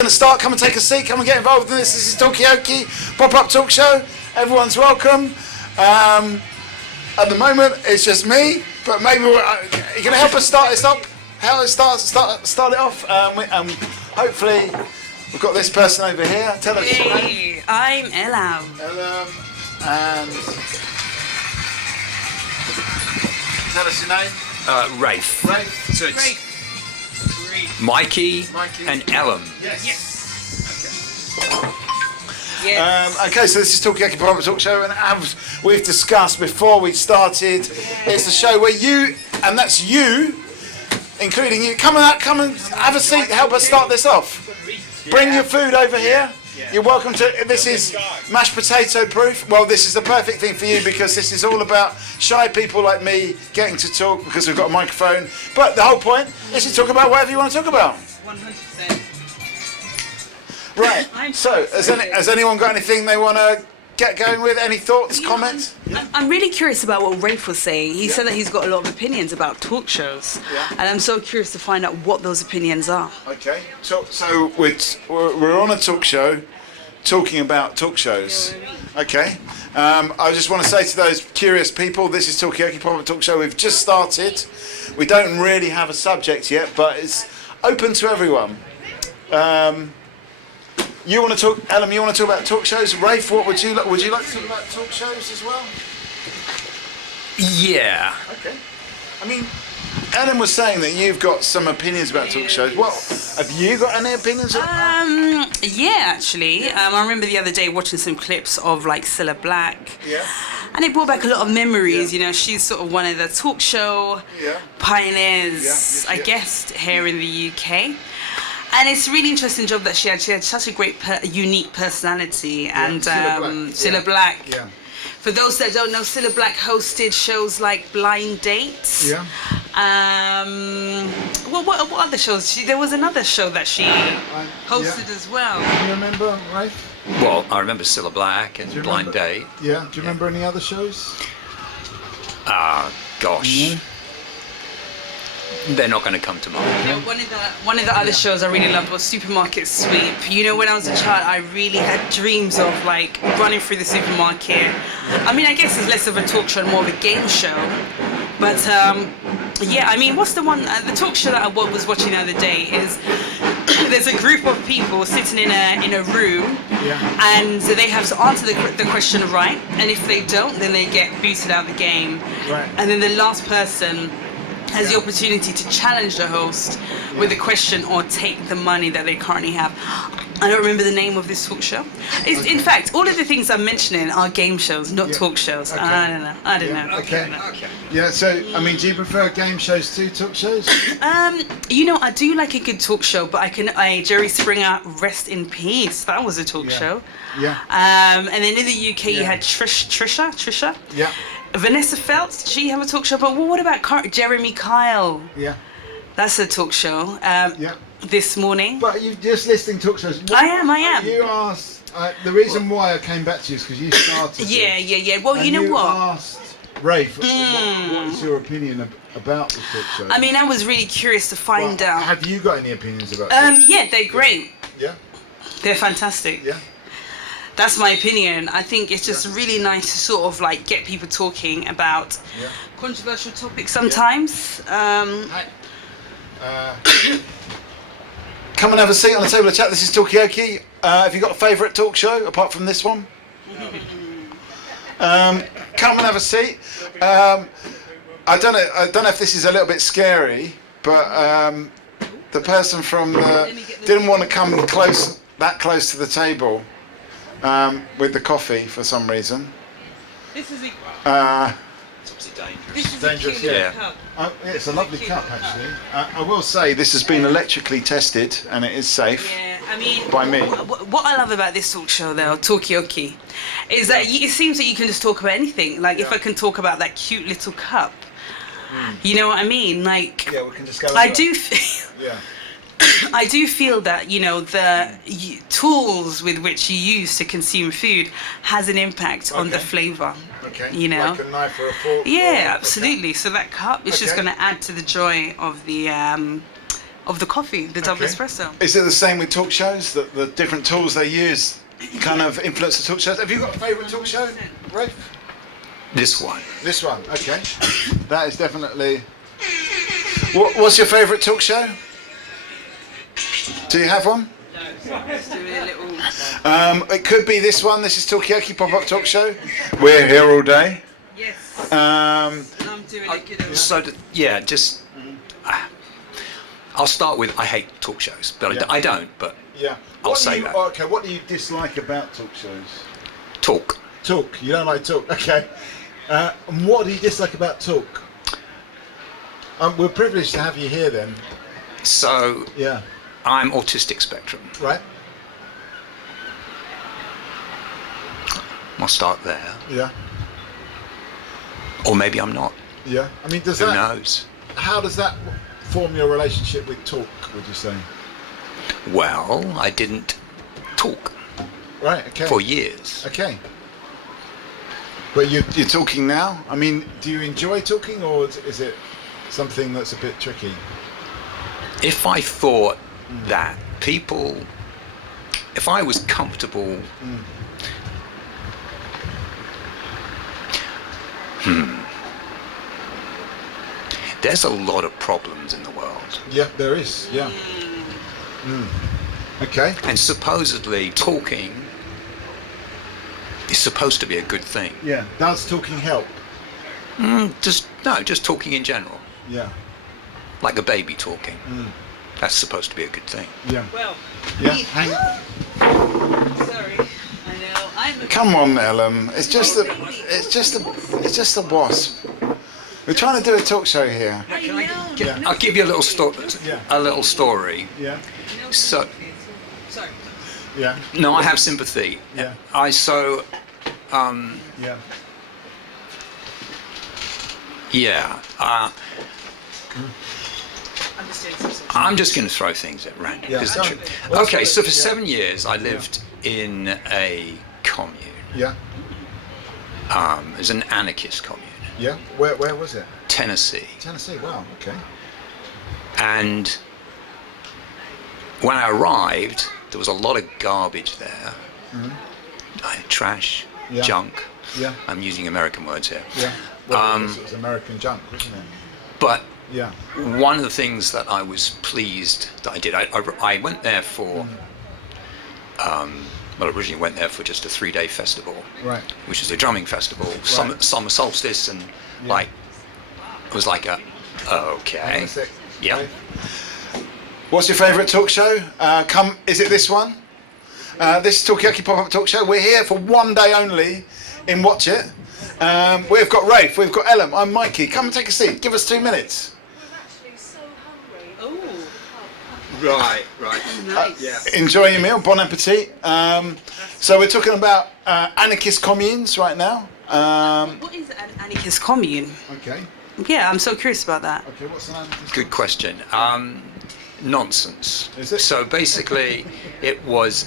Going to start. Come and take a seat. Come and get involved in this. This is Talkaoke pop-up talk show. Everyone's welcome. At the moment, it's just me, but maybe you're going to help us start this up. Start it off. Hopefully, we've got this person over here. Tell us your name. Hey, I'm Elam. And tell us your name. Rafe. Rafe. So it's Great. Mikey and Ellen. Yes. Yes. Okay, so this is Talkaoke Pop-Up Talk Show, and as we've discussed before we started, it's a show where you, and that's you, including you, come and have a seat, help us start this off. Bring your food over here. You're welcome to. This is mashed potato proof. Well, this is the perfect thing for you because this is all about shy people like me getting to talk because we've got a microphone. But the whole point is to talk about whatever you want to talk about. 100%. Right. So, has anyone got anything they want to get going with? Any thoughts, comments? I'm really curious about what Rafe was saying. He said that he's got a lot of opinions about talk shows. And I'm so curious to find out what those opinions are. Okay. So we're on a talk show talking about talk shows. Okay. I just want to say to those curious people, this is Talkaoke Pop-Up Talk Show. We've just started. We don't really have a subject yet, but it's open to everyone. You want to talk, Ellen? You want to talk about talk shows? Rafe, what would you like? Would you like to talk about talk shows as well? Yeah. Okay. I mean, Ellen was saying that you've got some opinions about talk shows. Well, have you got any opinions? Yeah, actually. I remember the other day watching some clips of like Cilla Black. Yeah. And it brought back a lot of memories. You know, she's sort of one of the talk show pioneers, I guess, here in the UK. And it's a really interesting job that she had. She had such a great, unique personality. And Cilla Black. Yeah. For those that don't know, Cilla Black hosted shows like Blind Dates. Yeah. Well, what other shows? There was another show that she hosted as well. Do you remember, Rafe? Well, I remember Cilla Black and Blind Date. Yeah. Do you remember any other shows? Gosh. No? They're not going to come to mind. You know, one of the other shows I really loved was Supermarket Sweep. You know, when I was a child, I really had dreams of like running through the supermarket. I mean, I guess it's less of a talk show and more of a game show. But yeah, I mean, what's the one? The talk show that I was watching the other day is there's a group of people sitting in a room, and they have to answer the question right. And if they don't, then they get booted out of the game. Right. And then the last person has the opportunity to challenge the host with a question or take the money that they currently have. I don't remember the name of this talk show. In fact, all of the things I'm mentioning are game shows, not talk shows. Okay. I don't know. Okay. Yeah, so, I mean, do you prefer game shows to talk shows? You know, I do like a good talk show, but Jerry Springer, rest in peace. That was a talk show. Yeah. And then in the UK, you had Trisha. Yeah. Vanessa Feltz, did she have a talk show? But what about Jeremy Kyle? Yeah. That's a talk show. This morning. But you're just listing talk shows. I am. You asked, the reason why I came back to you is because you started Yeah. Well, and you know what? Asked Rafe, what is your opinion about the talk show? I mean, I was really curious to find out. Have you got any opinions about it? Yeah, they're great. Yeah. They're fantastic. Yeah. That's my opinion. I think it's just really nice to sort of like get people talking about controversial topics sometimes. Come and have a seat on the table of chat. This is Talkaoke. Have you got a favourite talk show apart from this one? Come and have a seat. I don't know if this is a little bit scary, but the person from didn't want to come that close to the table with the coffee for some reason. This is It's obviously dangerous. This is Dangerous, a cute yeah. cup. It's a lovely cup, actually. I will say this has been electrically tested and it is safe. Yeah, I mean, By me. What I love about this talk show, though, Talkaoke, is that it seems that you can just talk about anything. Like, if I can talk about that cute little cup, you know what I mean? Like, Yeah, we can just go. I do feel. Yeah. I do feel that, you know, the tools with which you use to consume food has an impact on the flavour. Okay. You know. Like a knife or a fork. Yeah, absolutely. So that cup is just Okay. going to add to the joy of the of the coffee, the double Okay. espresso. Is it the same with talk shows? That the different tools they use kind of influence the talk shows? Have you got a favourite talk show, Rafe? This one. This one, okay. That is definitely... What's your favourite talk show? Do you have one? Just doing a little. It could be this one. This is Talkaoke Pop-Up Talk Show. We're here all day. Yes. Um, And I'm doing a good. So, just. I'll start with I hate talk shows, but Yeah. I don't, but yeah. I'll say that. Okay, what do you dislike about talk shows? talk. Talk. You don't like talk. Okay. And what do you dislike about talk? We're privileged to have you here then. So, Yeah. I'm autistic spectrum. Right? I'll start there. Yeah. Or maybe I'm not. Yeah. I mean, Who knows? how does that form your relationship with talk, would you say? Well, I didn't talk Right, okay. for years. Okay. But you're talking now? I mean, do you enjoy talking, or is it something that's a bit tricky? If I thought that people, if I was comfortable, there's a lot of problems in the world. Yeah, there is. Yeah. Okay. And supposedly talking is supposed to be a good thing. Yeah. Does talking help? Just talking in general. Yeah. Like a baby talking. That's supposed to be a good thing. Yeah. Well. Yeah. Hang on. Sorry. I know. I'm. Come on, Ellen. It's just a wasp. We're trying to do a talk show here. I'll give you a little story. Yeah. A little story. Yeah. So, Sorry. Yeah. no, I have sympathy. Yeah. Yeah. Yeah. I'm just doing some. I'm just going to throw things at random. Yeah. 'cause Go they're on. true. Well, Okay, that's so what for it- 7 years I lived in a commune. Yeah. It was an anarchist commune, Yeah. Where was it? Tennessee. Tennessee. Wow. Okay. And when I arrived, there was a lot of garbage there. Trash, Yeah. junk. Yeah. I'm using American words here. Yeah. Well, it was American junk, wasn't it? But Yeah. one of the things that I was pleased that I did, I went there for, well, originally went there for just a 3-day festival, Right. which is a drumming festival, summer solstice, and like, it was like a, okay. Hang on a sec. Yeah. Okay. What's your favourite talk show? Is it this one? This is Talkaoke Pop-Up Talk Show. We're here for one day only in Watchet. We've got Rafe, we've got Ellen, I'm Mikey. Come and take a seat. Give us 2 minutes. Oh. Right. Nice. Enjoy your meal. Bon appetit. So we're talking about anarchist communes right now. What is an anarchist commune? Okay. Yeah, I'm so curious about that. Okay. What's an anarchist? Good question. Nonsense. Is it? So basically, it was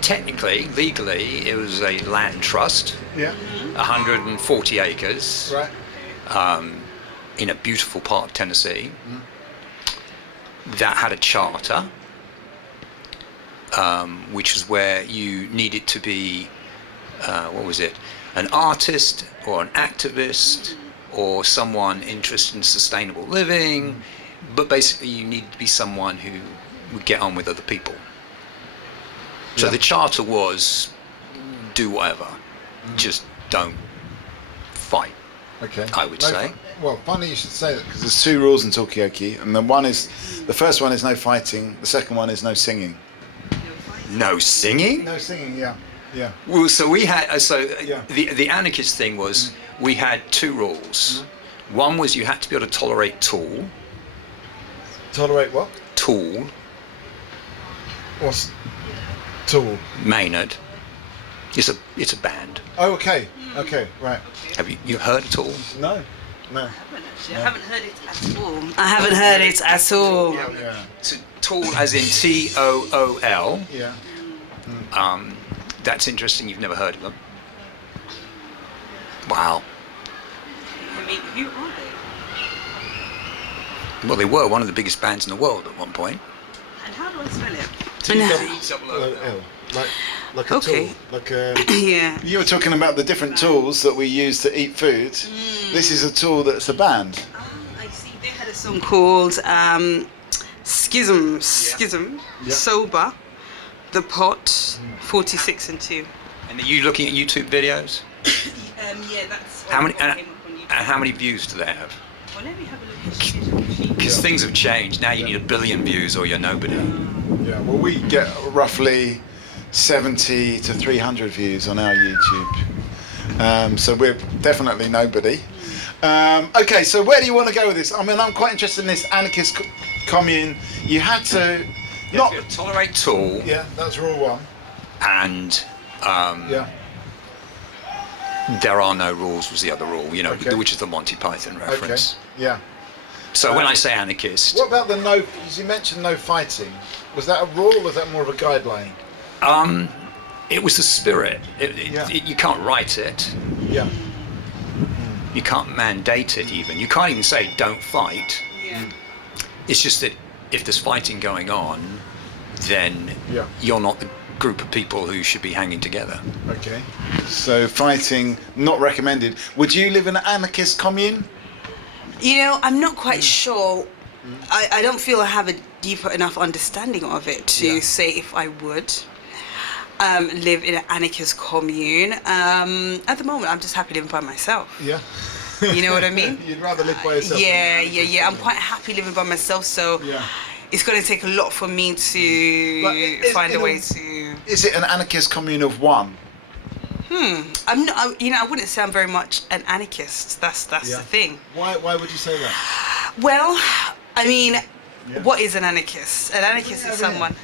technically, legally, it was a land trust, Yeah. 140 acres, Right. in a beautiful part of Tennessee, that had a charter, which was where you needed to be, an artist or an activist or someone interested in sustainable living, but basically you needed to be someone who would get on with other people. So Yeah. the charter was, do whatever, just don't fight. Okay. I would say. Well, funny you should say that because there's 2 rules in Talkaoke, and the first one is no fighting. The second one is no singing. No singing? No singing. Yeah. Yeah. Well, so we had, Yeah. the anarchist thing was we had 2 rules. One was you had to be able to tolerate tool. Tolerate what? Tool, What's tool? Maynard. It's a band. Oh, okay. Okay. Right. Have you heard of Tool? No. No. I haven't heard it at all. I haven't heard it at all. Yeah. So Tool as in Tool. Yeah. That's interesting. You've never heard of them. Wow. I mean, who are they? Well, they were one of the biggest bands in the world at one point. And how do I spell it? L, like a Okay. tool, like a. Yeah. You were talking about the different tools that we use to eat food. This is a tool that's a band. I see. They had a song called Schism, Yeah. Sober, The Pot, 46 and 2. And are you looking at YouTube videos? Yeah, that's How many? what came up on YouTube. And how many views do they have? Well, let me have a look at it. Because things have changed. Now you need 1 billion views or you're nobody. Yeah. Well, we get roughly 70 to 300 views on our YouTube. So we're definitely nobody. Okay, so where do you want to go with this? I mean, I'm quite interested in this anarchist commune. You had to not Tolerate tool Yeah, that's rule one. and Yeah. there are no rules was the other rule, you know, Okay. which is the Monty Python Okay. reference. Yeah. So when I say anarchist, What about the no? As you mentioned, no fighting. Was that a rule, or was that more of a guideline? it was the spirit. Yeah. You can't write it. Yeah. You can't mandate it even. You can't even say don't fight. Yeah. It's just that if there's fighting going on, then Yeah. you're not the group of people who should be hanging together. Okay. So fighting not recommended. Would you live in an anarchist commune? You know, I'm not quite sure. I don't feel I have a deeper enough understanding of it to Yeah. say if I would live in an anarchist commune. At the moment, I'm just happy living by myself. Yeah. You know what I mean? You'd rather live by yourself. Yeah. I'm quite happy living by myself, so Yeah. it's going to take a lot for me But to find a way it- to. Is it an anarchist commune of one? I'm not. You know, I wouldn't say I'm very much an anarchist. That's Yeah. the thing. Why would you say that? Well, I mean, Yeah. what is an anarchist? An anarchist Yeah, is yeah. someone.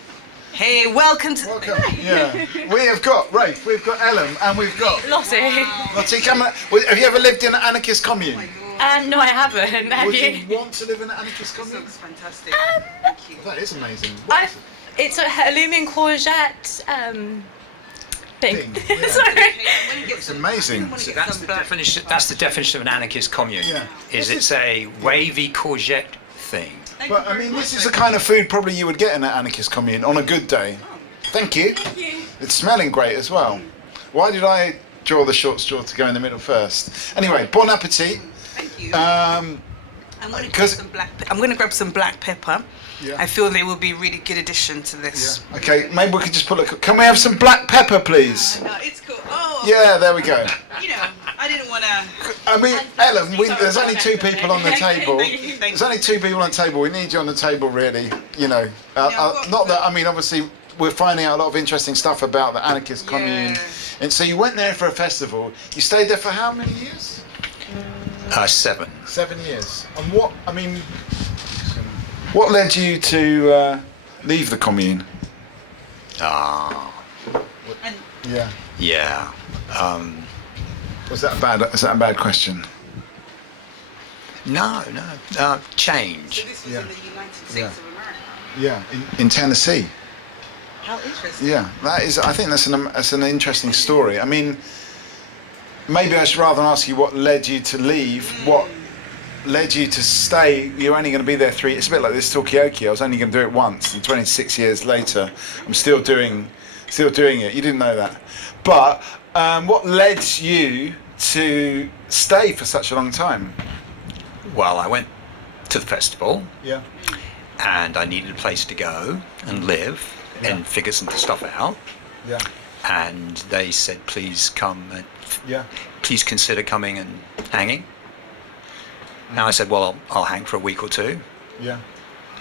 Hey, welcome to. Welcome. Yeah. We have got Rafe, we've got Ellen, and we've got Lottie. Lottie. Come on. Have you ever lived in an anarchist commune? No, I haven't. Have Would you? you want to live in an anarchist This commune? looks fantastic. Thank you. That is amazing. It's a halloumi and courgette thing. Thing, yeah. Sorry. It's amazing. So that's the definition. That's the definition of an anarchist commune. Yeah. Is it's a wavy courgette thing. But I mean, this is the kind of food probably you would get in an anarchist commune on a good day. Thank you. It's smelling great as well. Why did I draw the short straw to go in the middle first? Anyway, bon appetit. Thank you. Um, I'm going to grab 'cause- some black. I'm going to grab some black pepper. Yeah. I feel they will be a really good addition to this. Okay, maybe we could just put a. Can we have some black pepper, please? No, it's cool. Oh. Yeah, there we go. You know, I didn't want to. I mean, Ellen, there's only two people on the table. Thank you. There's only two people on the table. We need you on the table, really. You know, I've not got- that. I mean, obviously, we're finding out a lot of interesting stuff about the anarchist commune. And so you went there for a festival. You stayed there for how many years? 7. 7 years. And what? I mean, what led you to leave the commune? Ah, And Yeah. yeah. Was that a bad? Is that a bad question? No. so Change. this was Yeah. in the United States Yeah. of America. Yeah, in Tennessee. How interesting. Yeah, that is. I think that's an interesting story. I mean, maybe I should rather ask you what led you to leave. What led you to stay? You're only going to be there 3. It's a bit like this Talkaoke. I was only going to do it once, and 26 years later, I'm still doing it. You didn't know that, but what led you to stay for such a long time? Well, I went to the festival Yeah. and I needed a place to go and live and figure some stuff out. Yeah. And they said, please come and Yeah. please consider coming and hanging. And I said, well, I'll hang for a week or two. Yeah.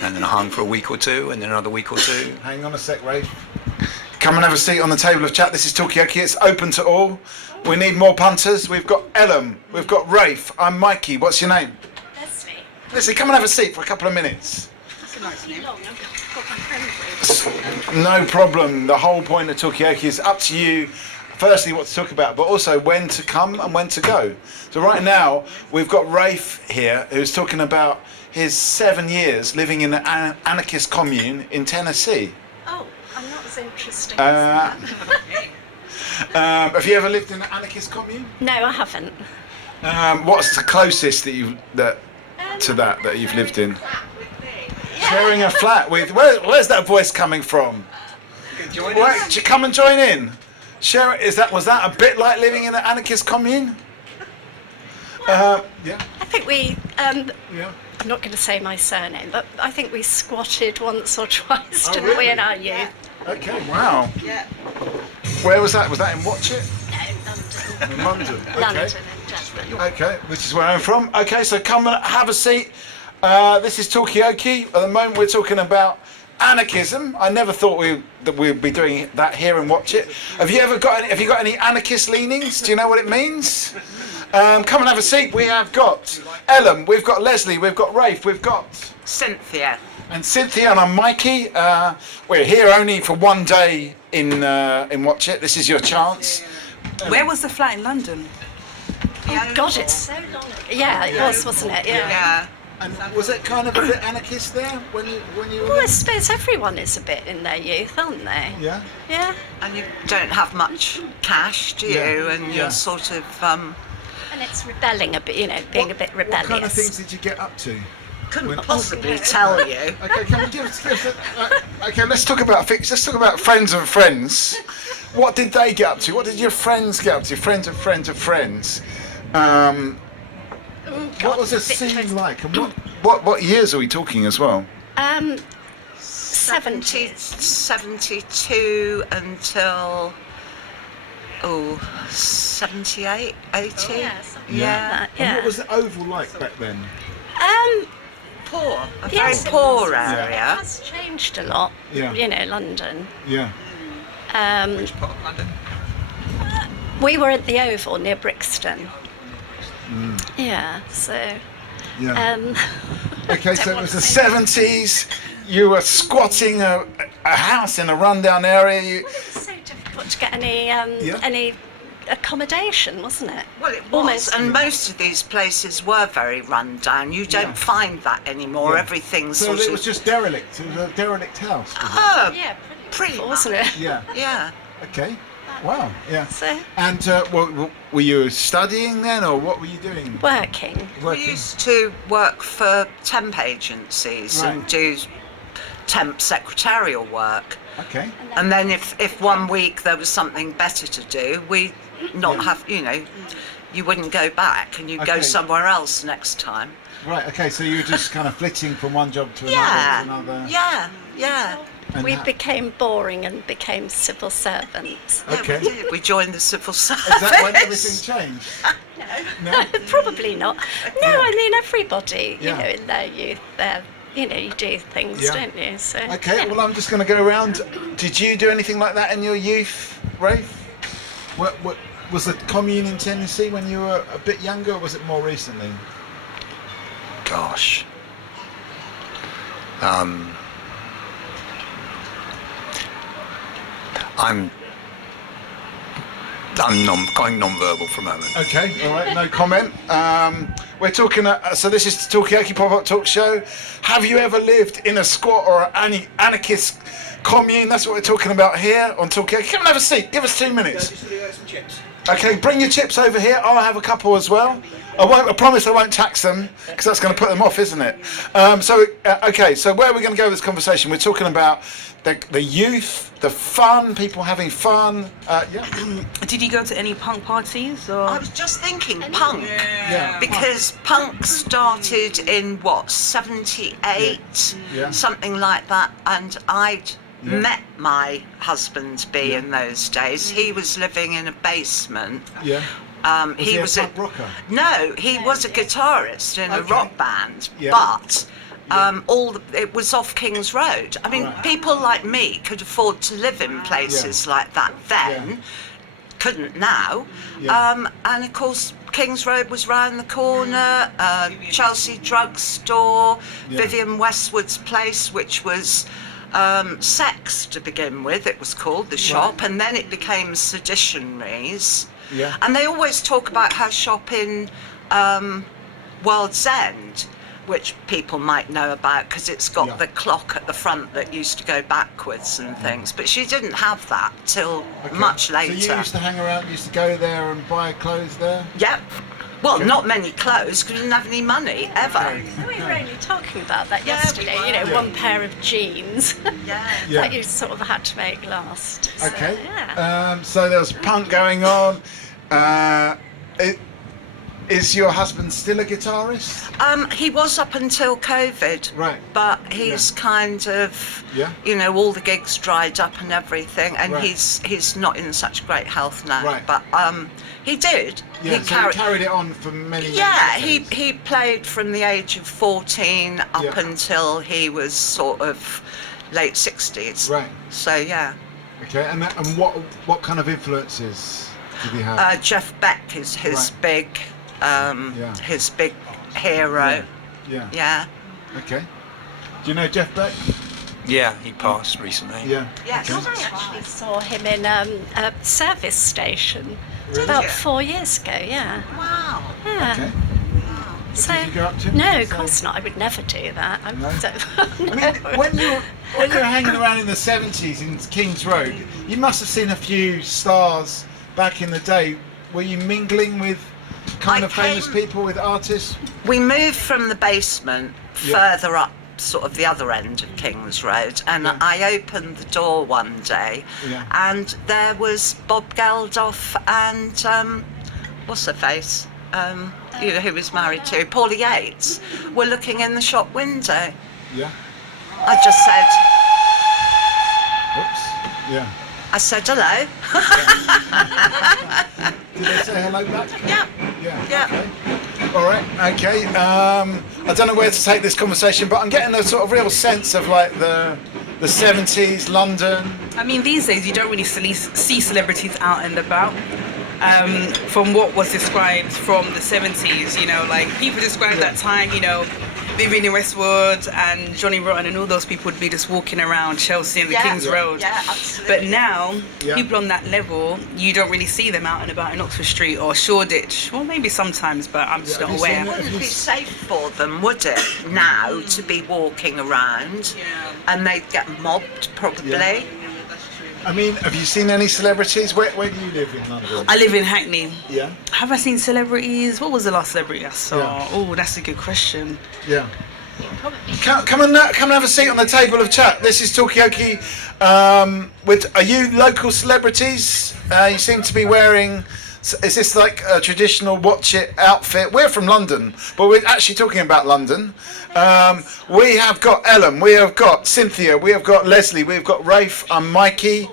And then I hung for a week or two, and then another week or two. Hang on a sec, Rafe. Come and have a seat on the table of chat. This is Talkaoke. It's open to all. We need more punters. We've got Ellen. We've got Rafe. I'm Mikey. What's your name? Leslie. Leslie, come and have a seat for a couple of minutes. That's a nice name. Long. I've got my friends with. No problem. The whole point of Talkaoke is up to you. Firstly, what to talk about, but also when to come and when to go. So right now, we've got Rafe here, who's talking about his 7 years living in an anarchist commune in Tennessee. Oh, I'm not as interesting. Uh, have you ever lived in an anarchist commune? No, I haven't. What's the closest that you've to that you've lived in? Sharing a flat with. Where's that voice coming from? Where, do you come and join in? Share. Was that a bit like living in an anarchist commune? Yeah. I think we. Yeah. I'm not going to say my surname, but I think we squatted once or twice, didn't we, really? in our youth? Okay. Wow. Yeah. Where was that? Was that in Watchet? No, In London. Okay. London and Jasmine. Okay, which is where I'm from. Okay, so come and have a seat. This is Talkaoke. At the moment, we're talking about anarchism. I never thought that we'd be doing that here and watch it. Have you got any anarchist leanings? Do you know what it means? Come and have a seat. We have got Ellen, we've got Leslie, we've got Rafe, we've got Cynthia. and Cynthia, and I'm Mikey. We're here only for one day in Watch It. This is your chance. Where was the flat in London? Oh God, it's so long ago. Yeah, it was, wasn't it? Yeah. And was it kind of a bit anarchist there when you were Well, I there? suppose everyone is a bit in their youth, aren't they? Yeah. Yeah. And you don't have much cash, do you? Yeah. And Yeah. you're sort of And it's rebelling a bit, being a bit rebellious. What kind of things did you get up to? couldn't When- possibly tell you. Okay, can we give us okay, let's talk about friends of friends. What did they get up to? What did your friends get up to? Friends of friends of friends. What was the scene like? And what years are we talking as well? 70s. 72 until 78, 80. Yeah, something Yeah. like that. And Yeah. what was the Oval like back then? Poor, a very Yes, it poor was. It area. has changed a lot. Yeah. London. Yeah. Which part of London? We were at the Oval near Brixton. Yeah. So. Yeah. Okay, so don't it want was to the say- 70s. You were squatting a house in a rundown area. It was so difficult to get any accommodation, wasn't it? Well, it was, Almost. and most of these places were very run down. You don't find that anymore. Yeah. Everything's So sort it of. was just derelict. It was a derelict house. was it? Oh, Yeah, pretty awful, wasn't it? Yeah. yeah. Okay. Wow. Yeah. So And were you studying then, or what were you doing? working. We Working. used to work for temp agencies and Right. do temp secretarial work. Okay. And then if 1 week there was something better to do, we not Yeah. have, you wouldn't go back and you'd Okay. go somewhere else next time. Right. Okay. So you were just kind of flitting from one job to another. Yeah, To another. yeah. And We that- became boring and became civil servants. Yeah, Okay. we did. We joined the civil service. Is that when everything changed? No. Probably not. No, Yeah. I mean everybody, Yeah. in their youth, you do things, Yeah. don't you? So Okay, yeah. well, I'm just going to go around. Did you do anything like that in your youth, Rafe? What was the commune in Tennessee when you were a bit younger, or was it more recently? Gosh. I'm going non-verbal for a moment. Okay, all right, no comment. We're talking. So this is the Talkaoke Pop-Up Talk Show. Have you ever lived in a squat or an anarchist commune? That's what we're talking about here on Talkaoke. Come and have a seat. Give us 2 minutes. Okay, bring your chips over here. I'll have a couple as well. I promise I won't tax them, because that's going to put them off, isn't it? Okay, so where are we going to go with this conversation? We're talking about the youth, the fun, people having fun. Yeah. Did you go to any punk parties or? I was just thinking punk. Yeah. Because punk started in 78, Yeah. something like that, and I'd met my husband B in those days. He was living in a basement. Yeah. He a was punk rocker? No, he was a guitarist in a Okay. rock band, Yeah. but it was off King's Road. I mean, Right. people like me could afford to live in places like that then. Yeah. Couldn't now. Yeah. And of course, King's Road was round the corner. Chelsea drugstore, Yeah. Vivian Westwood's place, which was Sex to begin with. It was called the shop, and then it became Seditionaries. Yeah. And they always talk about her shop in World's End, which people might know about because it's got Yeah. the clock at the front that used to go backwards and things. But she didn't have that till Okay. much later. So you used to hang around, used to go there and buy clothes there? Yep. Well, not many clothes because we didn't have any money ever. We were only talking about that yesterday. You know, one pair of jeans Yeah. that you sort of had to make last. So, Okay. Yeah. So there was punk going on. Is your husband still a guitarist? He was up until COVID. Right. But he's kind of, Yeah. you know, all the gigs dried up and everything, and Right. he's not in such great health now. Right. But he did. Yeah, so he carried it on for many years. Yeah, he played from the age of 14 up Yeah. until he was sort of late 60s. Right. So yeah. Okay, and what kind of influences did he have? Jeff Beck is his Right. his big hero. Yeah. Yeah. Okay. Do you know Jeff Beck? Yeah, he passed recently. Yeah. Yes. I actually saw him in a service station Really? about you? 4 years ago. Yeah. Wow. Yeah. Okay. So, Did you go up to him? no, of So- course not. I would never do that. No? No. I mean, when you're hanging around in the 70s in King's Road, you must have seen a few stars back in the day. Were you mingling with kind I of famous came- people, with artists? We moved from the basement Yeah. further up, sort of the other end of King's Road, and Yeah. I opened the door one day, Yeah. and there was Bob Geldof and what's her face, you know, who was married to Paula Yates, were looking in the shop window. Yeah. I just said, Oops. Yeah. I said hello. Did they say hello back? Yeah. Yeah. Yeah. Okay. All right. Okay. I don't know where to take this conversation, but I'm getting a sort of real sense of like the 70s London. I mean, these days you don't really see celebrities out and about. From what was described from the 70s, you know, like people describe that time, you know, Vivienne Westwood and Johnny Rotten and all those people would be just walking around Chelsea and the Yeah. King's Yeah. Road. Yeah, absolutely. But now, Yeah. people on that level, you don't really see them out and about in Oxford Street or Shoreditch. Well, maybe sometimes, but I'm just Yeah, not have you seen aware. it? Wouldn't be safe for them, would it, now to be walking around? Yeah. And they'd get mobbed, probably. Yeah. I mean, have you seen any celebrities? Where do you live in London? I live in Hackney. Yeah. Have I seen celebrities? What was the last celebrity I saw? Yeah. Oh, that's a good question. Yeah. Come and have a seat on the table of chat. This is Talkaoke. Are you local celebrities? You seem to be wearing. Is this like a traditional Watchet outfit? We're from London, but we're actually talking about London. We have got Ellen, we have got Cynthia, we have got Leslie, we've got Rafe. I'm Mikey.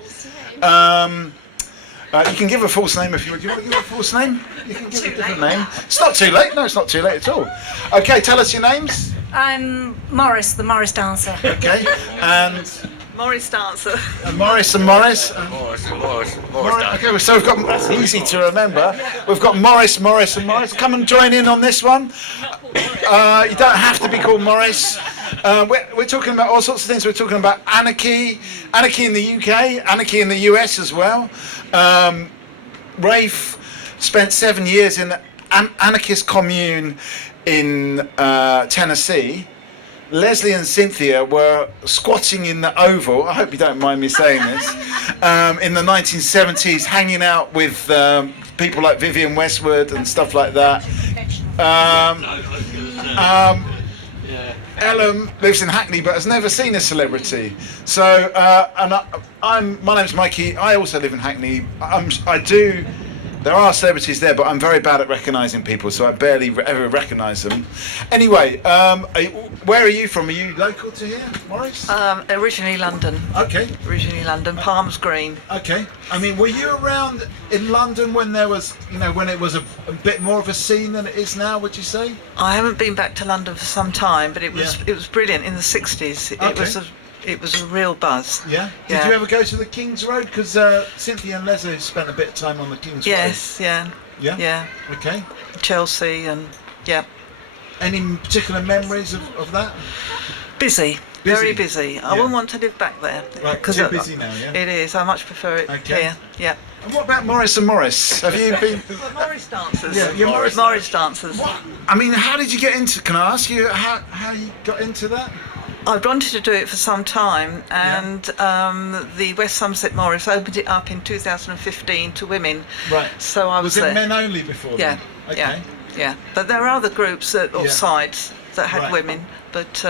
You can give a false name if you would. Do you want to give a false name? You can give a different name. It's not too late. No, it's not too late at all. Okay, tell us your names. I'm Morris, the Morris dancer. Okay, and Morris dancer. Morris and Morris. Morris. Okay, so we've got, that's easy to remember. We've got Morris and Morris. Come and join in on this one. You don't have to be called Morris. We're talking about all sorts of things. We're talking about anarchy in the UK, anarchy in the US as well. Rafe spent 7 years in an anarchist commune in Tennessee. Leslie and Cynthia were squatting in the Oval, I hope you don't mind me saying this, in the 1970s, hanging out with people like Vivienne Westwood and stuff like that. Ellen lives in Hackney but has never seen a celebrity. So, my name's Mikey. I also live in Hackney. There are celebrities there, but I'm very bad at recognising people, so I barely ever recognise them. Anyway, where are you from? Are you local to here, Morris? Originally London. Okay, Originally London, Palms Green. okay. I mean, were you around in London when there was, when it was a bit more of a scene than it is now? Would you say? I haven't been back to London for some time, but it was Yeah. it was brilliant in the 60s. It was a real buzz. Yeah. Did Yeah. you ever go to the King's Road? Because Cynthia and Leslie spent a bit of time on the King's Yes, yeah, Road. Yeah. yeah. Okay. Chelsea and yeah, Any particular memories of that? busy. Busy? Very busy. I Yeah. wouldn't want to live back there. Right, 'cause too busy now, yeah? It is. I much prefer it Okay. here. Yeah. And what about Morris and Morris? Have you been? Morris dancers. Yeah, you're Morris- Morris dancers. I mean, how did you get into? Can I ask you how you got into that? I've wanted to do it for some time, and the West Somerset Morris opened it up in 2015 to women. Right. So I was Was it there. men only before? Yeah, then? yeah, Okay. Yeah, but there are other groups or sides that had Right. women, but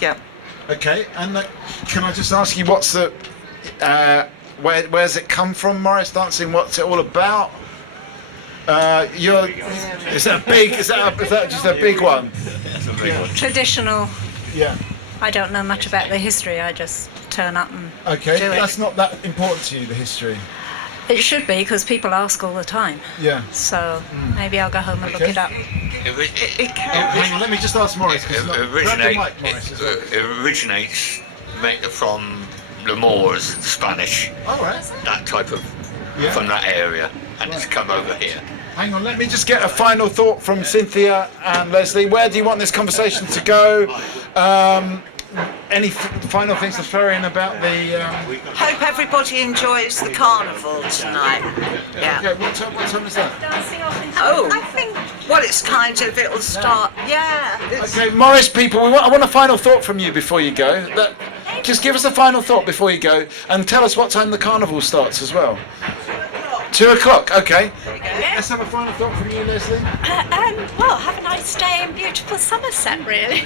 yeah. Okay, and can I just ask you, what's the where's it come from, Morris dancing? What's it all about? Is that big? Is that just a big one? Traditional. Yeah. I don't know much about the history. I just turn up and Okay, do it. that's not that important to you, the history. It should be because people ask all the time. Yeah. So maybe I'll go home and look Okay. it up. Hang on, let me just ask Morris. 'Cause look, grab the mic, Morris, as well. It originates from the Moors, Spanish, All right. that type of, Yeah. from that area, and it's come over here. Hang on, let me just get a final thought from Cynthia and Leslie. Where do you want this conversation to go? Any final things to throw in about the? Hope everybody enjoys the carnival tonight. Yeah. Okay, what time is that? Oh, I think. Well, it's kind of. It'll start. Yeah. Okay, Morris, people, I want a final thought from you before you go. Just give us a final thought before you go, and tell us what time the carnival starts as well. 2 o'clock. Okay. Let's have a final thought from you, Leslie. Well, have a nice day in beautiful Somerset, really.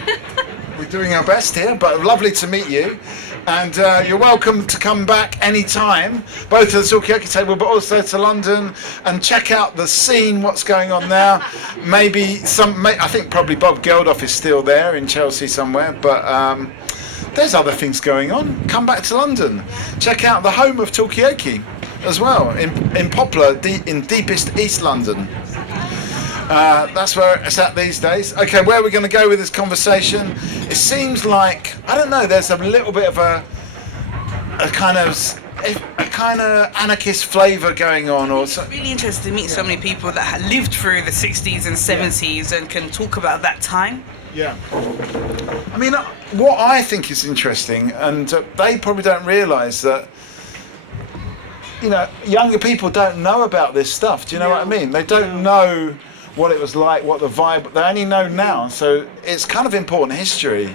We're doing our best here, but lovely to meet you. And you're welcome to come back any time, both to the Talkaoke table, but also to London, and check out the scene, what's going on now. Maybe I think probably Bob Geldof is still there in Chelsea somewhere, but there's other things going on. Come back to London. Check out the home of Talkaoke as well, in Poplar, in deepest East London. That's where it's at these days. Okay, where are we going to go with this conversation? It seems like, I don't know, there's a little bit of a kind of anarchist flavour going on, or so. It's really interesting to meet so many people that had lived through the 60s and 70s and can talk about that time. Yeah. I mean, what I think is interesting, and they probably don't realise that, younger people don't know about this stuff. Do you know what I mean? They don't know what it was like, what the vibe. They only know now. So it's kind of important history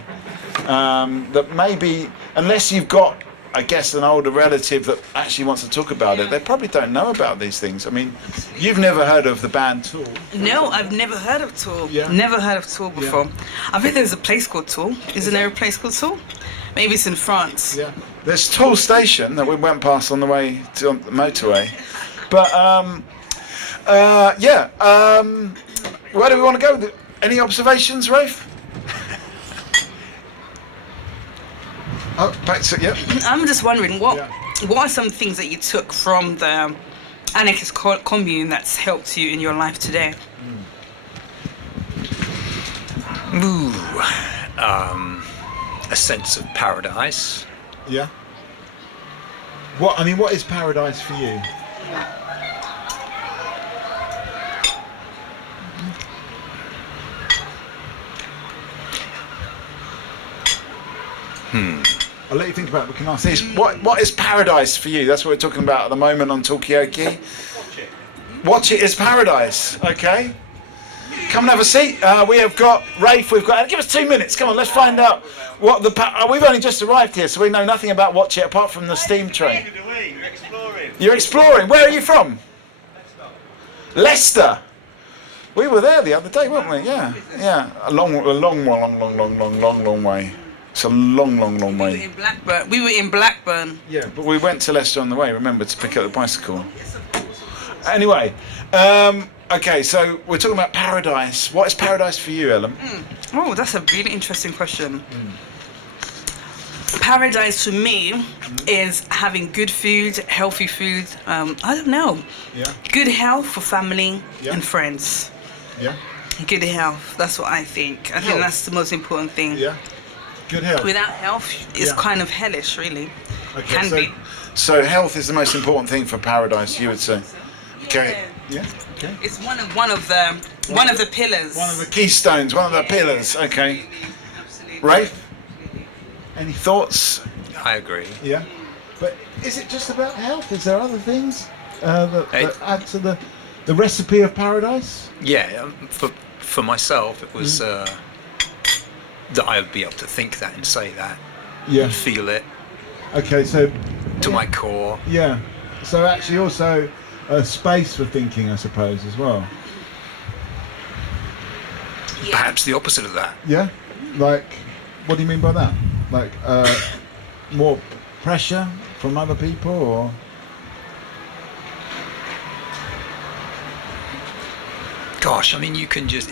that maybe, unless you've got, I guess, an older relative that actually wants to talk about it, they probably don't know about these things. I mean, you've never heard of the band Tool. No, I've never heard of Tool. Yeah. Never heard of Tool before. I bet there's a place called Tool. Isn't there a place called Tool? Maybe it's in France. Yeah. There's Tool Station that we went past on the way to the motorway. But, where do we want to go? Any observations, Rafe? Oh, back to, yeah. I'm just wondering, what are some things that you took from the anarchist commune that's helped you in your life today? Ooh, a sense of paradise. Yeah. What is paradise for you? I'll let you think about it. We can ask this. What is paradise for you? That's what we're talking about at the moment on Talkaoke. Watchet is paradise. Okay. Come and have a seat. We have got Rafe. Give us 2 minutes. Come on, let's find out what we've only just arrived here, so we know nothing about Watchet apart from the steam train. You're exploring. Where are you from? Leicester. We were there the other day, weren't we? Yeah. A long way. It's a long way. We were in Blackburn. Yeah, but we went to Leicester on the way, remember, to pick up the bicycle. Anyway, okay, so we're talking about paradise. What is paradise for you, Ellen? Oh, that's a really interesting question. Paradise for me is having good food, healthy food. I don't know. Yeah. Good health for family and friends. Yeah. Good health. That's what I think. I think that's the most important thing. Yeah. Good health. Without health, it's kind of hellish, really. Okay, Can be. So health is the most important thing for paradise, you would say. Okay. Yeah. Okay. It's one of the pillars. One of the keystones, one of the pillars. Okay. Absolutely. Rafe? Any thoughts? I agree. Yeah. But is it just about health? Is there other things that add to the recipe of paradise? Yeah, for myself, it was that I would be able to think that and say that, and feel it Okay, so to my core. yeah. So actually, also a space for thinking, I suppose, as well. perhaps the opposite of that. Yeah? Like, what do you mean by that? Like, more pressure from other people, or? Gosh, I mean, you can just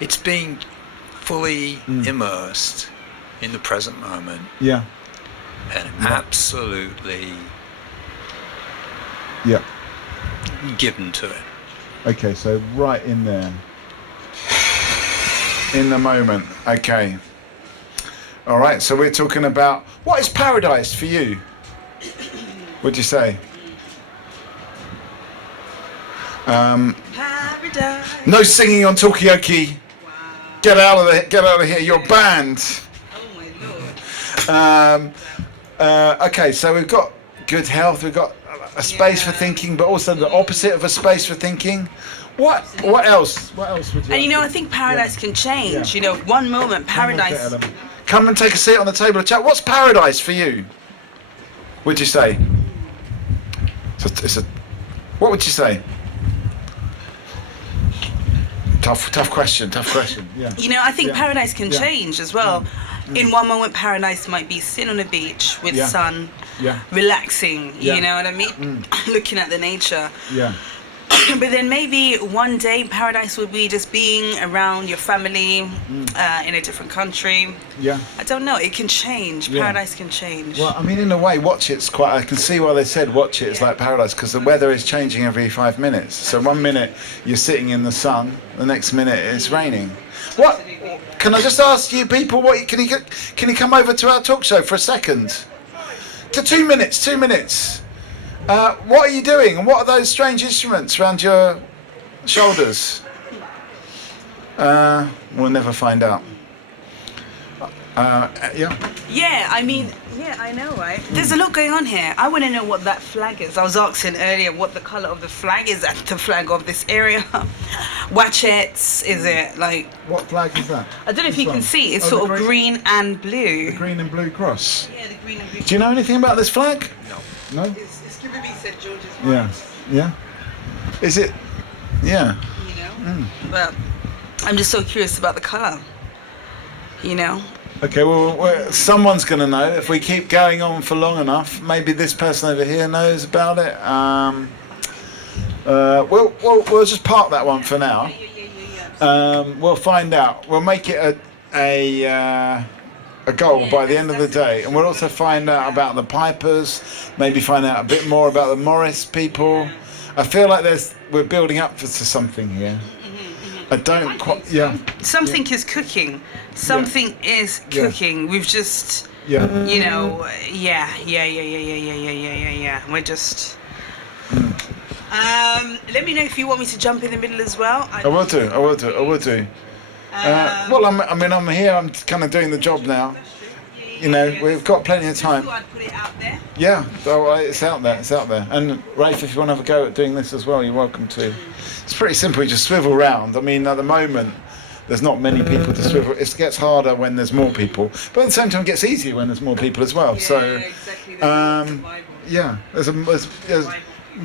it's being fully immersed in the present moment Yeah. and absolutely Yeah. given to it. Okay, so right in there. In the moment. Okay. All right, so we're talking about, what is paradise for you? What'd you say? Paradise. No singing on Talkaoke. Get out of here. You're banned. Oh my lord. Okay, so we've got good health. We've got a space for thinking, but also the opposite of a space for thinking. What else? What else would you? And you know, like I think paradise can change. Yeah. You know, one moment paradise. Come and take a seat on the table of chat. What's paradise for you? Would you say? What would you say? Tough question. Yeah. You know, I think Yeah. paradise can Yeah. change as well. In one moment, paradise might be sitting on a beach with Yeah. sun, Yeah. relaxing. Yeah. You know what I mean? Looking at the nature. Yeah. But then maybe one day paradise would be just being around your family in a different country. Yeah. I don't know. It can change. Yeah. Paradise can change. Well, I mean, in a way, Watchet's quite. I can see why they said Watchet is like paradise, because the weather is changing every 5 minutes. So 1 minute you're sitting in the sun, the next minute it's raining. What? Can I just ask you people? Can you come over to our talk show for a second? To 2 minutes. 2 minutes. What are you doing? And what are those strange instruments around your shoulders? We'll never find out. Yeah. Yeah, I mean, yeah, I know, right? There's a lot going on here. I want to know what that flag is. I was asking earlier what the colour of the flag is. That's the flag of this area. Watchets, is it like? What flag is that? I don't know if you can see. It's Oh, sort the of green and blue. The green and blue cross. Yeah, the green and blue. Do you know anything about this flag? No. No? It's going to be St George's. Yeah. Yeah. Is it? Yeah. You know? But I'm just so curious about the colour. You know? Okay, well, someone's going to know. If we keep going on for long enough, maybe this person over here knows about it. We'll just park that one for now. We'll find out. We'll make it a goal by the end of the day, and we'll also find out about the Pipers. Maybe find out a bit more about the Morris people. I feel like we're building up to something here. I don't quite. Yeah. Something is cooking. Something is cooking. We've just, Yeah. you know, yeah. We're just. Let me know if you want me to jump in the middle as well. I will do. Well, I'm here. I'm kind of doing the job now. You know, we've got plenty of time. I'd put it out there. Yeah, so it's out there. And Rafe, if you want to have a go at doing this as well, you're welcome to. It's pretty simple. You just swivel round. I mean, at the moment, there's not many people to swivel. It gets harder when there's more people, but at the same time, it gets easier when there's more people as well. So, yeah, there's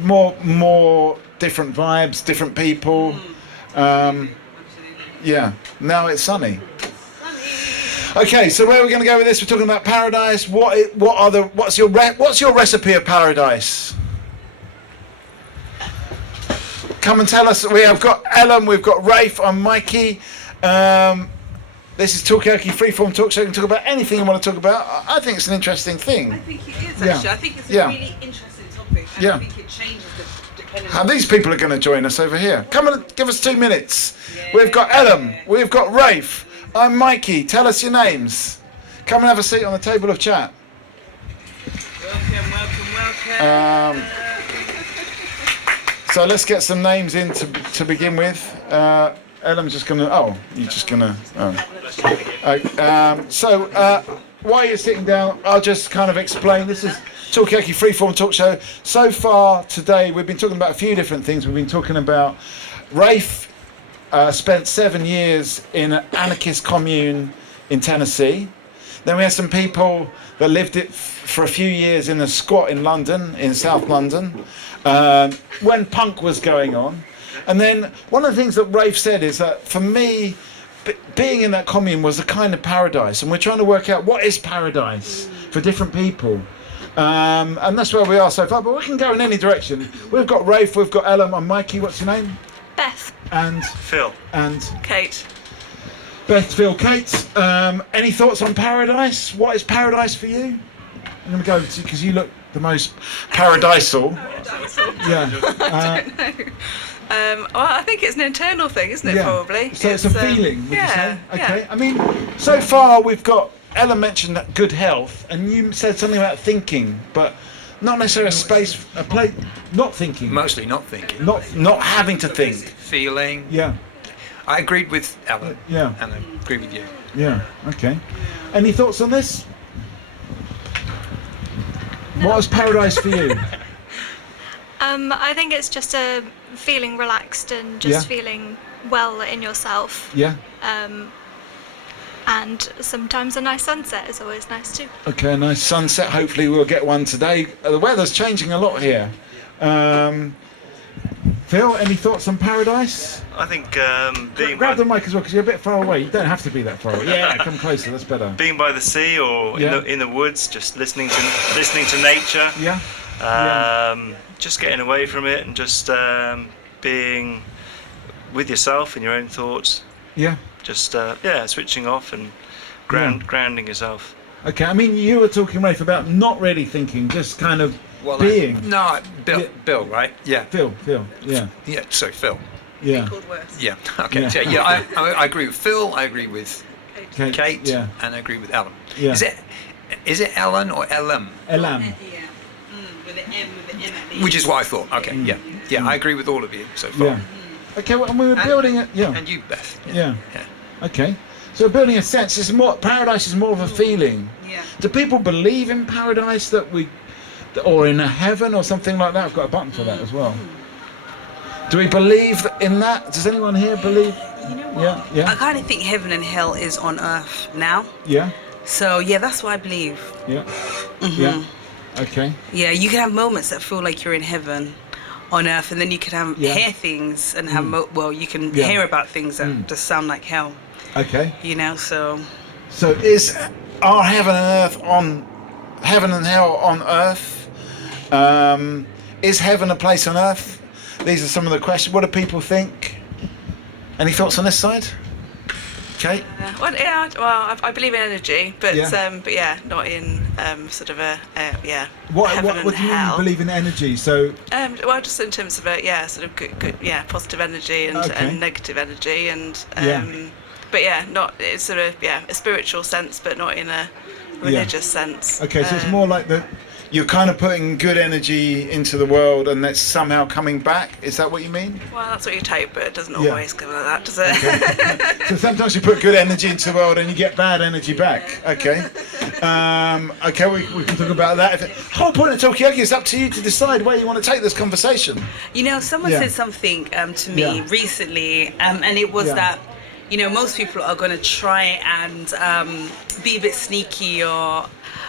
more different vibes, different people. Yeah, now it's sunny. Okay, so where are we going to go with this? We're talking about paradise. What's your recipe of paradise? Come and tell us. We have got Ellen, we've got Rafe, I'm Mikey. This is Talkaoke Freeform Talk Show. You can talk about anything you want to talk about. I think it's an interesting thing. I think it is Yeah. actually. I think it's a Yeah. really interesting topic. And Yeah. I think it changes depending And these people are going to join us over here. Come and give us 2 minutes. We've got Ellen, we've got Rafe, I'm Mikey. Tell us your names. Come and have a seat on the table of chat. Welcome. So let's get some names in to begin with. Ellen's just going to... Oh, you're just going to... Oh. While you're sitting down, I'll just kind of explain. This is Talkaoke Freeform Talk Show. So far today, we've been talking about a few different things. We've been talking about Rafe spent 7 years in an anarchist commune in Tennessee. Then we had some people that lived it for a few years in a squat in London, in South London, when punk was going on. And then one of the things that Rafe said is that for me, being in that commune was a kind of paradise, and we're trying to work out what is paradise for different people. And that's where we are so far, but we can go in any direction. We've got Rafe, we've got Ellen, and Mikey. What's your name? Beth. And Phil. And Kate. Beth, Phil, Kate. Any thoughts on paradise? What is paradise for you? I'm going to go to, because you look the most paradisal. Yeah. Well, I think it's an internal thing, isn't it? Yeah. Probably. So it's a feeling, would you say? yeah. Okay. I mean, so far we've got Ella mentioned that good health, and you said something about thinking, but not necessarily a space, a place, not thinking. Mostly not thinking. Not having to think. Feeling. Yeah. I agreed with Alan. Yeah. And I agree with you. Yeah. Okay. Any thoughts on this? What is paradise for you? I think it's just a feeling relaxed and just Yeah. feeling well in yourself. Yeah. And sometimes a nice sunset is always nice too. Okay, a nice sunset. Hopefully we'll get one today. The weather's changing a lot here. Phil, any thoughts on paradise? I think being Grab by, the mic as well, because you're a bit far away. You don't have to be that far away. Yeah, come closer. That's better. being by the sea or Yeah. in the woods, just listening to nature. Yeah. Just getting away from it and just being with yourself and your own thoughts. Yeah. Just switching off and grounding yourself. Okay. I mean, you were talking, Rafe, about not really thinking, just kind of being. Bill, Yeah. Bill, right? Yeah. Phil. Yeah. Yeah, sorry, Phil. Yeah. Called worse. Yeah, okay. Yeah. So, yeah, I agree with Phil, I agree with Kate, Yeah. and I agree with Alan. Yeah. Is it Ellen or Ellen? Elam. Yeah. With an M, with an M at the Which is what I thought. Okay, yeah, I agree with all of you so far. Yeah. Okay. Well, and we were building it. Yeah. And you, Beth. Yeah. Okay. So we're building a sense. It's more paradise is more of a feeling. Yeah. Do people believe in paradise or in a heaven or something like that? I've got a button for that as well. Do we believe in that? Does anyone here believe? You know what? Yeah. I kind of think heaven and hell is on earth now. Yeah. So yeah, that's what I believe. Yeah. Mhm. Yeah. Okay. Yeah, you can have moments that feel like you're in heaven on earth, and then you can have Yeah. hear things and have you can Yeah. hear about things that just sound like hell. Okay. You know, so So are heaven and hell on earth? Is heaven a place on earth? These are some of the questions. What do people think? Any thoughts on this side? Kate? I believe in energy, but Yeah. not in sort of a What heaven and do you mean you hell. believe in energy? So Just in terms of sort of good, positive energy and, Okay. and negative energy, and Yeah. not it's sort of a spiritual sense, but not in a religious sense. okay, so it's more like you're kind of putting good energy into the world and that's somehow coming back. Is that what you mean? Well, that's what you take, but it doesn't Yeah. always go like that, does it? So sometimes you put good energy into the world and you get bad energy back. Okay. Okay, we can talk about that. The whole point of Talkaoke is up to you to decide where you want to take this conversation. you know, someone Yeah. said something to me Yeah. recently, and it was Yeah. that most people are going to try and be a bit sneaky, or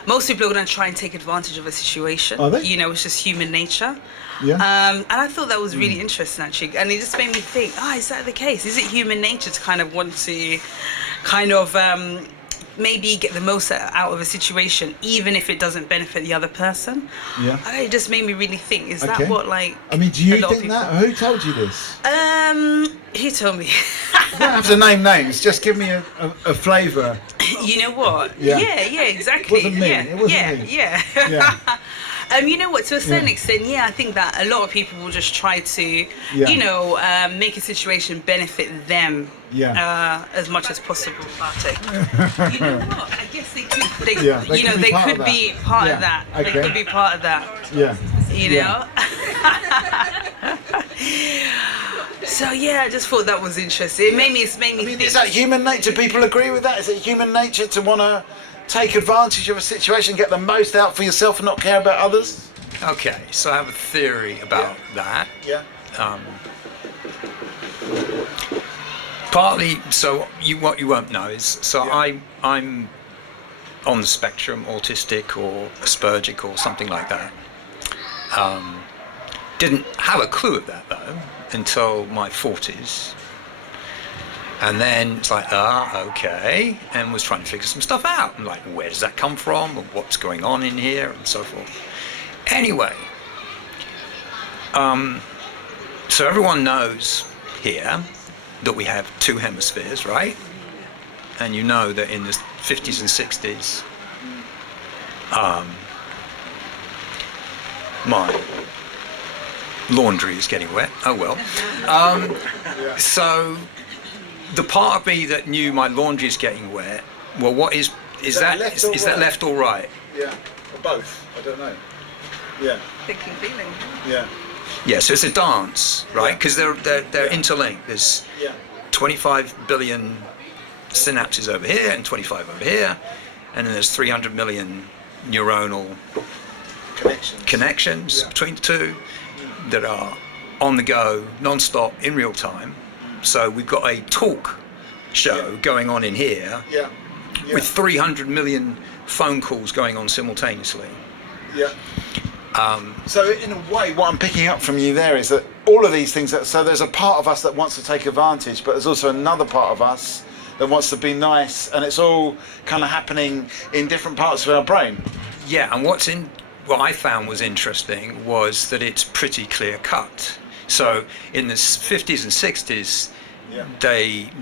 most people are going to try and take advantage of a situation. Are they? It's just human nature. Yeah. And I thought that was really interesting, actually, and it just made me think, is that the case? Is it human nature to kind of want to kind of maybe get the most out of a situation, even if it doesn't benefit the other person? Yeah. It just made me really think, is Okay. that what, like, I mean, do a you lot of think people- that? Who told you this? Who told me? You don't have to name names. Just give me a flavour. You know what? Yeah. Yeah, exactly. Wasn't me. Yeah, It wasn't yeah, me. yeah. Yeah. You know what? To a certain Yeah. extent, I think that a lot of people will just try to, Yeah. make a situation benefit them. Yeah. As much as possible. You know what? I guess they could. They could be part of that. Okay. They could be part of that. Yeah. You know. So I just thought that was interesting. It made me I mean, think. is that human nature? People agree with that? Is it human nature to want to take advantage of a situation, get the most out for yourself and not care about others? Okay, so I have a theory about that. Yeah. Partly, so what you won't know is, I'm on the spectrum, autistic or Aspergic or something like that. Didn't have a clue of that though until my 40s. And then it's like, okay, and was trying to figure some stuff out. I'm like, where does that come from? And what's going on in here? And so forth. Anyway, so everyone knows here that we have two hemispheres, right? And you know that in the 50s and 60s, my laundry is getting wet. Oh well. So the part of me that knew my laundry is getting wet, well, what is that left or right? Yeah, or both. I don't know. Yeah. Thinking, feeling. Yeah. Yeah, so it's a dance, right? Because they're interlinked. There's 25 billion synapses over here and 25 over here, and then there's 300 million neuronal connections between the two that are on the go, non-stop, in real time. So we've got a talk show going on in here with 300 million phone calls going on simultaneously. Yeah. So in a way, what I'm picking up from you there is that all of these things, so there's a part of us that wants to take advantage, but there's also another part of us that wants to be nice, and it's all kind of happening in different parts of our brain. Yeah, and what I found was interesting was that it's pretty clear cut. So in the 50s and 60s,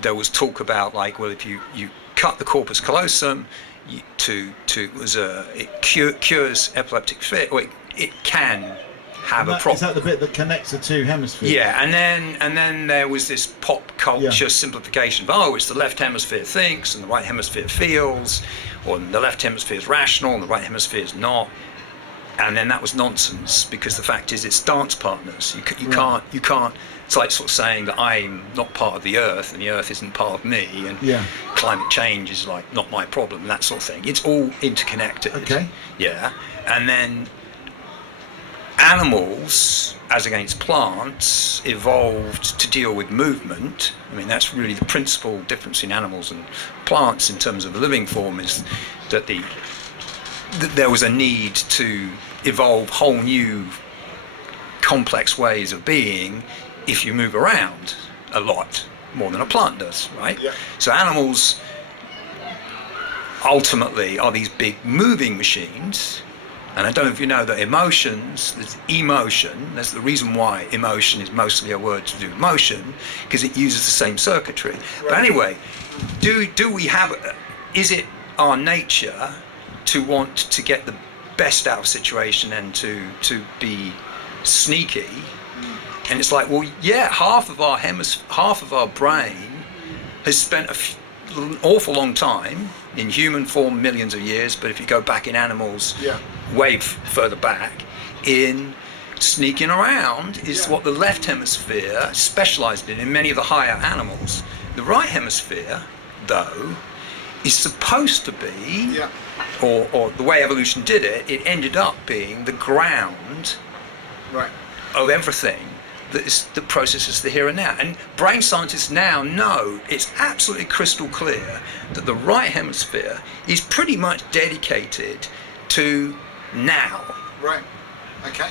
there was talk about like, well, if you cut the corpus callosum, it cures epileptic fit, or it can have a problem. Is that the bit that connects the two hemispheres? Yeah, and then there was this pop culture simplification of, it's the left hemisphere thinks and the right hemisphere feels, or the left hemisphere is rational and the right hemisphere is not. And then that was nonsense, because the fact is it's dance partners. You can't. It's like sort of saying that I'm not part of the Earth and the Earth isn't part of me, and climate change is like not my problem, that sort of thing. It's all interconnected. Okay. Yeah, and then animals, as against plants, evolved to deal with movement. I mean, that's really the principal difference in animals and plants in terms of the living form, is that there was a need to evolve whole new complex ways of being if you move around a lot more than a plant does, right? Yeah. So animals ultimately are these big moving machines. And I don't know if you know that there's emotion. That's the reason why emotion is mostly a word to do with motion, because it uses the same circuitry. Right. But anyway, is it our nature to want to get the best out of situation and to be sneaky? And it's like, well, yeah, half of our brain has spent an awful long time in human form, millions of years, but if you go back in animals, way further back, in sneaking around is what the left hemisphere specialized in many of the higher animals. The right hemisphere, though, is supposed to be, or the way evolution did it, it ended up being the ground of everything that processes the here and now. And brain scientists now know it's absolutely crystal clear that the right hemisphere is pretty much dedicated to now. Right. Okay.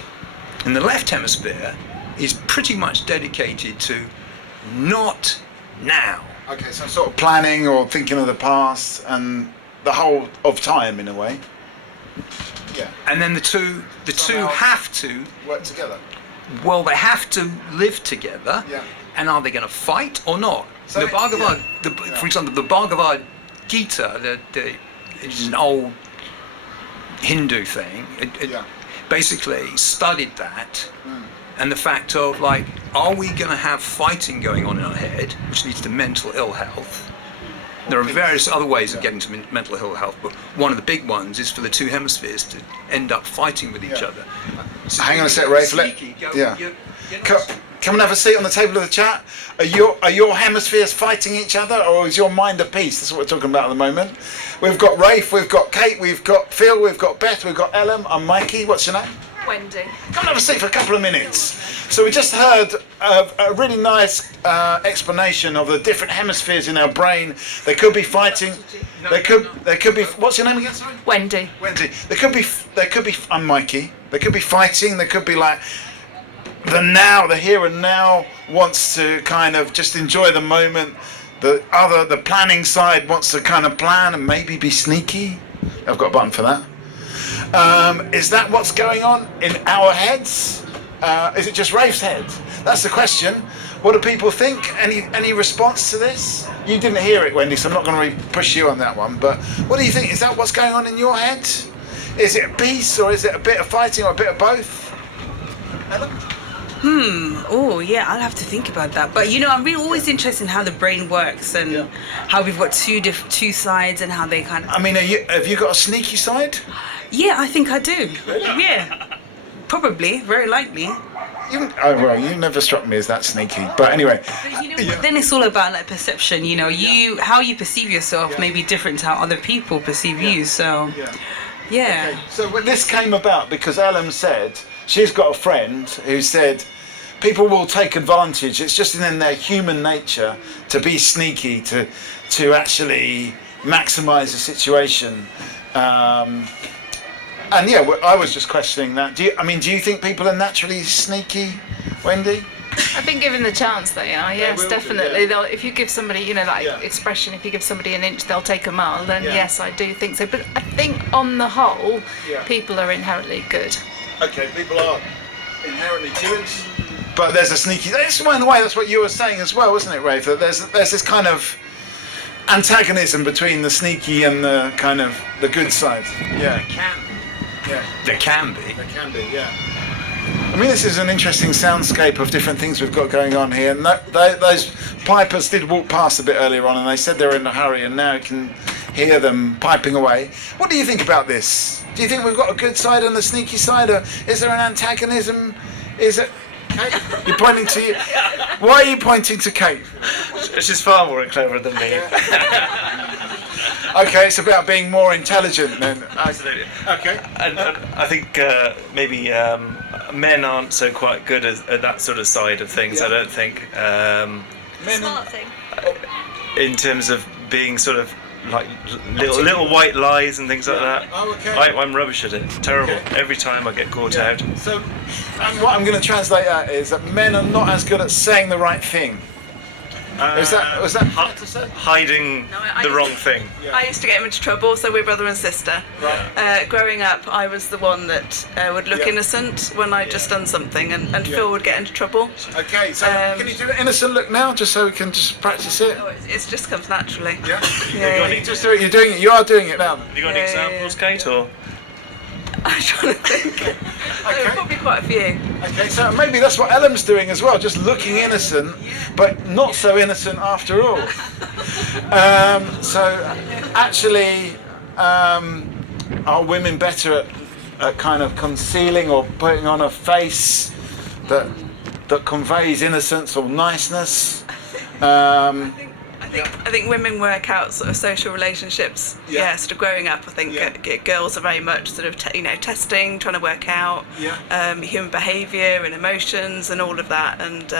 And the left hemisphere is pretty much dedicated to not now. Okay, so sort of planning or thinking of the past and the whole of time in a way. Yeah. And then the two have to work together. Well, they have to live together. Yeah. And are they going to fight or not? So the Bhagavad, for example, the Bhagavad Gita, it's an old Hindu thing. It basically studied that, and the fact of like, are we going to have fighting going on in our head, which leads to mental ill health? There are various other ways of getting to mental ill health, but one of the big ones is for the two hemispheres to end up fighting with each other. So hang on a sec, Rafe. Come and have a seat on the table of the chat. Are your hemispheres fighting each other, or is your mind at peace? That's what we're talking about at the moment. We've got Rafe, we've got Kate, we've got Phil, we've got Beth, we've got Ellen. I'm Mikey. What's your name? Wendy. Come and have a seat for a couple of minutes. So we just heard a really nice explanation of the different hemispheres in our brain. They could be fighting. They could be. What's your name again? Sorry. Wendy. They could be. I'm Mikey. They could be fighting. They could be like the here and now wants to kind of just enjoy the moment. The planning side wants to kind of plan and maybe be sneaky. I've got a button for that. Is that what's going on in our heads? Is it just Rafe's head? That's the question. What do people think? Any response to this? You didn't hear it, Wendy, so I'm not going to really push you on that one. But what do you think? Is that what's going on in your head? Is it peace, or is it a bit of fighting, or a bit of both? Ellen? Oh, yeah, I'll have to think about that. But, I'm really always interested in how the brain works and how we've got two sides and how they kind of... I mean, have you got a sneaky side? Yeah, I think I do. Yeah. Probably, very likely. You never struck me as that sneaky. But anyway. But, then it's all about like perception, how you perceive yourself may be different to how other people perceive you. So, yeah. Okay. So this came about because Ellen said she's got a friend who said people will take advantage. It's just in their human nature to be sneaky, to actually maximise the situation. And yeah, I was just questioning that. Do you think people are naturally sneaky, Wendy? I think given the chance they are, yes, definitely. Yeah. If you give somebody, expression, if you give somebody an inch, they'll take a mile, then yes, I do think so. But I think on the whole, people are inherently good. Okay, people are inherently good. But there's a sneaky... That's one way, that's what you were saying as well, wasn't it, Rafe? That there's this kind of antagonism between the sneaky and the kind of the good side. Yeah. There can be. There can be, yeah. I mean, this is an interesting soundscape of different things we've got going on here. And those pipers did walk past a bit earlier on, and they said they were in a hurry, and now you can hear them piping away. What do you think about this? Do you think we've got a good side and a sneaky side, or is there an antagonism? Is it... Kate? You're pointing to you. Why are you pointing to Kate? She's far more clever than me. Okay, it's about being more intelligent then. Absolutely. Okay. And I think maybe men aren't so quite good at that sort of side of things. I don't think. Smart thing. In terms of being sort of like little white lies and things like that. Oh, okay. I'm rubbish at it. Terrible. Okay. Every time I get caught out. So, and what I'm going to translate that is that men are not as good at saying the right thing. Was that fair to say? Hiding the wrong thing. I used to get him into trouble, so we're brother and sister. Right. Growing up, I was the one that would look innocent when I'd just done something, and Phil would get into trouble. Okay, so can you do an innocent look now, just so we can just practice it? Oh, it just comes naturally. Yeah. You just do it. You're doing it. You are doing it now. Have you got any examples, Kate, or? I'm trying to think. Okay. Probably quite a few. Okay, so maybe that's what Ellen's doing as well, just looking innocent, but not so innocent after all. So actually, are women better at kind of concealing or putting on a face that conveys innocence or niceness? I think women work out sort of social relationships. Yeah, sort of growing up, I think girls are very much sort of testing, trying to work out human behaviour and emotions and all of that. And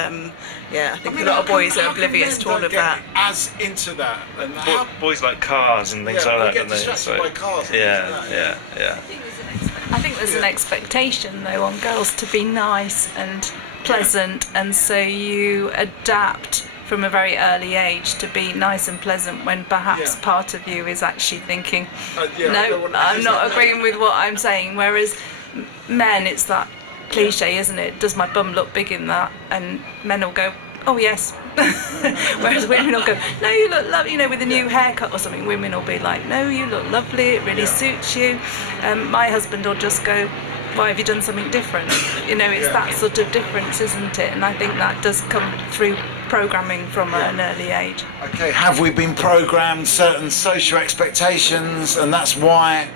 I think a lot of boys are oblivious to all of that. As into that, and Boys like cars and things like that, get don't they? distracted by cars. Yeah. I think there's an expectation, though, on girls to be nice and pleasant, and so you adapt from a very early age to be nice and pleasant when perhaps part of you is actually thinking, no, I'm not agreeing with what I'm saying. Whereas men, it's that cliche, isn't it? Does my bum look big in that? And men will go, oh yes. Whereas women will go, no, you look lovely, with a new haircut or something. Women will be like, no, you look lovely, it really suits you. My husband will just go, why have you done something different? It's that sort of difference, isn't it? And I think that does come through programming from an early age. Okay, have we been programmed certain social expectations, and that's why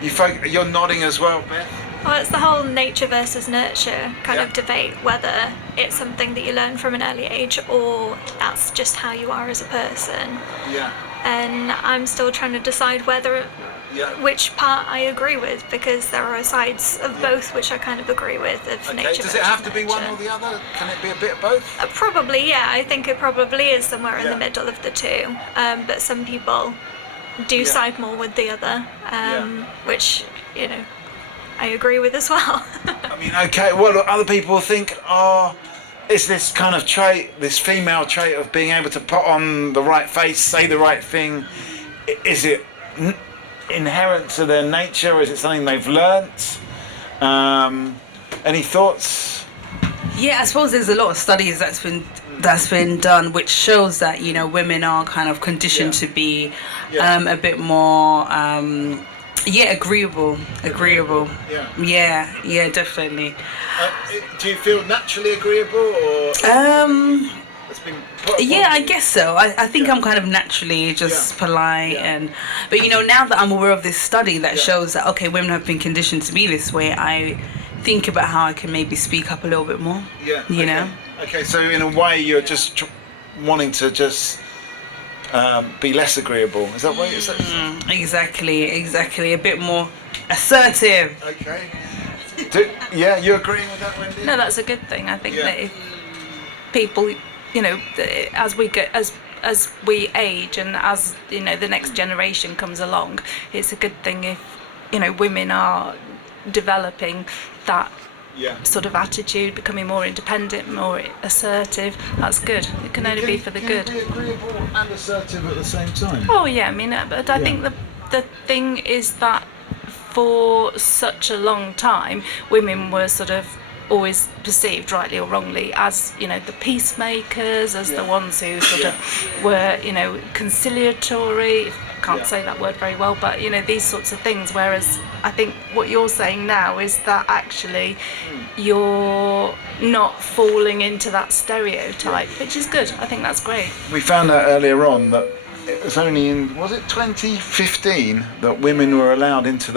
you're nodding as well, Beth? Well, it's the whole nature versus nurture kind of debate, whether it's something that you learn from an early age or that's just how you are as a person. Yeah. And I'm still trying to decide which part I agree with, because there are sides of both which I kind of agree with of nature. Does it have to be one or the other? Can it be a bit of both? Probably, yeah. I think it probably is somewhere in the middle of the two. But some people do side more with the other, which, I agree with as well. I mean, okay, what do other people think? Is this kind of trait, this female trait of being able to put on the right face, say the right thing, is it inherent to their nature, or is it something they've learnt? Any thoughts? Yeah, I suppose there's a lot of studies that's been done which shows that, you know, women are kind of conditioned to be a bit more agreeable. Yeah, definitely. Do you feel naturally agreeable, or it's been put upon yeah, I you? guess so. I think I'm kind of naturally just polite, but you know, now that I'm aware of this study that shows that okay, women have been conditioned to be this way, I think about how I can maybe speak up a little bit more. You know. Okay, so in a way, you're just wanting to just be less agreeable. Is that what you're saying? Exactly. A bit more assertive. Okay. You agreeing with that, Wendy? No, that's a good thing. I think that if people, you know, as we age and as, you know, the next generation comes along, it's a good thing if, you know, women are developing that sort of attitude, becoming more independent, more assertive. That's good. It can only be for the good. Be agreeable and assertive at the same time. Oh yeah, I mean, but I think the thing is that for such a long time, women were sort of always perceived, rightly or wrongly, as, you know, the peacemakers, as the ones who sort of were, you know, conciliatory. Can't say that word very well, but you know, these sorts of things. Whereas I think what you're saying now is that actually you're not falling into that stereotype, which is good. I think that's great. We found out earlier on that it was only in, was it 2015, that women were allowed into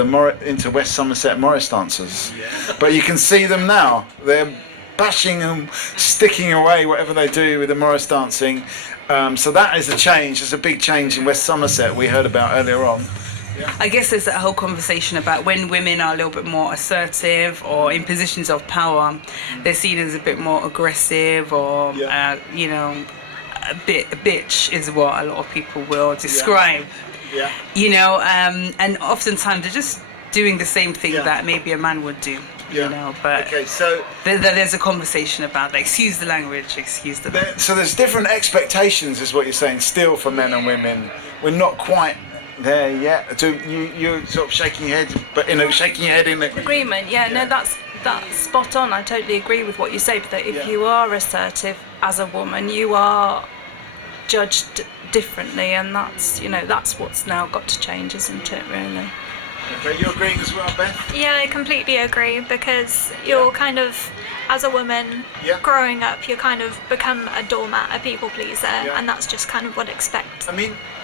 into West Somerset Morris dancers. But you can see them now. They're bashing and sticking away whatever they do with the Morris dancing. So that is a change. There's a big change in West Somerset we heard about earlier on. I guess there's that whole conversation about when women are a little bit more assertive or in positions of power, they're seen as a bit more aggressive or, you know, a bitch is what a lot of people will describe. You know, and oftentimes they're just doing the same thing that maybe a man would do. You know, but okay, so there's a conversation about that. Excuse the language. So there's different expectations, is what you're saying, still for men and women. We're not quite there yet. So you're sort of shaking your head, but shaking your head in the agreement. Yeah, no, that's spot on. I totally agree with what you say. But that if you are assertive as a woman, you are judged differently, and that's, you know, that's what's now got to change, isn't it? Really. Okay, you're agreeing as well, Beth? Yeah, I completely agree, because you're kind of, as a woman, growing up, you kind of become a doormat, a people pleaser, and that's just kind of what expect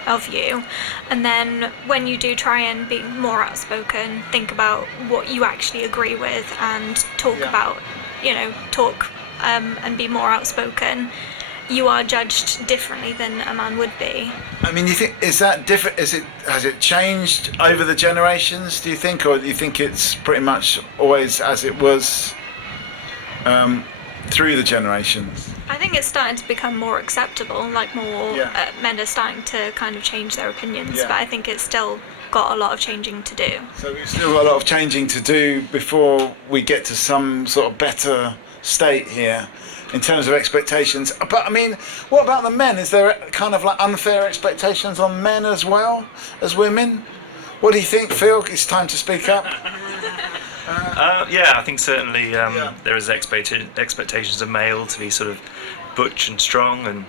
of you. And then when you do try and be more outspoken, think about what you actually agree with and talk about, you know, and be more outspoken, you are judged differently than a man would be. I mean, you think, is that different? Has it changed over the generations, do you think, or do you think it's pretty much always as it was through the generations? I think it's starting to become more acceptable, like more men are starting to kind of change their opinions, but I think it's still got a lot of changing to do. So we've still got a lot of changing to do before we get to some sort of better state here in terms of expectations. But I mean, what about the men? Is there kind of like unfair expectations on men as well as women? What do you think, Phil? It's time to speak up. I think certainly there is expectations of male to be sort of butch and strong, and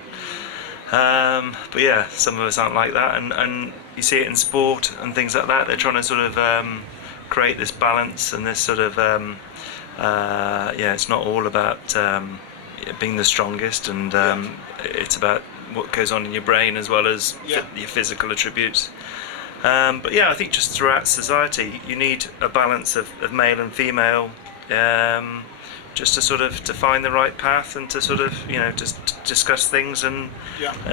but yeah, some of us aren't like that, and you see it in sport and things like that. They're trying to sort of create this balance and this sort of it's not all about being the strongest, and it's about what goes on in your brain as well as your physical attributes. But yeah, I think just throughout society you need a balance of male and female, just to sort of to find the right path and to sort of, you know, just discuss things and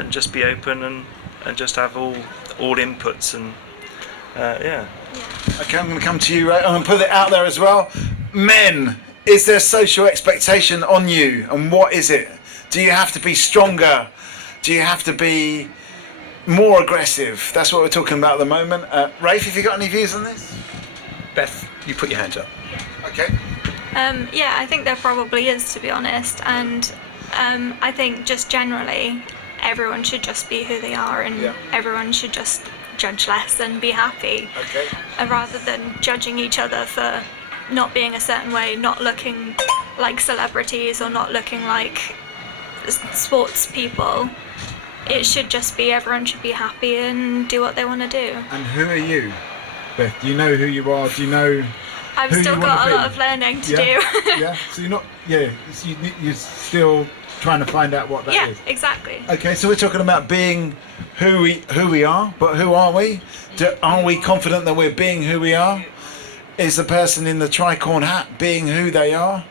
just be open and just have all inputs and Okay, I'm going to come to you, Ray. I'm going to put it out there as well. Men, is there social expectation on you, and what is it? Do you have to be stronger? Do you have to be more aggressive? That's what we're talking about at the moment. Rafe, have you got any views on this? Beth You put your hands up. Okay. Yeah, I think there probably is, to be honest, and I think just generally everyone should just be who they are, and everyone should just judge less and be happy. Okay. Rather than judging each other for not being a certain way, not looking like celebrities or not looking like sports people. It should just be everyone should be happy and do what they want to do. And who are you, Beth? Do you know who you are? Do you know? I've who still you got want a to lot be? of learning to Yeah? do. Yeah. So you're not. Yeah. So you're still trying to find out what that is. Yeah, exactly. Okay. So we're talking about being who we are, but who are we? Are we confident that we're being who we are? Is the person in the tricorn hat being who they are?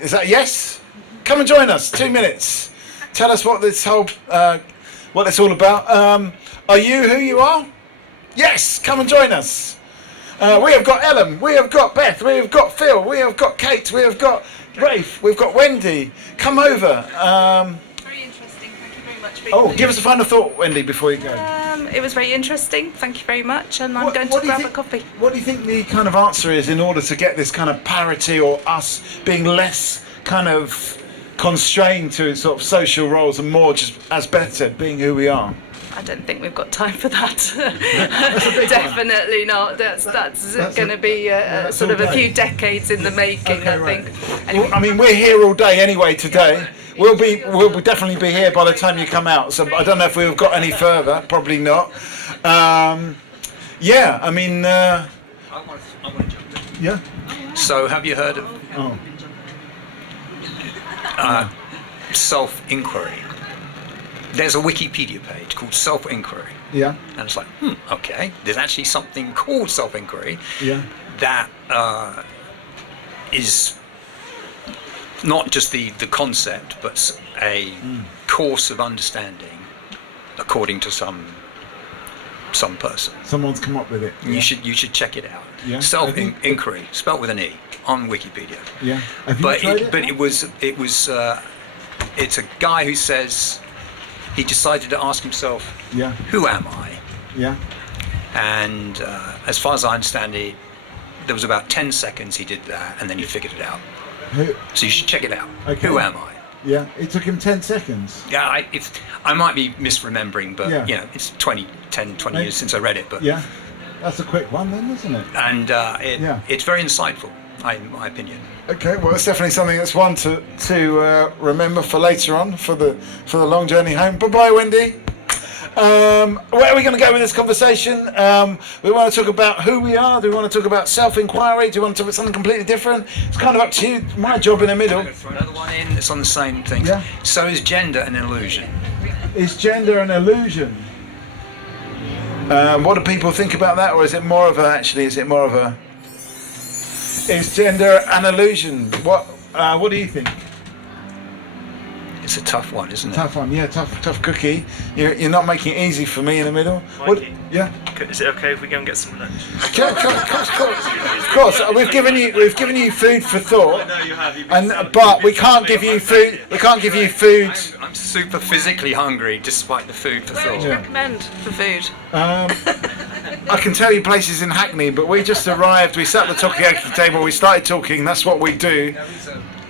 Is that yes? Come and join us. 2 minutes. Tell us what this whole what it's all about. Are you who you are? Yes. Come and join us. We have got Ellen. We have got Beth. We have got Phil. We have got Kate. We have got Rafe. We've got Wendy. Come over. Very interesting. Thank you very much. Oh, give us a final thought, Wendy, before you go. It was very interesting. Thank you very much. And I'm going to grab a coffee. What do you think the kind of answer is in order to get this kind of parity, or us being less kind of constrained to sort of social roles and more just, as Beth said, being who we are? I don't think we've got time for that. Definitely not. That's going to be sort of a few decades in the making, Okay, I right. think. Anyway. Well, I mean, we're here all day anyway today. We'll definitely be here by the time you come out. So I don't know if we've got any further. Probably not. Yeah. I mean. I want to jump in. Yeah. So have you heard of self-inquiry? There's a Wikipedia page called self-inquiry. Yeah. And it's like, okay, there's actually something called self-inquiry Yeah. that is not just the concept, but a course of understanding according to some person. Someone's come up with it. You should check it out. Yeah. Self-inquiry, spelled with an E, on Wikipedia. Yeah. Have you But tried it's a guy who says he decided to ask himself, Yeah. who am I? Yeah. And as far as I understand it, there was about 10 seconds he did that, and then he figured it out. So you should check it out. Okay. Who am I? Yeah. It took him 10 seconds. Yeah, I might be misremembering, but Yeah. it's 20 years since I read it. But Yeah. That's a quick one then, isn't it? and it's very insightful, in my opinion. Okay, well, it's definitely something that's one to remember for later on for the long journey home. Bye bye, Wendy. Where are we going to go with this conversation? We want to talk about who we are. Do we want to talk about self-inquiry? Do we want to talk about something completely different? It's kind of up to you. My job in the middle. Throw another one in. It's on the same thing. Yeah. So is gender an illusion? Is gender an illusion? What do people think about that, or is it more of a? Is gender an illusion? What do you think? It's a tough one, isn't it? Tough one, yeah, tough cookie. You're not making it easy for me in the middle. Mikey, Yeah. is it okay if we go and get some lunch? Okay, of course. We've given you food for thought. No, you have. But we can't give you food. We can't give you food. I'm super physically hungry despite the food for Where would thought. you recommend for food? I can tell you places in Hackney, but we just arrived. We sat at the Talkaoke table. We started talking. That's what we do.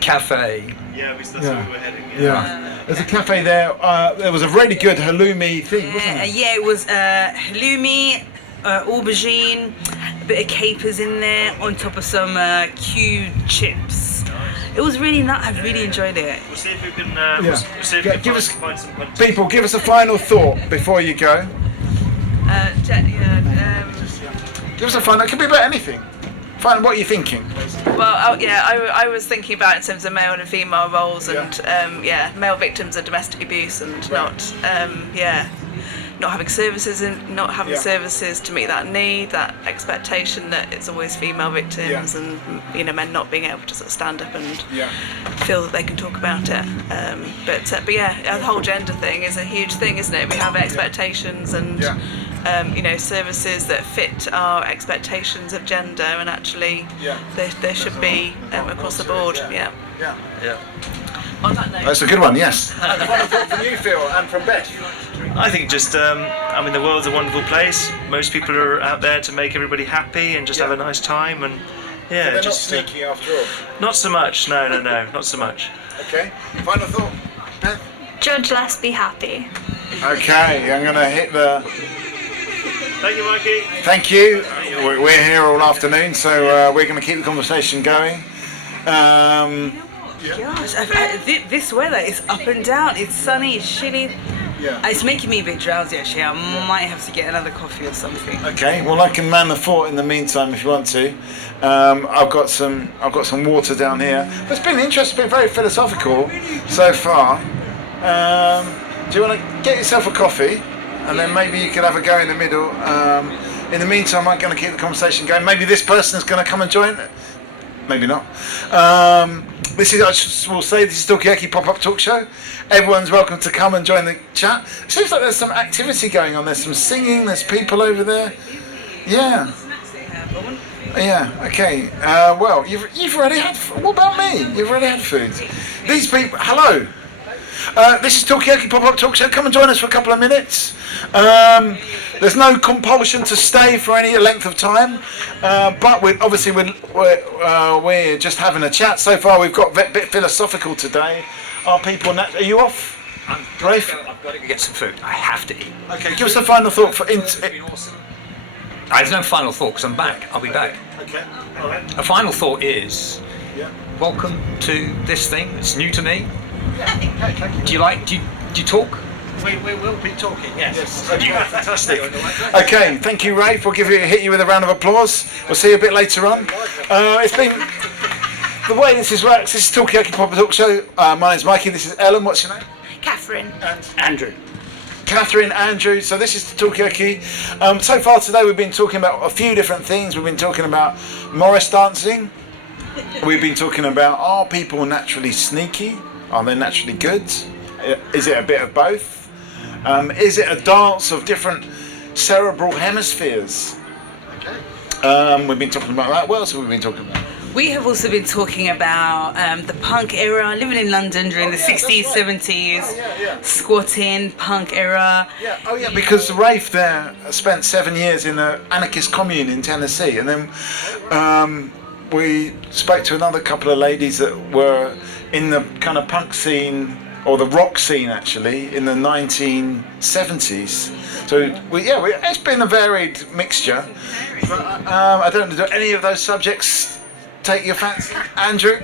Cafe. Yeah, that's where we were heading. Yeah. There's a cafe there. There was a really good halloumi thing, wasn't it? Yeah, it was halloumi, aubergine, a bit of capers in there, on top of some Quay chips. It was really nice. I really enjoyed it. We'll see if we can. Yeah. We'll see if we can Give find some punches. People, give us a final thought before you go. Give us a final. It could be about anything. Find what you're thinking. Well, I was thinking about in terms of male and female roles, and male victims of domestic abuse, and not having services services to meet that need, that expectation that it's always female victims, and men not being able to sort of stand up and feel that they can talk about it. But the whole gender thing is a huge thing, isn't it? We have expectations and. Services that fit our expectations of gender, and actually there should be across the board. Yeah. On that note. That's a good one. Yes. Final thought from you, Phil, and from Beth. I think just, I mean, the world's a wonderful place. Most people are out there to make everybody happy and just have a nice time, and yeah, So they're just not sneaky after all. not so much. No, not so much. Okay. Final thought. Beth? Judge less, be happy. Okay, I'm going to hit the. Thank you, Mikey. Thank you. We're here all afternoon, so we're going to keep the conversation going. Gosh, this weather is up and down. It's sunny, it's chilly. Yeah. It's making me a bit drowsy actually. I might have to get another coffee or something. Okay. Well, I can man the fort in the meantime if you want to. I've got some water down here. But it's been interesting. It's been very philosophical so far. Do you want to get yourself a coffee, and then maybe you could have a go in the middle. In the meantime, I'm going to keep the conversation going. Maybe this person is going to come and join. Maybe not. This is, will say, this is Talkaoke Pop-Up Talk Show. Everyone's welcome to come and join the chat. It seems like there's some activity going on. There's some singing. There's people over there. Yeah. Yeah. Okay. Well, you've already had. What about me? You've already had food. These people. Hello. This is Talkaoke Pop-Up Talk Show. Come and join us for a couple of minutes. There's no compulsion to stay for any length of time, but we're just having a chat. So far, we've got a bit philosophical today. Are people? Are you off? Rafe? I've got to get some food. I have to eat. Okay. Give us a final thought for. There's no final thought because I'm back. I'll be back. Okay. All right. A final thought is, welcome to this thing. It's new to me. Do you talk? We will be talking, yes. Okay, fantastic. Okay, thank you, Rafe. We'll hit you with a round of applause. We'll see you a bit later on. It's been the way this works. This is Talkaoke Pop-Up Talk Show. My name's Mikey. This is Ellen. What's your name? Catherine. And Andrew. Catherine, Andrew. So this is Talkaoke. So far today, we've been talking about a few different things. We've been talking about Morris dancing. We've been talking about, are people naturally sneaky? Are they naturally good? Is it a bit of both? Is it a dance of different cerebral hemispheres? Okay. We've been talking about that. What else have we been talking about? We have also been talking about the punk era, living in London during the 60s, 70s, squatting, punk era. Yeah. Oh yeah, because Rafe there spent 7 years in an anarchist commune in Tennessee, and then we spoke to another couple of ladies that were in the kind of punk scene, or the rock scene actually, in the 1970s. So it's been a varied mixture. But, I don't know, do any of those subjects take your fancy, Andrew?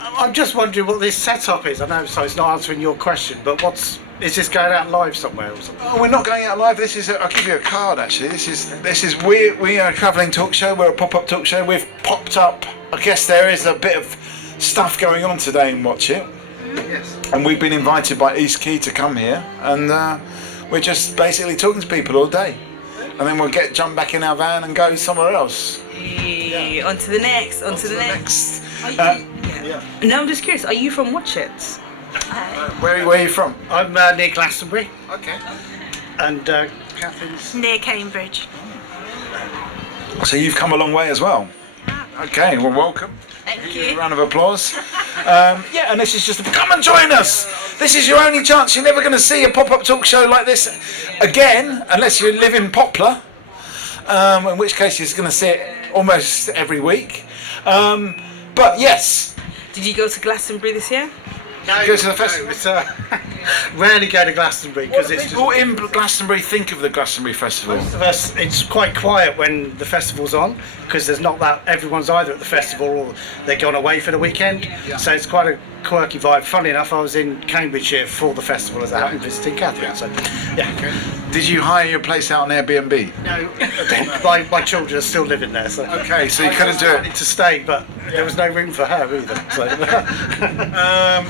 I'm just wondering what this setup is. I know, so it's not answering your question, but is this going out live somewhere or something? Oh, we're not going out live. This is. I'll give you a card actually. This is. We are a travelling talk show. We're a pop-up talk show. We've popped up. I guess there is a bit of stuff going on today in Watchet. Yes. And we've been invited by East Quay to come here, and we're just basically talking to people all day, and then we'll jump back in our van and go somewhere else. On to the next. No, I'm just curious. Are you from Watchet? Where are you from? I'm near Glastonbury. Okay. And Catherine's near Cambridge. So you've come a long way as well. Okay, well, welcome. Thank you. A round of applause. And this is just come and join us. This is your only chance. You're never going to see a pop-up talk show like this again, unless you live in Poplar, in which case you're going to see it almost every week. But yes. Did you go to Glastonbury this year? No, go to the festival. Rarely go to Glastonbury because it's people in Glastonbury think of the Glastonbury Festival. Most of us, it's quite quiet when the festival's on because there's not that everyone's either at the festival or they're gone away for the weekend. Yeah. So it's quite a quirky vibe. Funnily enough, I was in Cambridgeshire for the festival as I happened visiting Catherine. So yeah. Okay. Did you hire your place out on Airbnb? No, my children are still living there. So okay, so you couldn't do it. To stay, but there was no room for her either. So.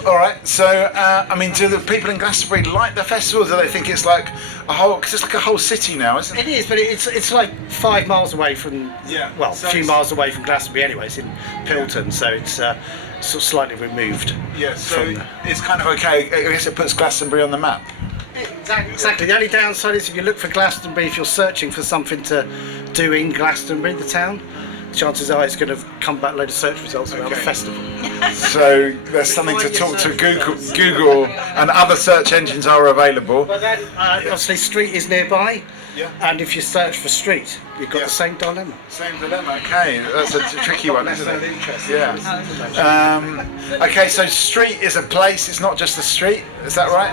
All right. So I mean, do the people in Glastonbury like the festival? Do they think it's like a whole? Because it's like a whole city now, isn't it? It is, but it's like 5 miles away from. Yeah. Well, so a few miles away from Glastonbury anyway. It's in Pilton, so it's sort of slightly removed. Yeah. So it's kind of okay. I guess it puts Glastonbury on the map. Exactly. The only downside is if you look for Glastonbury, if you're searching for something to do in Glastonbury, the town, chances are it's going to come back a load of search results around the festival. So there's something to talk to Google, and other search engines are available. But then, obviously, street is nearby. Yeah. And if you search for street, you've got the same dilemma. Same dilemma. Okay, that's a tricky one, isn't it? Yeah. Okay, so street is a place. It's not just a street. Is that right?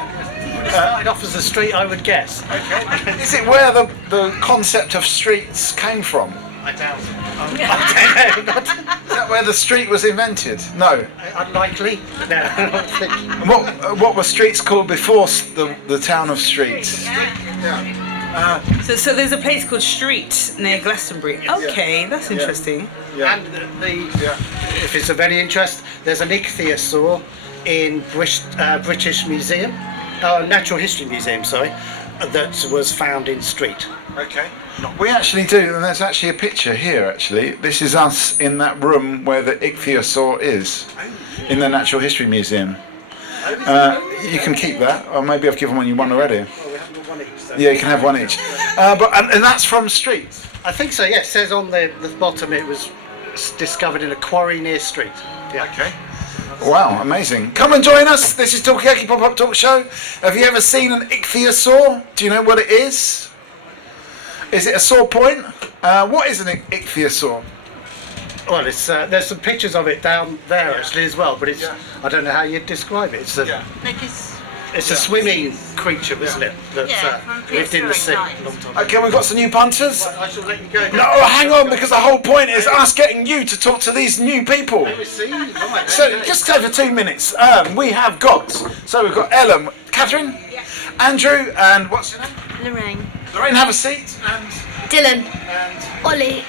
Started off as a street, I would guess. Okay. Is it where the concept of streets came from? I doubt it. I don't know. Is that where the street was invented? No. Unlikely. No. And what were streets called before the town of Streets? Yeah. So there's a place called Street near Glastonbury. Okay, that's interesting. Yeah. And if it's of any interest, there's an ichthyosaur in British Museum, Natural History Museum, sorry, that was found in Street. Okay. We actually do, and there's actually a picture here. Actually, this is us in that room where the ichthyosaur is, in the Natural History Museum. You can keep that, or maybe I've given you one already. Yeah, you can have one each. And that's from Street. I think so. Yes, it says on the bottom it was discovered in a quarry near Street. Yeah. Okay. Wow, amazing. Come and join us. This is Talkaoke Pop-Up Talk Show. Have you ever seen an ichthyosaur? Do you know what it is? Is it a sore point? What is an ichthyosaur? Well, it's there's some pictures of it down there actually as well, but it's I don't know how you'd describe it. It's a swimming creature, isn't it? That lived in the sea. Okay, we've got some new punters. I shall let you go. No, hang on, because the whole point is us getting you to talk to these new people. So just go for 2 minutes. We have got, so we've got Ellen, Catherine, Andrew, and what's your name? Lorraine. Lorraine, have a seat. And Dylan. And Ollie.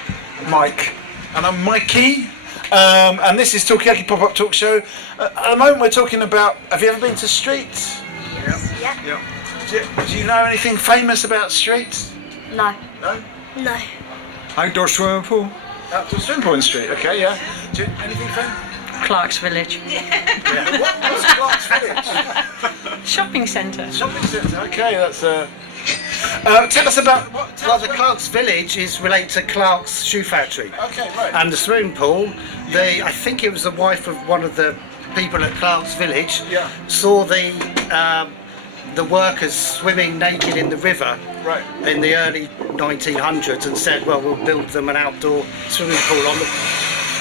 Mike. And I'm Mikey. And this is Talkaoke Pop-Up Talk Show. At the moment we're talking about, have you ever been to Street? Yeah. Do you know anything famous about Street? No. No? No. Outdoor swimming pool. Outdoor swimming pool in Street, okay, yeah. Anything famous? Clark's Village. What's Clark's Village? Shopping centre. Shopping centre, okay, that's tell us about what. Well, the Clark's Village is related to Clark's shoe factory. Okay, right. And the swimming pool, I think it was the wife of one of the people at Clark's Village, saw the workers swimming naked in the river in the early 1900s and said, well, we'll build them an outdoor swimming pool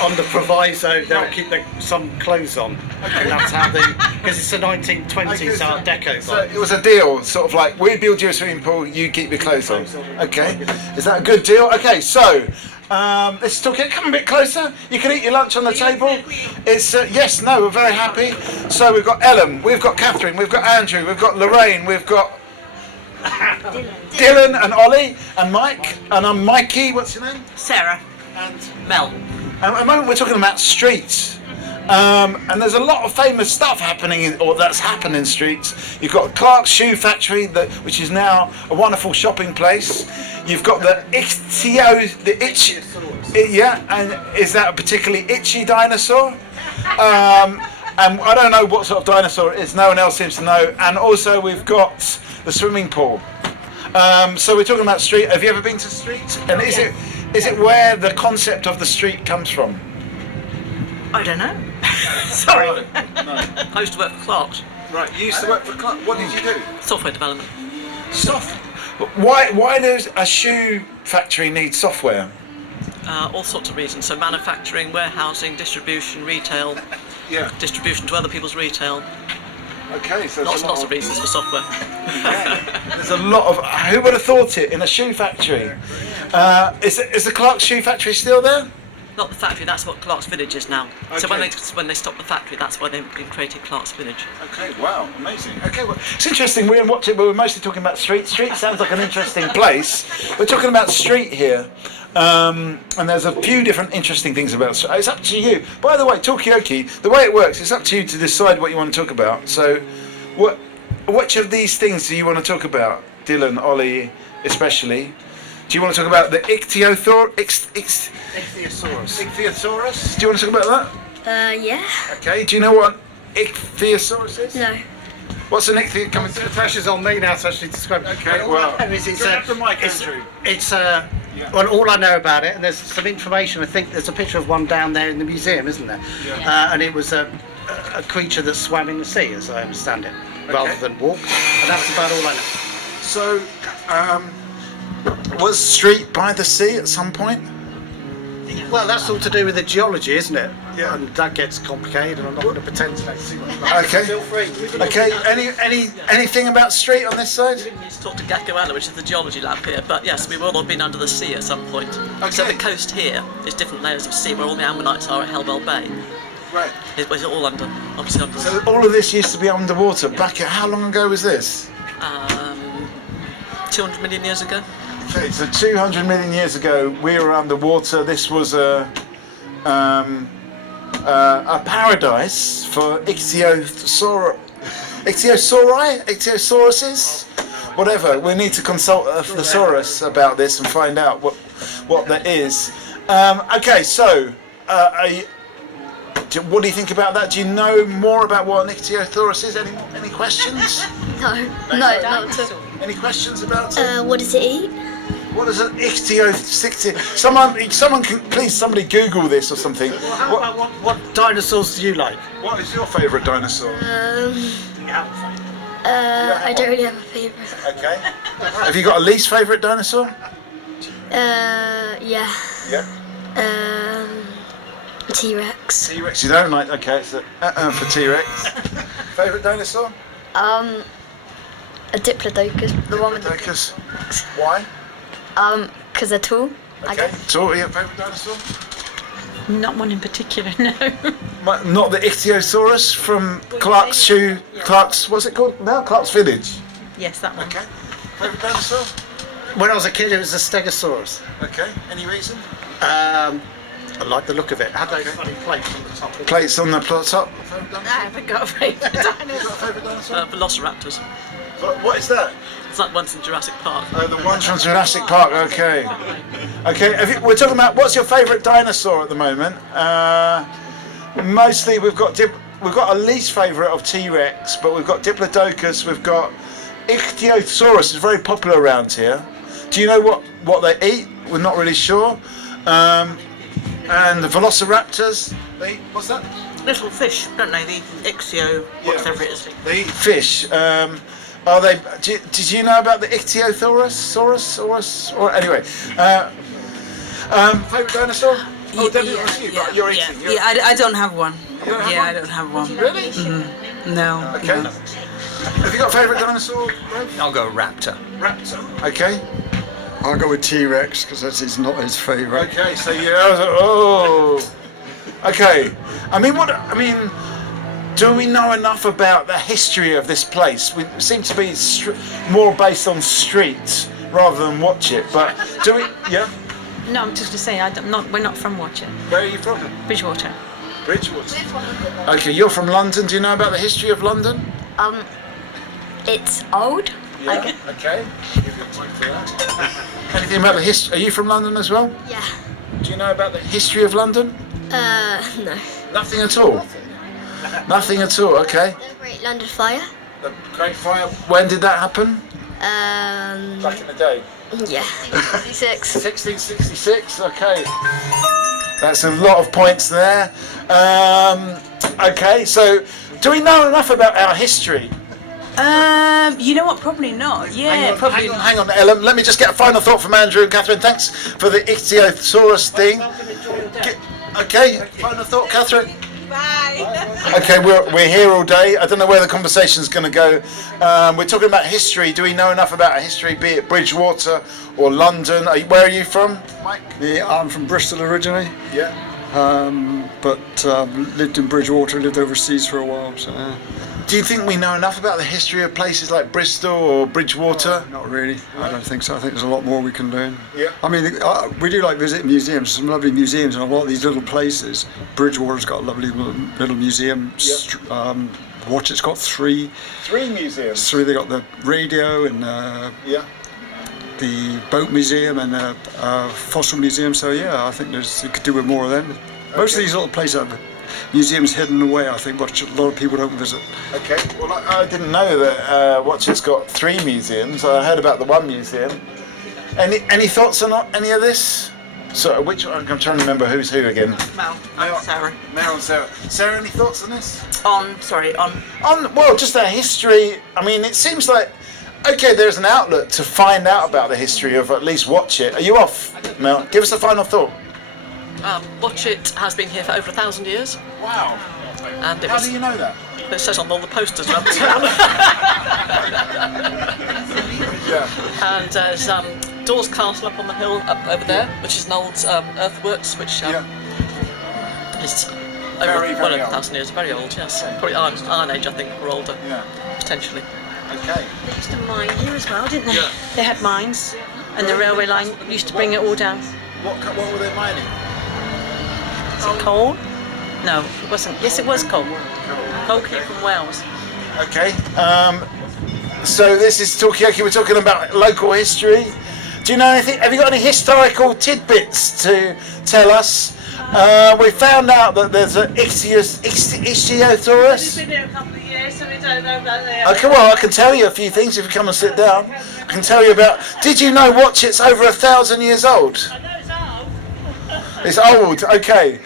on the proviso they'll keep some clothes on. Okay. And that's how because it's the 1920s Art Deco. So it was a deal, sort of like, we build you a swimming pool, you keep your clothes on. Okay, is that a good deal? Okay, so let's talk. Come a bit closer. You can eat your lunch on the table. It's yes, no, we're very happy. So we've got Ellen, we've got Catherine, we've got Andrew, we've got Lorraine, we've got Dylan and Ollie and Mike, and I'm Mikey. What's your name? Sarah. And Mel. At the moment we're talking about streets. And there's a lot of famous stuff happening, or that's happened in Streets. You've got Clark's Shoe Factory, which is now a wonderful shopping place. You've got the and is that a particularly itchy dinosaur? And I don't know what sort of dinosaur it is. No one else seems to know. And also we've got the swimming pool. So we're talking about Street. Have you ever been to Street? And is it where the concept of the street comes from? I don't know. Sorry. No. I used to work for Clark's. Right, you used to work for Clark. What did you do? Software development. Why does a shoe factory need software? All sorts of reasons. So manufacturing, warehousing, distribution, retail. Yeah. Distribution to other people's retail. Okay, so lots of reasons for software. There's a lot of. Who would have thought it in a shoe factory? Is the Clark's Shoe Factory still there? Not the factory. That's what Clark's Village is now. Okay. So when they stopped the factory, that's why they created Clark's Village. Okay, wow, amazing. Okay, well, it's interesting. We're in Watchet, but we're mostly talking about Street. Street sounds like an interesting place. We're talking about Street here. And there's a few different interesting things about Street. It's up to you. By the way, Talkaoke, the way it works, it's up to you to decide what you want to talk about. So, which of these things do you want to talk about? Dylan, Ollie, especially. Do you want to talk about the Ichthyosaurus? Ichthyosaurus? Do you want to talk about that? Yeah. Okay, do you know what Ichthyosaurus is? No. What's an Ichthyosaurus? The pressure's on me now to actually describe it. Okay, well, it's a Well, all I know about it, and there's some information. I think there's a picture of one down there in the museum, isn't there? And it was a creature that swam in the sea, as I understand it, rather than walked. And that's about all I know. So, was Street by the sea at some point? Well, that's all to do with the geology, isn't it? Yeah. And that gets complicated, and I'm not going to pretend to know too much about it. Okay. Feel free. Okay. Anything about Street on this side? We need to talk to Gakoala, which is the geology lab here, but yes, we will have been under the sea at some point. So the coast here is different layers of sea, where all the ammonites are at Hellbell Bay. Right. It was all obviously under. So all of this used to be underwater. Back at how long ago was this? 200 million years ago. Okay, so 200 million years ago, we were underwater. This was a paradise for ichthyosauruses, whatever. We need to consult a thesaurus about this and find out what that is. Okay, so what do you think about that? Do you know more about what an ichthyosaurus is? Any questions? No, not at all. Any questions about it? What does it eat? What is an ichthyosauros? Someone can please somebody Google this or something. What dinosaurs do you like? What is your favourite dinosaur? I don't really have a favourite. Okay. Have you got a least favourite dinosaur? Yeah. Yeah. T-Rex. T-Rex. You don't like? Okay, so for T-Rex. Favourite dinosaur? A Diplodocus, the one with Diplodocus. Why? Because they're tall. Okay. Tall. Your favourite dinosaur? Not one in particular, no. Not the Ichthyosaurus from Clark's. What's it called now? Clark's Village. Yes, that one. Okay. Favourite dinosaur? When I was a kid, it was a Stegosaurus. Okay. Any reason? I like the look of it. Had those funny plates on the top. Plates on the top. I haven't got a favourite dinosaur. Velociraptors. What is that? It's like ones in Jurassic Park. Oh, the ones from Jurassic Park. Okay. Okay. We're talking about what's your favourite dinosaur at the moment? Mostly we've got a least favourite of T-Rex, but we've got Diplodocus. We've got Ichthyosaurus. Is very popular around here. Do you know what they eat? We're not really sure. And the Velociraptors. They eat, what's that? Little fish, don't they? The ichthyo, whatever it is. They eat fish. Are they? Did you know about the Ichthyosaurus? Or anyway, favourite dinosaur? Oh, Debbie, you're eating. I don't have one. You don't have one? I don't have one. Really? Mm-hmm. No. Okay. No. Have you got a favourite dinosaur? I'll go raptor. Raptor. Okay. I'll go with T-Rex because that's not his favourite. Okay, so okay. Do we know enough about the history of this place? We seem to be more based on streets rather than Watchet, but do we? Yeah. No, I'm just to say we're not from Watchet. Where are you from? Bridgewater. Bridgewater. Okay, you're from London. Do you know about the history of London? It's old. Yeah. Okay. Anything about the history? Are you from London as well? Yeah. Do you know about the history of London? No. Nothing at all. Nothing at all. Okay. The Great London Fire. The Great Fire. When did that happen? Back in the day. Yeah. 1666. 1666. Okay. That's a lot of points there. Okay. So, do we know enough about our history? You know what? Probably not. Yeah, probably. Hang on, Ellen. Let me just get a final thought from Andrew and Catherine. Thanks for the Ichthyosaurus thing. Okay. Final thought, Catherine. Bye. Okay, we're here all day. I don't know where the conversation's going to go. We're talking about history. Do we know enough about our history, be it Bridgewater or London? Where are you from, Mike? Yeah, I'm from Bristol originally. Yeah. But lived in Bridgewater, lived overseas for a while. So. Do you think we know enough about the history of places like Bristol or Bridgewater? Not really. I don't think so. I think there's a lot more we can learn. Yeah. I mean, we do like visiting museums. Some lovely museums and a lot of these little places. Bridgewater's got a lovely little museum. Yep. Watchet's got three. 3 museums. 3. They got the radio and yeah. the boat museum and the fossil museum. So yeah, I think you could do with more of them. Most of these little places have museums hidden away, I think, which a lot of people don't visit. Okay, well I didn't know that Watchet's got 3 museums. I heard about the one museum. Any thoughts on any of this? So which one? I'm trying to remember who's who again. Mel and Sarah. Mel and Sarah. Sarah, any thoughts on this? On Well, just our history. I mean, it seems like okay. There's an outlet to find out about the history of at least Watchet. Are you off, Mel? Give us a final thought. Watchet has been here for over 1,000 years. Wow. And How do you know that? It says on all the posters around town. Yeah. And there's Dawes Castle up on the hill up over there, which is an old earthworks, which is Very over old. 1,000 years, very old, yes. Probably Iron Age, I think, or older, potentially. Okay. They used to mine here as well, didn't they? Yeah. They had mines, and the railway line used to bring it all down. What were they mining? Is it coal? No, it wasn't. Yes, it was coal. Coal came from Wales. Okay. So this is Talkaoke. We're talking about local history. Do you know anything? Have you got any historical tidbits to tell us? We found out that there's an Ichthyosaurus. Been here a couple of years, so we don't know about that. Okay, well, I can tell you a few things if you come and sit down. I can tell you about. Did you know Watchet's over 1,000 years old? I know it's old. It's old. Okay.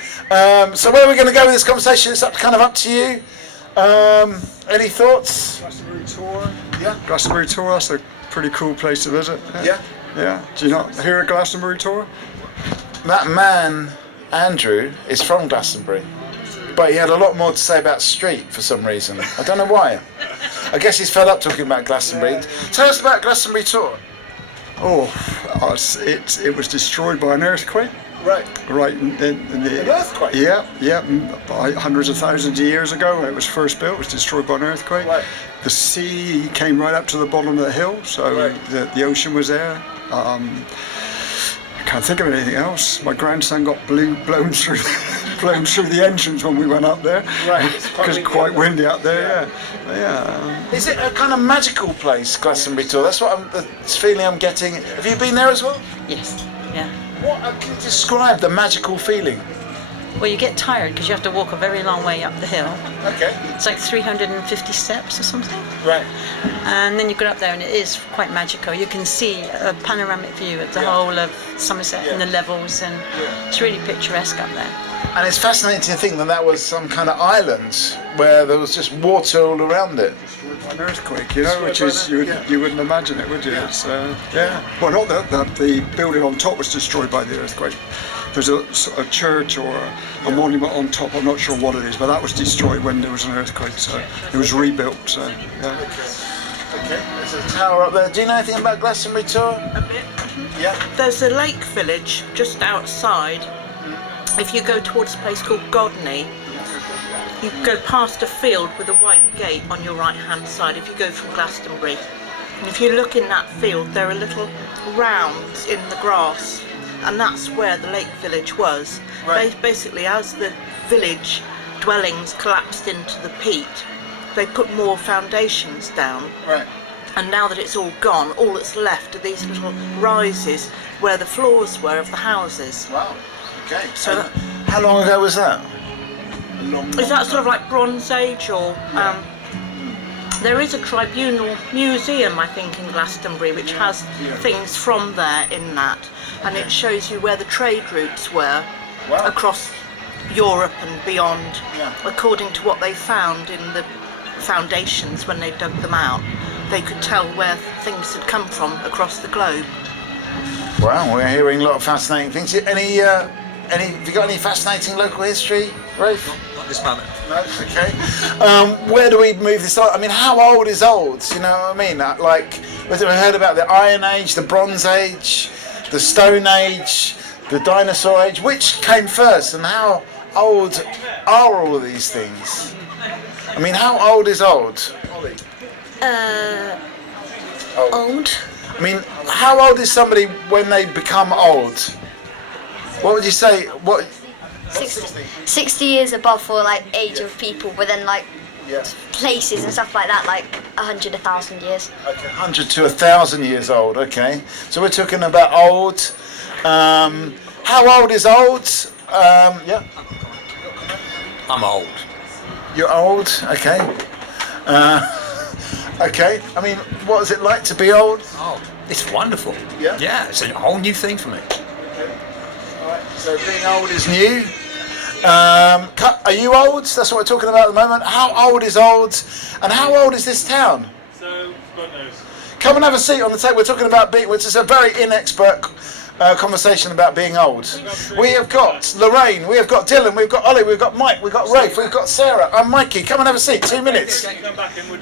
So where are we going to go with this conversation? It's kind of up to you. Any thoughts? Glastonbury tour. Yeah. Glastonbury tour. That's a pretty cool place to visit. Yeah. Yeah. Do you not hear a Glastonbury tour? That man, Andrew, is from Glastonbury, but he had a lot more to say about Street for some reason. I don't know why. I guess he's fed up talking about Glastonbury. Tell us about Glastonbury tour. Oh, it was destroyed by an earthquake. Right. Right. In the, An earthquake? Yeah. Hundreds of thousands of years ago, when it was first built, it was destroyed by an earthquake. Right. The sea came right up to the bottom of the hill, so the ocean was there. I can't think of anything else. My grandson got blown through the entrance when we went up there. Right. Because it's quite windy up there. Yeah. Is it a kind of magical place, Glastonbury tour? That's what the feeling I'm getting. Have you been there as well? Yes. Yeah. What can you describe the magical feeling? Well, you get tired because you have to walk a very long way up the hill. Okay. It's like 350 steps or something. Right. And then you go up there and it is quite magical. You can see a panoramic view of the whole of Somerset and the levels, and it's really picturesque up there. And it's fascinating to think that was some kind of island where there was just water all around it. An earthquake, which is you wouldn't imagine it, would you? It's, Well, not that the building on top was destroyed by the earthquake. There's a church or a monument on top. I'm not sure what it is, but that was destroyed when there was an earthquake. So it was rebuilt. So yeah. Okay. There's a tower up there. Do you know anything about Glastonbury tour? A bit. Yeah. There's a lake village just outside. If you go towards a place called Godney, you go past a field with a white gate on your right hand side if you go from Glastonbury. And if you look in that field, there are little rounds in the grass, and that's where the lake village was. Right. Basically, as the village dwellings collapsed into the peat, they put more foundations down. Right. And now that it's all gone, all that's left are these little rises where the floors were of the houses. Wow. Okay. So how long ago was that? Is that sort of like Bronze Age or? There is a tribunal museum, I think, in Glastonbury, which has things from there in that, and it shows you where the trade routes were across Europe and beyond, according to what they found in the foundations when they dug them out. They could tell where things had come from across the globe. Wow, we're hearing a lot of fascinating things. Have you got any fascinating local history, Rafe? Not this moment. No. Okay. Where do we move this on? I mean, how old is old? You know what I mean? Like, we've heard about the Iron Age, the Bronze Age, the Stone Age, the Dinosaur Age. Which came first, and how old are all of these things? I mean, how old is old? Old. I mean, how old is somebody when they become old? What would you say? 60 years above for like age of people, but then like places and stuff like that, like 100, 1,000 years. Okay, 100 to 1,000 years old. Okay, so we're talking about old. How old is old? Yeah. I'm old. You're old. Okay. Okay. I mean, what is it like to be old? Oh, It's wonderful. Yeah? Yeah, it's a whole new thing for me. So being old is new. Are you old? That's what we're talking about at the moment. How old is old? And how old is this town? So, God knows. Come and have a seat on the table. We're talking about being, which is a very inexpert conversation about being old. We have got Lorraine, we have got Dylan, we've got Ollie, we've got Mike, we've got Rafe, we've got Sarah. I'm Mikey. Come and have a seat. 2 minutes.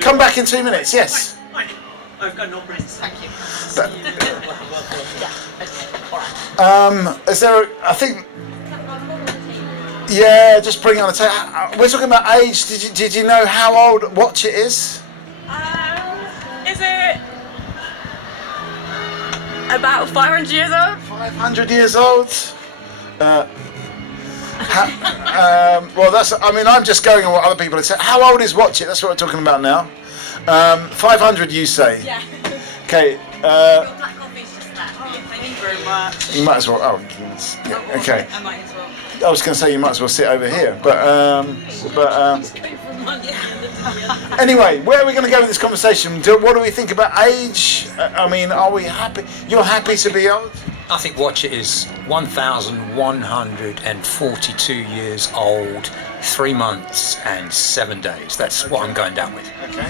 Come back in 2 minutes. Yes. I've got no breasts. Thank you. Is there? I think. Yeah, just bring it on the table. We're talking about age. Did you know how old Watchet is? Is it about 500 years old? 500 years old. Well, that's. I mean, I'm just going on what other people have said. How old is Watchet? That's what we're talking about now. 500, you say? Yeah. Okay. Black coffee's just that. Thank you very much. You might as well. Oh, goodness. Yeah, okay. I might as well. I was going to say you might as well sit over here, but anyway, where are we going to go with this conversation? What do we think about age? I mean, are we happy? You're happy to be old? I think Watchet is 1,142 years old, 3 months and 7 days. That's what I'm going down with. Okay.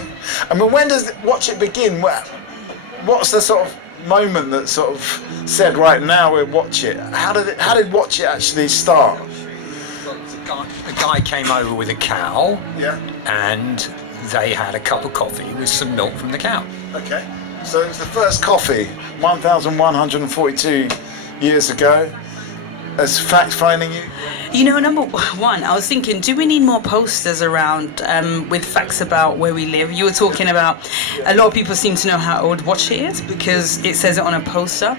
I mean, when does Watchet begin? What's the sort of moment that sort of said, right now we'll watch it? How did Watchet actually start? A guy came over with a cow, yeah, and they had a cup of coffee with some milk from the cow. Okay, so it was the first coffee 1,142 years ago. As fact finding you? You know, number one, I was thinking, do we need more posters around with facts about where we live? You were talking about a lot of people seem to know how old Watchet is because it says it on a poster.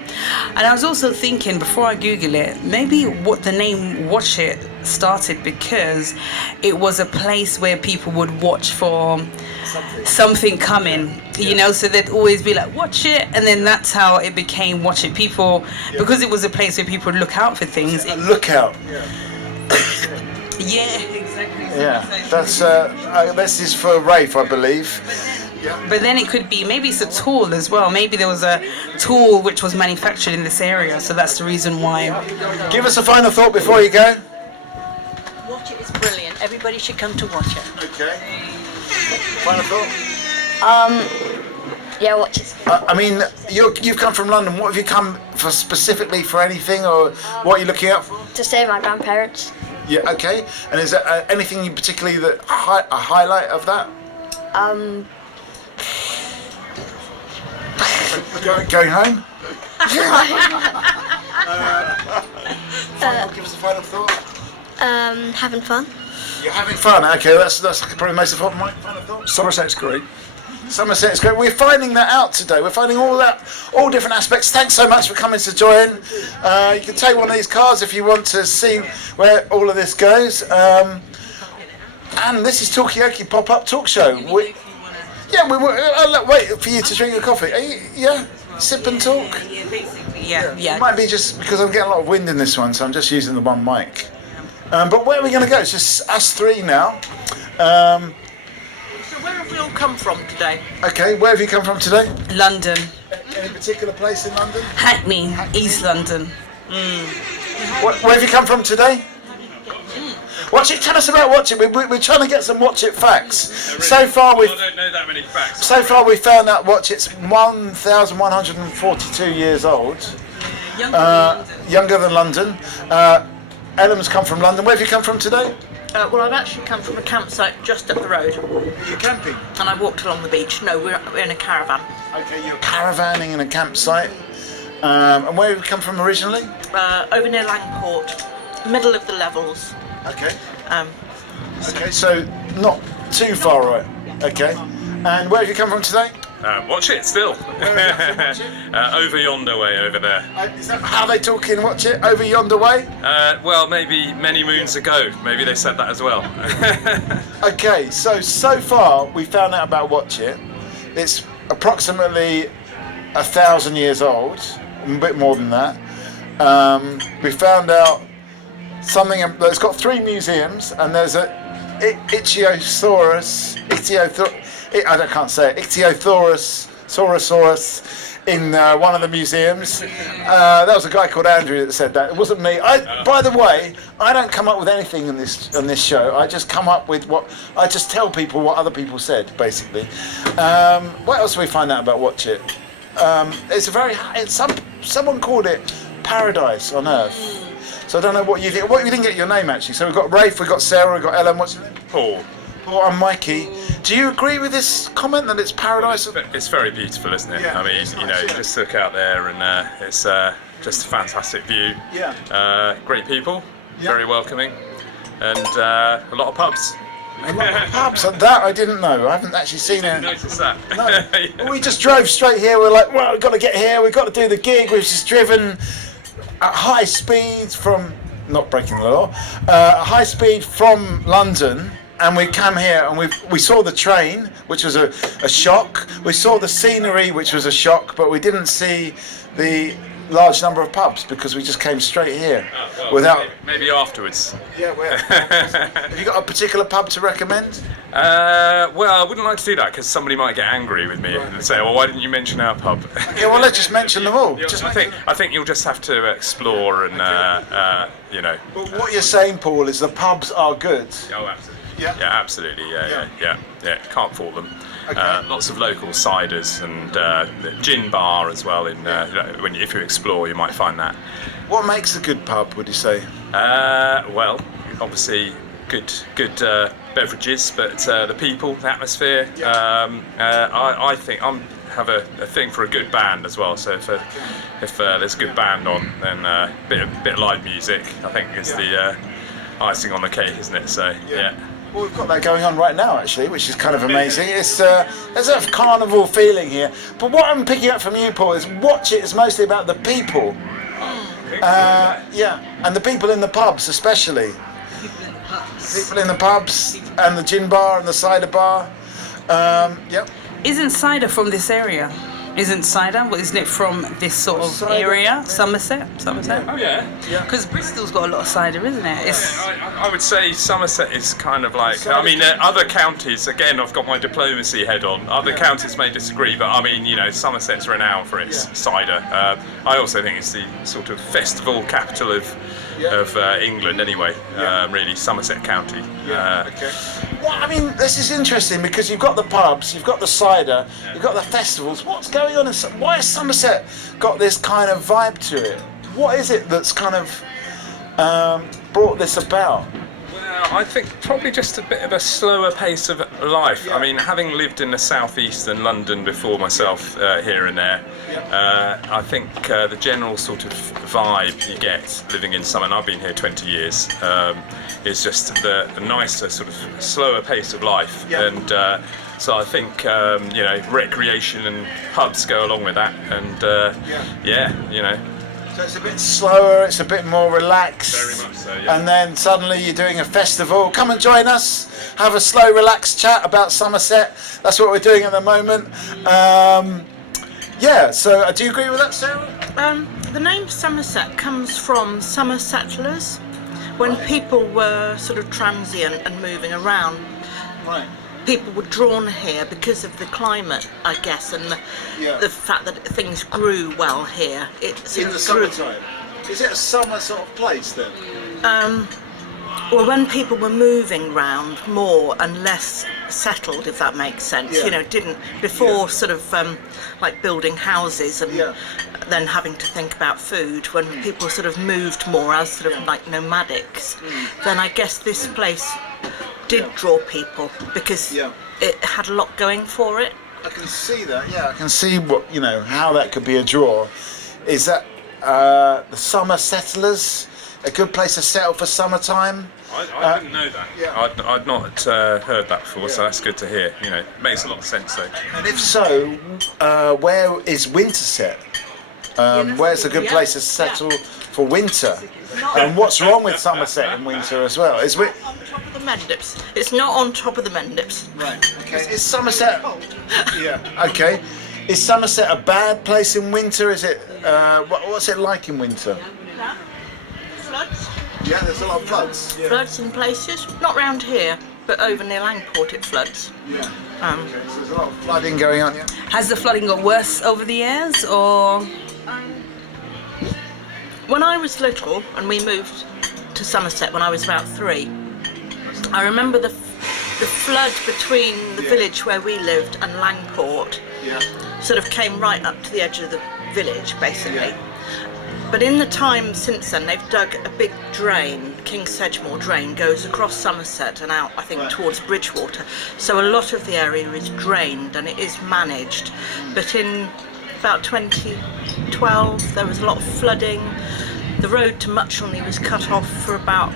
And I was also thinking, before I Google it, maybe what the name Watchet started because it was a place where people would watch for something coming, you know, so they'd always be like, watch it, and then that's how it became Watch It. People, because it was a place where people would look out for things. Look out. Yeah, exactly. Yeah, that's this is for Rafe, I believe. But then it could be, maybe it's a tool as well. Maybe there was a tool which was manufactured in this area, so that's the reason why. Give us a final thought before you go. Watch It is brilliant. Everybody should come to watch it. Okay. Final thought? Yeah, watch it. I mean, you've come from London. What have you come for specifically for anything, or what are you looking out for? To stay with my grandparents. Yeah, okay. And is there anything particularly that a highlight of that? Going home? Give us a final thought. Having fun. You're having fun. Okay, that's probably the most important. My final thought. Somerset's great. Somerset's great. We're finding that out today. We're finding all different aspects. Thanks so much for coming to join. You can take one of these cards if you want to see where all of this goes. And this is Talkaoke Pop-Up Talk Show. Wait for you to drink your coffee. Are you, yeah? Sip and talk? Yeah. It might be just because I'm getting a lot of wind in this one, so I'm just using the one mic. But where are we going to go? It's just us three now. So where have we all come from today? Okay, where have you come from today? London. Any particular place in London? Hackney, East London. Where have you come from today? Watch It. Tell us about Watch It. We're trying to get some Watch It facts. So far, I don't know that many facts. So far, we found out Watch It's 1,142 years old. Younger than London. Ellen's come from London. Where have you come from today? Well, I've actually come from a campsite just up the road. Are you camping? And I walked along the beach. No, we're in a caravan. Okay, you're caravanning in a campsite. And where have you come from originally? Over near Langport, middle of the levels. Okay. Okay, so not too far away. Okay. And where have you come from today? Watch it still. Over yonder way, over there. Is that how they talk in Watch It? Over yonder way? Well, maybe many moons ago. Maybe they said that as well. Okay, so far we found out about Watch It. It's approximately 1,000 years old, a bit more than that. We found out something that's got 3 museums, and there's a Ichthyosaurus. I can't say it. Ichthyosaurus in one of the museums. That was a guy called Andrew that said that. It wasn't me. By the way, I don't come up with anything on this show. I just come up with I just tell people what other people said, basically. What else do we find out about Watchet? Someone called it paradise on earth. So I don't know what you think. What you didn't get your name actually. So we've got Rafe, we've got Sarah, we've got Ellen. What's your name? Paul. Paul, I'm Mikey. Do you agree with this comment that it's paradise? It's very beautiful, isn't it? Yeah. I mean, you just look out there and it's just a fantastic view. Yeah. Great people, very welcoming, and a lot of pubs. A lot of pubs. And that I didn't know. I haven't actually seen it. Notice that. No. We just drove straight here. We're like, well, we've got to get here. We've got to do the gig. We've just driven at high speeds from, not breaking the law, high speed from London. And we come here and we saw the train, which was a shock. We saw the scenery, which was a shock, but we didn't see the large number of pubs because we just came straight here without. Maybe afterwards. Yeah, have you got a particular pub to recommend? Well, I wouldn't like to do that because somebody might get angry with me and say, "Well, why didn't you mention our pub?" Okay, well, let's just mention them all. I think you'll just have to explore and But what you're saying, Paul, is the pubs are good. Oh, absolutely. Yeah, absolutely. Yeah. Can't fault them. Okay. Lots of local ciders and the gin bar as well. If you explore, you might find that. What makes a good pub, would you say? Well, obviously good beverages, but the people, the atmosphere. I think have a thing for a good band as well. So if there's a good band on, then a bit of live music, I think is the icing on the cake, isn't it? So yeah. Well, we've got that going on right now, actually, which is kind of amazing. There's a carnival feeling here. But what I'm picking up from you, Paul, is Watchet is mostly about the people. And the people in the pubs, especially. People in the pubs and the gin bar and the cider bar. Yep. Isn't cider from this area? Isn't cider? Well, isn't it from this sort of area? Somerset? Oh yeah. Because Bristol's got a lot of cider, isn't it? I would say Somerset is kind of like. I mean, other counties. Again, I've got my diplomacy head on. Other counties may disagree, but I mean, Somerset's renowned for its cider. I also think it's the sort of festival capital of England, anyway. Really, Somerset County. Okay. Well, I mean, this is interesting because you've got the pubs, you've got the cider, you've got the festivals. What's going on? Why has Somerset got this kind of vibe to it? What is it that's kind of brought this about? Well, I think probably just a bit of a slower pace of life. I mean, having lived in the southeast and London before myself, here and there, I think the general sort of vibe you get living in Summer, and I've been here 20 years, is just the nicer sort of slower pace of life. And so I think recreation and pubs go along with that. And So it's a bit slower, it's a bit more relaxed. Very much so, yeah. And then suddenly you're doing a festival. Come and join us, have a slow, relaxed chat about Somerset. That's what we're doing at the moment. So do you agree with that, Sarah? The name Somerset comes from summer settlers, when people were sort of transient and moving around. Right. People were drawn here because of the climate, I guess, and the fact that things grew well here. It In the summertime. Is it a summer sort of place then? Well, when people were moving round more and less settled, if that makes sense, didn't before sort of like building houses and then having to think about food. When people sort of moved more as sort of like nomadics, then I guess this place did draw people because it had a lot going for it. I can see that. Yeah, I can see how that could be a draw. Is that the summer settlers? A good place to settle for summertime. I didn't know that. Yeah. I'd not heard that before, so that's good to hear. It makes a lot of sense though. And if so, where is Winterset? Where's a good place to settle for winter? And what's wrong with Somerset in winter as well? It's not on top of the Mendips. It's not on top of the Mendips. Right. Okay. Is Somerset? Okay. Is Somerset a bad place in winter? Is it? What's it like in winter? Floods. Yeah, there's a lot of floods. Floods in places. Not round here. but over near Langport it floods. Yeah. So there's a lot of flooding going on. Yeah. Has the flooding got worse over the years, or? When I was little and we moved to Somerset when I was about 3, I remember the flood between the village where we lived and Langport sort of came right up to the edge of the village, basically. Yeah. But in the time since then, they've dug a big drain. King Sedgemoor drain goes across Somerset and out, I think, towards Bridgewater. So a lot of the area is drained and it is managed. But in about 2012, there was a lot of flooding. The road to Muchelney was cut off for about,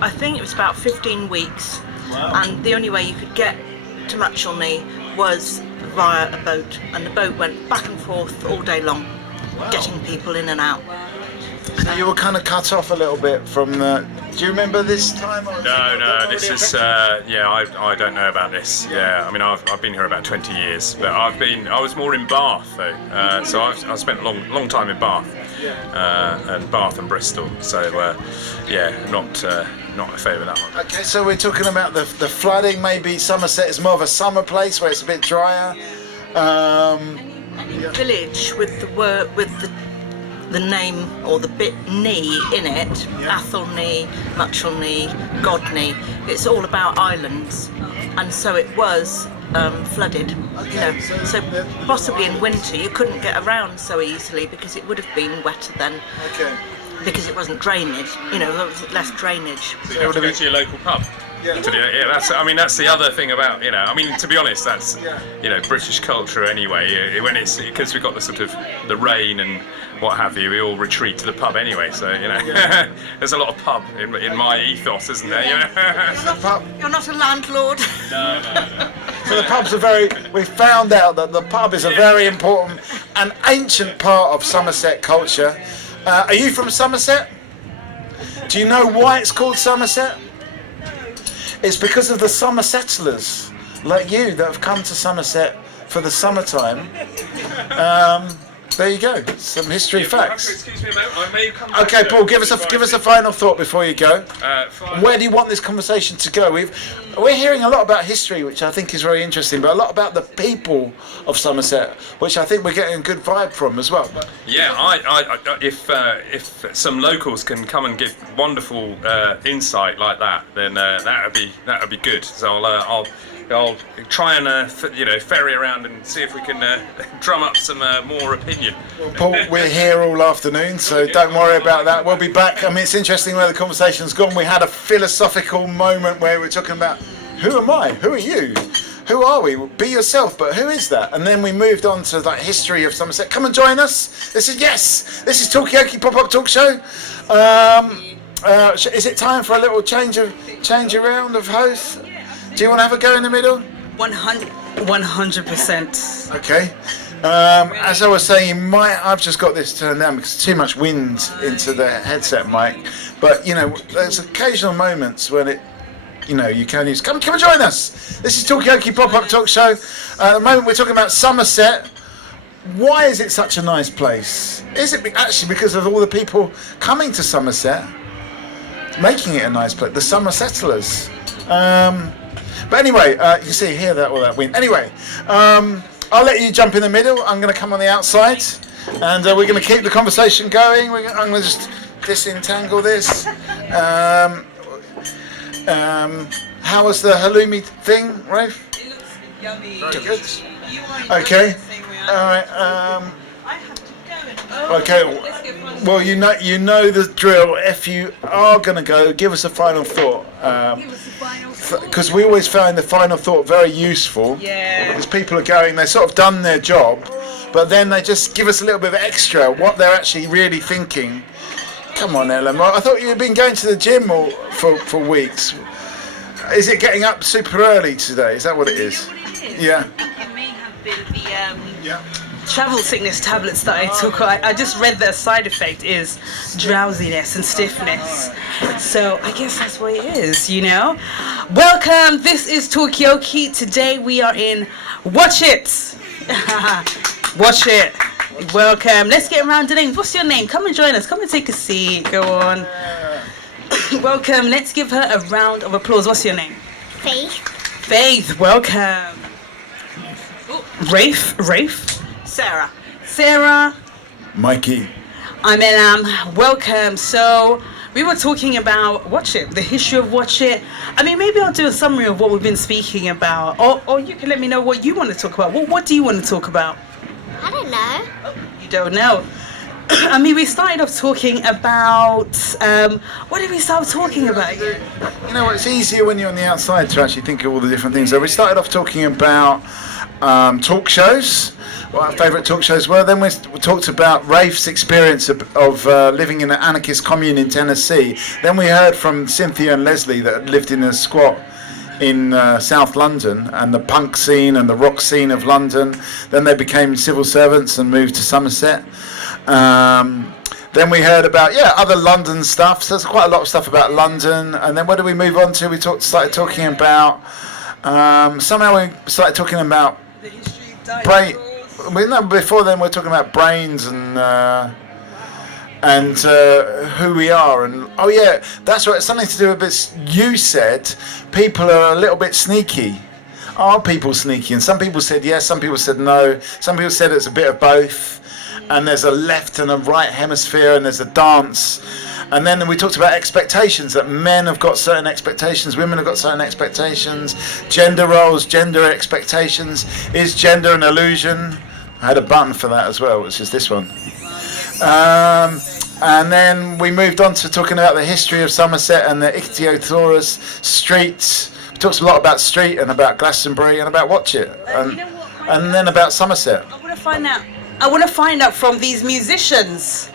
I think it was about 15 weeks. Wow. And the only way you could get to Muchelney was via a boat. And the boat went back and forth all day long. Wow. Getting people in and out. So you were kind of cut off a little bit from the... Do you remember this time? No, this is... I don't know about this. Yeah, I mean, I've been here about 20 years, but I was more in Bath, though. So I've spent a long time in Bath. And Bath and Bristol. So, not a favour that one. Okay, so we're talking about the flooding. Maybe Somerset is more of a summer place where it's a bit drier. Village with the name or the bit knee in it, Athelney, Muchelney, Godney. It's all about islands, and so it was flooded. You know, so possibly in winter you couldn't get around so easily because it would have been wetter then. Okay. Because it wasn't drainage. You know, there was less drainage. So you have to go to your local pub. That's the other thing about, to be honest, that's British culture anyway. When it's because we've got the sort of the rain and what have you, we all retreat to the pub anyway. So there's a lot of pub in my ethos, isn't there? You're not a landlord. No. So the pubs are we found out that the pub is a very important and ancient part of Somerset culture. Are you from Somerset? Do you know why it's called Somerset? It's because of the summer settlers like you that have come to Somerset for the summertime. There you go, some history facts. Excuse me a moment, I may come back. Okay, Paul, give us a final thought before you go. Where do you want this conversation to go? We're hearing a lot about history, which I think is very interesting, but a lot about the people of Somerset, which I think we're getting a good vibe from as well. Yeah, if some locals can come and give wonderful insight like that, then that would be good. So I'll try and ferry around and see if we can drum up some more opinion. Paul, we're here all afternoon, so don't worry about that. We'll be back. I mean, it's interesting where the conversation's gone. We had a philosophical moment where we're talking about who am I? Who are you? Who are we? Be yourself, but who is that? And then we moved on to that history of Somerset. Come and join us. This is Talkaoke Pop-Up Talk Show. Is it time for a little change around of hosts? Do you want to have a go in the middle? 100%. Okay. As I was saying, I've just got this turned down because too much wind into the headset mic. But there's occasional moments when you can use. Come and join us. This is Talkaoke Pop-Up Talk Show. At the moment, we're talking about Somerset. Why is it such a nice place? Is it actually because of all the people coming to Somerset, making it a nice place? The Summer settlers. But anyway, you can see here all that wind. Anyway, I'll let you jump in the middle. I'm going to come on the outside, and we're going to keep the conversation going. I'm going to just disentangle this. How was the halloumi thing, Rafe? It looks yummy. Very good. Okay. All right. Okay. Well, you know the drill. If you are going to go, give us a final thought. Because we always find the final thought very useful. Yeah. Because people are going, they've sort of done their job, but then they just give us a little bit of extra, what they're actually really thinking. Come on, Ellen. I thought you'd been going to the gym for weeks. Is it getting up super early today? Is that what it is? Yeah. It may have been the travel sickness tablets that I took. I just read the side effect is drowsiness and stiffness. So I guess that's what it is, Welcome, this is Talkaoke. Today we are in Watchet. Watchet. Welcome. Let's get around the names. What's your name? Come and join us. Come and take a seat. Go on. Welcome. Let's give her a round of applause. What's your name? Faith. Faith, welcome. Rafe. Sarah. Mikey. I'm Elam. Welcome. So we were talking about Watchet, the history of Watchet. I mean, maybe I'll do a summary of what we've been speaking about, or you can let me know what you want to talk about. What do you want to talk about? I don't know. You don't know. I mean, we started off talking about, what did we start talking about? You know what, it's easier when you're on the outside to actually think of all the different things. So we started off talking about talk shows, what our favourite talk shows were. Then we talked about Rafe's experience of living in an anarchist commune in Tennessee. Then we heard from Cynthia and Leslie that had lived in a squat in South London, and the punk scene and the rock scene of London. Then they became civil servants and moved to Somerset. Then we heard about other London stuff. So there's quite a lot of stuff about London. And then where did we move on to? We started talking about somehow we started talking about brain. Before then we were talking about brains and who we are, and that's right. It's something to do with this. You said people are a little bit sneaky. Are people sneaky? And some people said yes, some people said no, some people said it's a bit of both. And there's a left and a right hemisphere, and there's a dance. And then we talked about expectations, that men have got certain expectations, women have got certain expectations, gender roles, gender expectations. Is gender an illusion? I had a button for that as well, which is this one. And then we moved on to talking about the history of Somerset and the Ichthyosaurus streets. We talked a lot about street and about Glastonbury and about Watchet, and then about Somerset. I want to find out from these musicians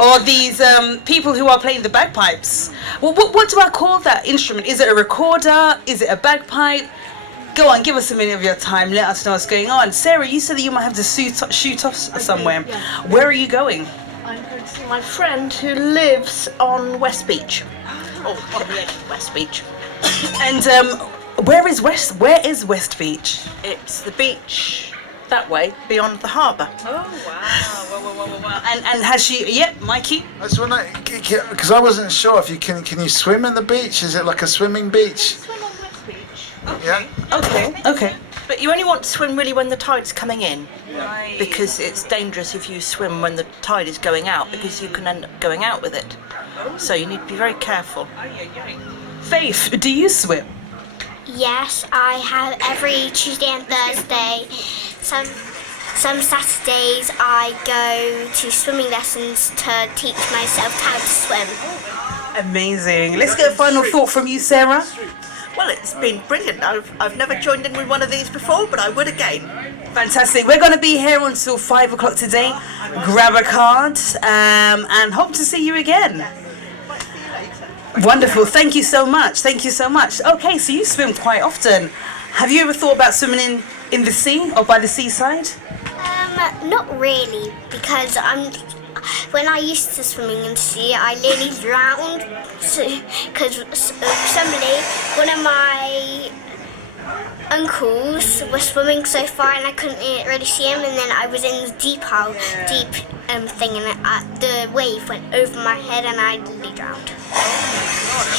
or these people who are playing the bagpipes. Well, what do I call that instrument? Is it a recorder? Is it a bagpipe? Go on, give us a minute of your time. Let us know what's going on. Sarah, you said that you might have to shoot off somewhere. Yeah. Where are you going? I'm going to see my friend who lives on West Beach. On the edge of West Beach. And where is West Beach? It's the beach that way, beyond the harbour. Oh wow! And has she? Yep, Mikey. That's when because I wasn't sure if you can you swim in the beach? Is it like a swimming beach? Swim on West Beach. Yeah. Okay. But you only want to swim really when the tide's coming in, Right. because it's dangerous if you swim when the tide is going out, because you can end up going out with it. So you need to be very careful. Faith, do you swim? Yes, I have every Tuesday and Thursday. Some Saturdays I go to swimming lessons to teach myself how to swim. Amazing. Let's get a final thought from you, Sarah. Well, it's been brilliant. I've never joined in with one of these before, but I would again. Fantastic. We're going to be here until 5 o'clock today. Grab a card and hope to see you again. Wonderful. Thank you so much. Okay, so you swim quite often. Have you ever thought about swimming in the sea or by the seaside? Not really, because when I used to swimming in the sea, I nearly drowned. Because one of my uncles was swimming so far and I couldn't really see him, and then I was in the deep thing, and the wave went over my head and I nearly drowned.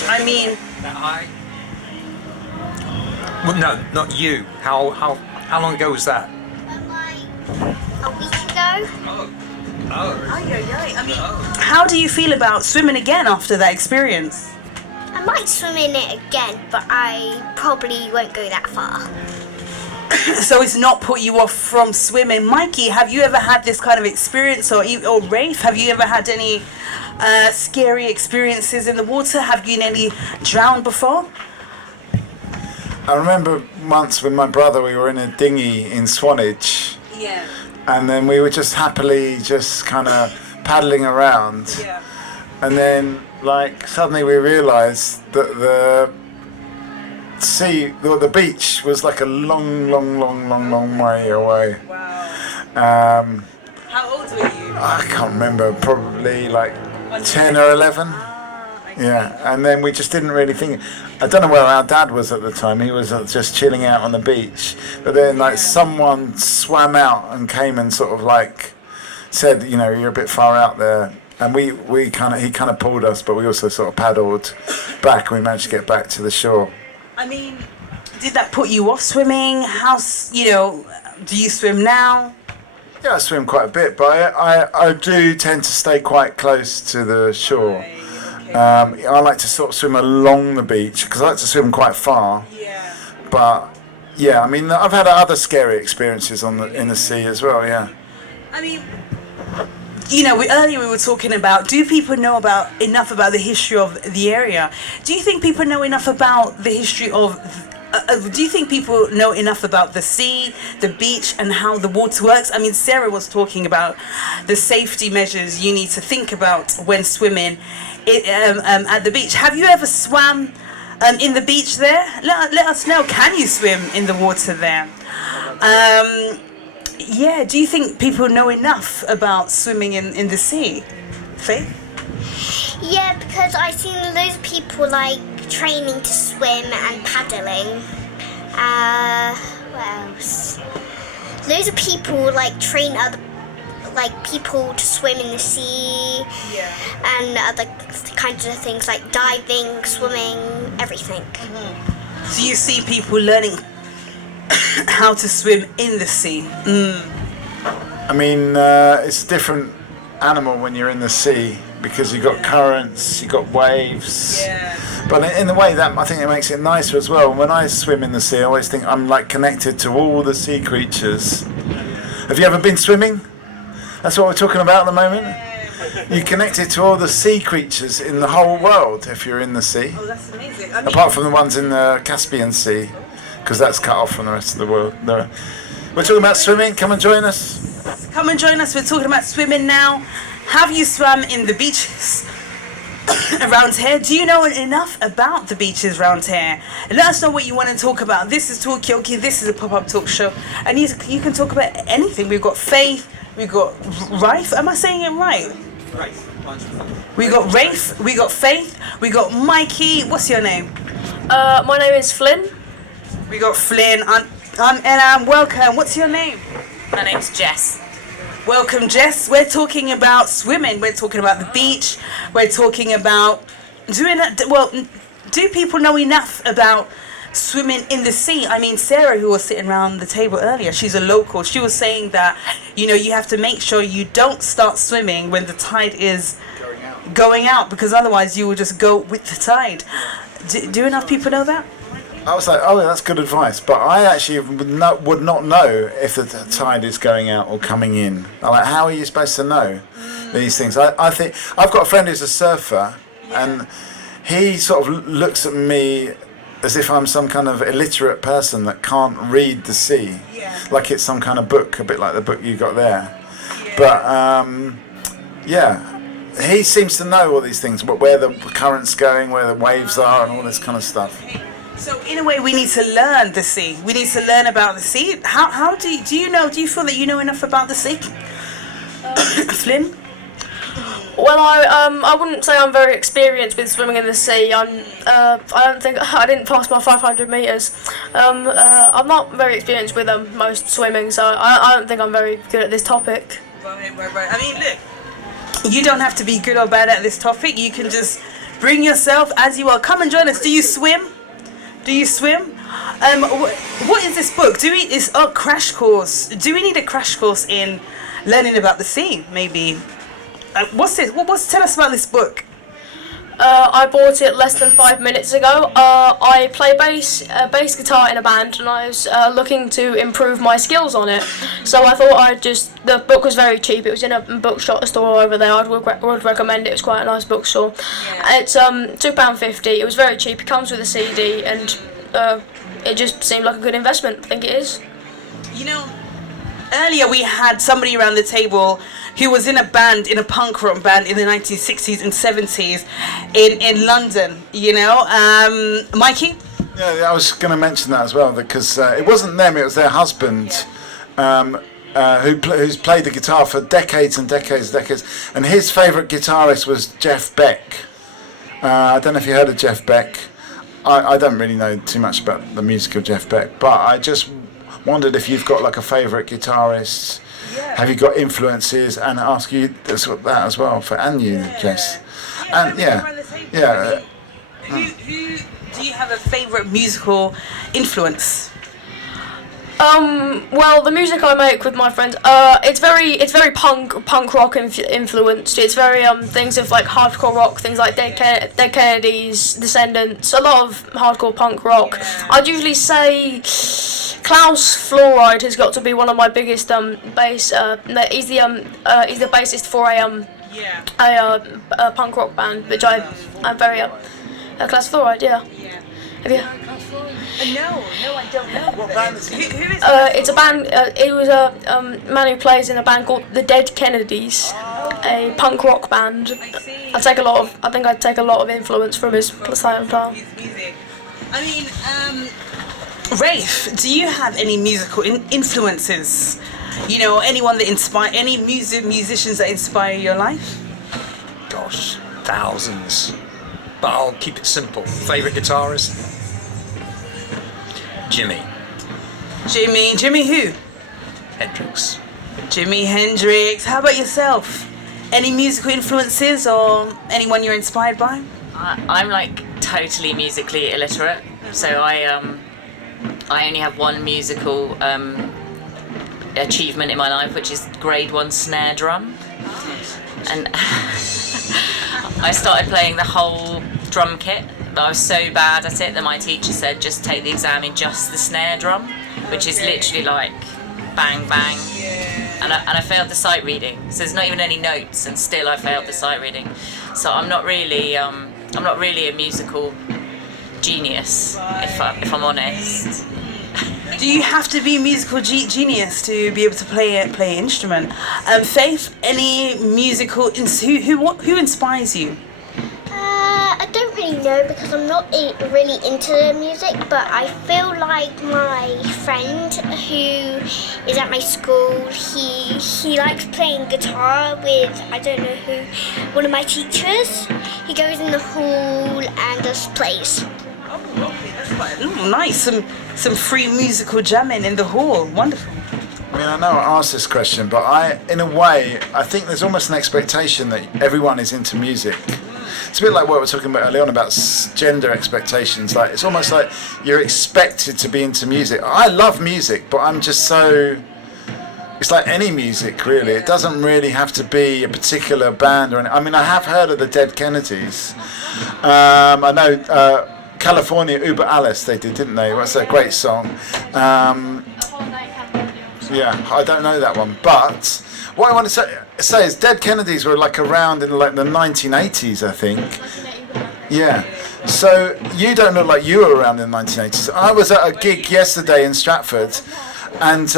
I mean, Well, no, not you. How long ago was that? A week ago. I mean, how do you feel about swimming again after that experience? I might swim in it again, but I probably won't go that far. So it's not put you off from swimming. Mikey, have you ever had this kind of experience, or Rafe, have you ever had any scary experiences in the water? Have you nearly drowned before? I remember once with my brother, we were in a dinghy in Swanage. Yeah. And then we were just happily just kind of paddling around. Yeah. And then, suddenly we realised that the beach was like a long way away. Wow. How old were you? I can't remember, probably 10 or 11. Yeah, and then we just didn't really think. I don't know where our dad was at the time. He was just chilling out on the beach. But then, someone swam out and came and sort of said, you're a bit far out there. And he kind of pulled us, but we also sort of paddled back. And we managed to get back to the shore. I mean, did that put you off swimming? Do you swim now? Yeah, I swim quite a bit, but I do tend to stay quite close to the shore. I like to sort of swim along the beach because I like to swim quite far. Yeah. But yeah, I mean, I've had other scary experiences in the sea as well. Yeah. I mean, earlier we were talking about, do people know enough about the history of the area? Do you think people know enough about the history of do you think people know enough about the sea, the beach, and how the water works? I mean, Sarah was talking about the safety measures you need to think about when swimming at the beach. Have you ever swam in the beach there? Let us know. Can you swim in the water there? Yeah, do you think people know enough about swimming in the sea? Faith? Yeah, because I've seen loads of people training to swim and paddling. What else? Loads of people train other people to swim in the sea. Yeah. And other kinds of things like diving, swimming, everything. Mm-hmm. So you see people learning how to swim in the sea. I mean, it's a different animal when you're in the sea because you've got currents, you've got waves. Yeah. But in a way, that I think it makes it nicer as well. When I swim in the sea, I always think I'm connected to all the sea creatures. Have you ever been swimming? That's what we're talking about at the moment. You're connected to all the sea creatures in the whole world if you're in the sea. Oh, that's amazing. Apart from the ones in the Caspian Sea, because that's cut off from the rest of the world. No. We're talking about swimming. Come and join us. Come and join us. We're talking about swimming now. Have you swam in the beaches around here? Do you know enough about the beaches around here? Let us know what you want to talk about. This is Talkaoke. This is a pop-up talk show. And you can talk about anything. We've got Faith. We've got Rafe. Am I saying it right? We got Rafe. We got Faith. We got Mikey. What's your name? My name is Flynn. We got Flynn. And welcome. What's your name? My name's Jess. Welcome, Jess. We're talking about swimming. We're talking about the beach. We're talking about do people know enough about swimming in the sea? I mean, Sarah, who was sitting around the table earlier, she's a local. She was saying that, you have to make sure you don't start swimming when the tide is going out because otherwise you will just go with the tide. Do enough people know that? I was like, oh, that's good advice. But I actually would not know if the tide is going out or coming in. I'm like, how are you supposed to know these things? I think I've got a friend who's a surfer, and he sort of looks at me as if I'm some kind of illiterate person that can't read the sea, like it's some kind of book, a bit like the book you got there. But he seems to know all these things, but where the current's going, where the waves are, and all this kind of stuff. So in a way, we need to learn the sea. We need to learn about the sea. How do you know? Do you feel that you know enough about the sea, Flynn? Well, I wouldn't say I'm very experienced with swimming in the sea. I didn't pass my 500 meters. I'm not very experienced with most swimming, so I don't think I'm very good at this topic. Right. I mean, look, you don't have to be good or bad at this topic. You can just bring yourself as you are. Come and join us. Do you swim? What is this book? It's a crash course. Do we need a crash course in learning about the sea? Maybe. What's this? Tell us about this book. I bought it less than 5 minutes ago. I play bass guitar in a band, and I was looking to improve my skills on it. So I thought the book was very cheap. It was in a bookshop store over there. I would recommend it. It's quite a nice bookstore. Yeah. It's £2.50. It was very cheap. It comes with a CD, and it just seemed like a good investment. I think it is. Earlier we had somebody around the table who was in a punk rock band in the 1960s and 70s in London, Mikey? Yeah, I was going to mention that as well, because it wasn't them, it was their husband, who's played the guitar for decades and decades and decades, and his favourite guitarist was Jeff Beck. I don't know if you heard of Jeff Beck. I don't really know too much about the music of Jeff Beck, but I just wondered if you've got a favourite guitarist. Have you got influences? And ask you that as well and you, Jess. And Who do you have a favourite musical influence? Well, the music I make with my friends, it's very punk rock influenced. It's very things of like hardcore rock, things like Dead Kennedys, Descendants, a lot of hardcore punk rock. I'd usually say Klaus Fluoride has got to be one of my biggest bass. He's the bassist for a punk rock band, which I'm very Klaus Fluoride, yeah. Have you? No, I don't know. What band is it? Who is It's a band. It was a man who plays in a band called the Dead Kennedys, a punk rock band. I think I'd take a lot of influence from his style. I mean, Rafe, do you have any musical influences? You know, anyone that any musicians that inspire your life? Gosh, thousands. But I'll keep it simple. Favourite guitarist? Jimi who? Hendrix. Jimi Hendrix. How about yourself? Any musical influences or anyone you're inspired by? I'm like totally musically illiterate, so I only have one musical achievement in my life, which is grade 1 snare drum, and I started playing the whole drum kit. But I was so bad at it that my teacher said just take the exam in just the snare drum, which is literally like bang bang, and I failed the sight reading. So there's not even any notes, and still I failed the sight reading. So I'm not really a musical genius, if I'm honest. Do you have to be a musical genius to be able to play an instrument? Faith, any musical who inspires you? I don't really know because I'm not really into music, but I feel like my friend who is at my school, he likes playing guitar with, I don't know who, one of my teachers. He goes in the hall and just plays. Ooh, nice. Some free musical jamming in the hall. Wonderful. I mean, I know I asked this question, but in a way, I think there's almost an expectation that everyone is into music. It's a bit like what we were talking about early on about gender expectations. Like, it's almost like you're expected to be into music. I love music, but I'm just so... It's like any music, really. It doesn't really have to be a particular band or anything. I mean, I have heard of the Dead Kennedys. I know California Uber Alice, they did, didn't they? That's a great song. Yeah, I don't know that one, but what I want to say is Dead Kennedys were like around in like the 1980s, I think. Yeah. So you don't look like you were around in the 1980s. I was at a gig yesterday in Stratford, and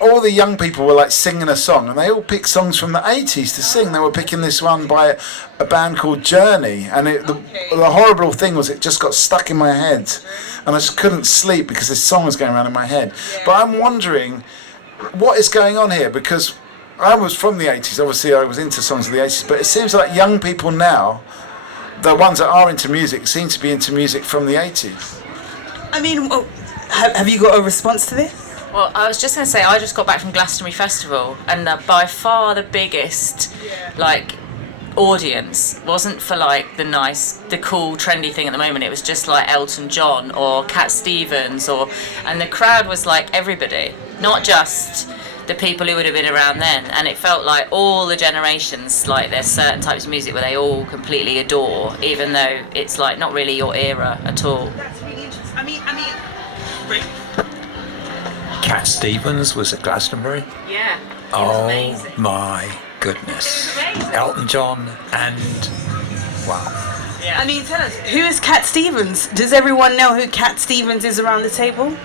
all the young people were like singing a song, and they all picked songs from the 80s to sing. They were picking this one by a band called Journey, and the horrible thing was it just got stuck in my head, and I just couldn't sleep because this song was going around in my head. But I'm wondering what is going on here, because I was from the 80s, obviously I was into songs of the 80s, but it seems like young people now, the ones that are into music, seem to be into music from the 80s. I mean, have you got a response to this? Well, I was just going to say, I just got back from Glastonbury Festival, and by far the biggest, audience wasn't for the cool trendy thing at the moment. It was just like Elton John or Cat Stevens, and the crowd was like everybody, not just the people who would have been around then. And it felt like all the generations, like there's certain types of music where they all completely adore, even though it's like not really your era at all. That's really interesting. I mean, Cat Stevens was at Glastonbury. Yeah. Oh my goodness. Elton John and wow. Yeah. I mean, tell us, who is Cat Stevens? Does everyone know who Cat Stevens is around the table?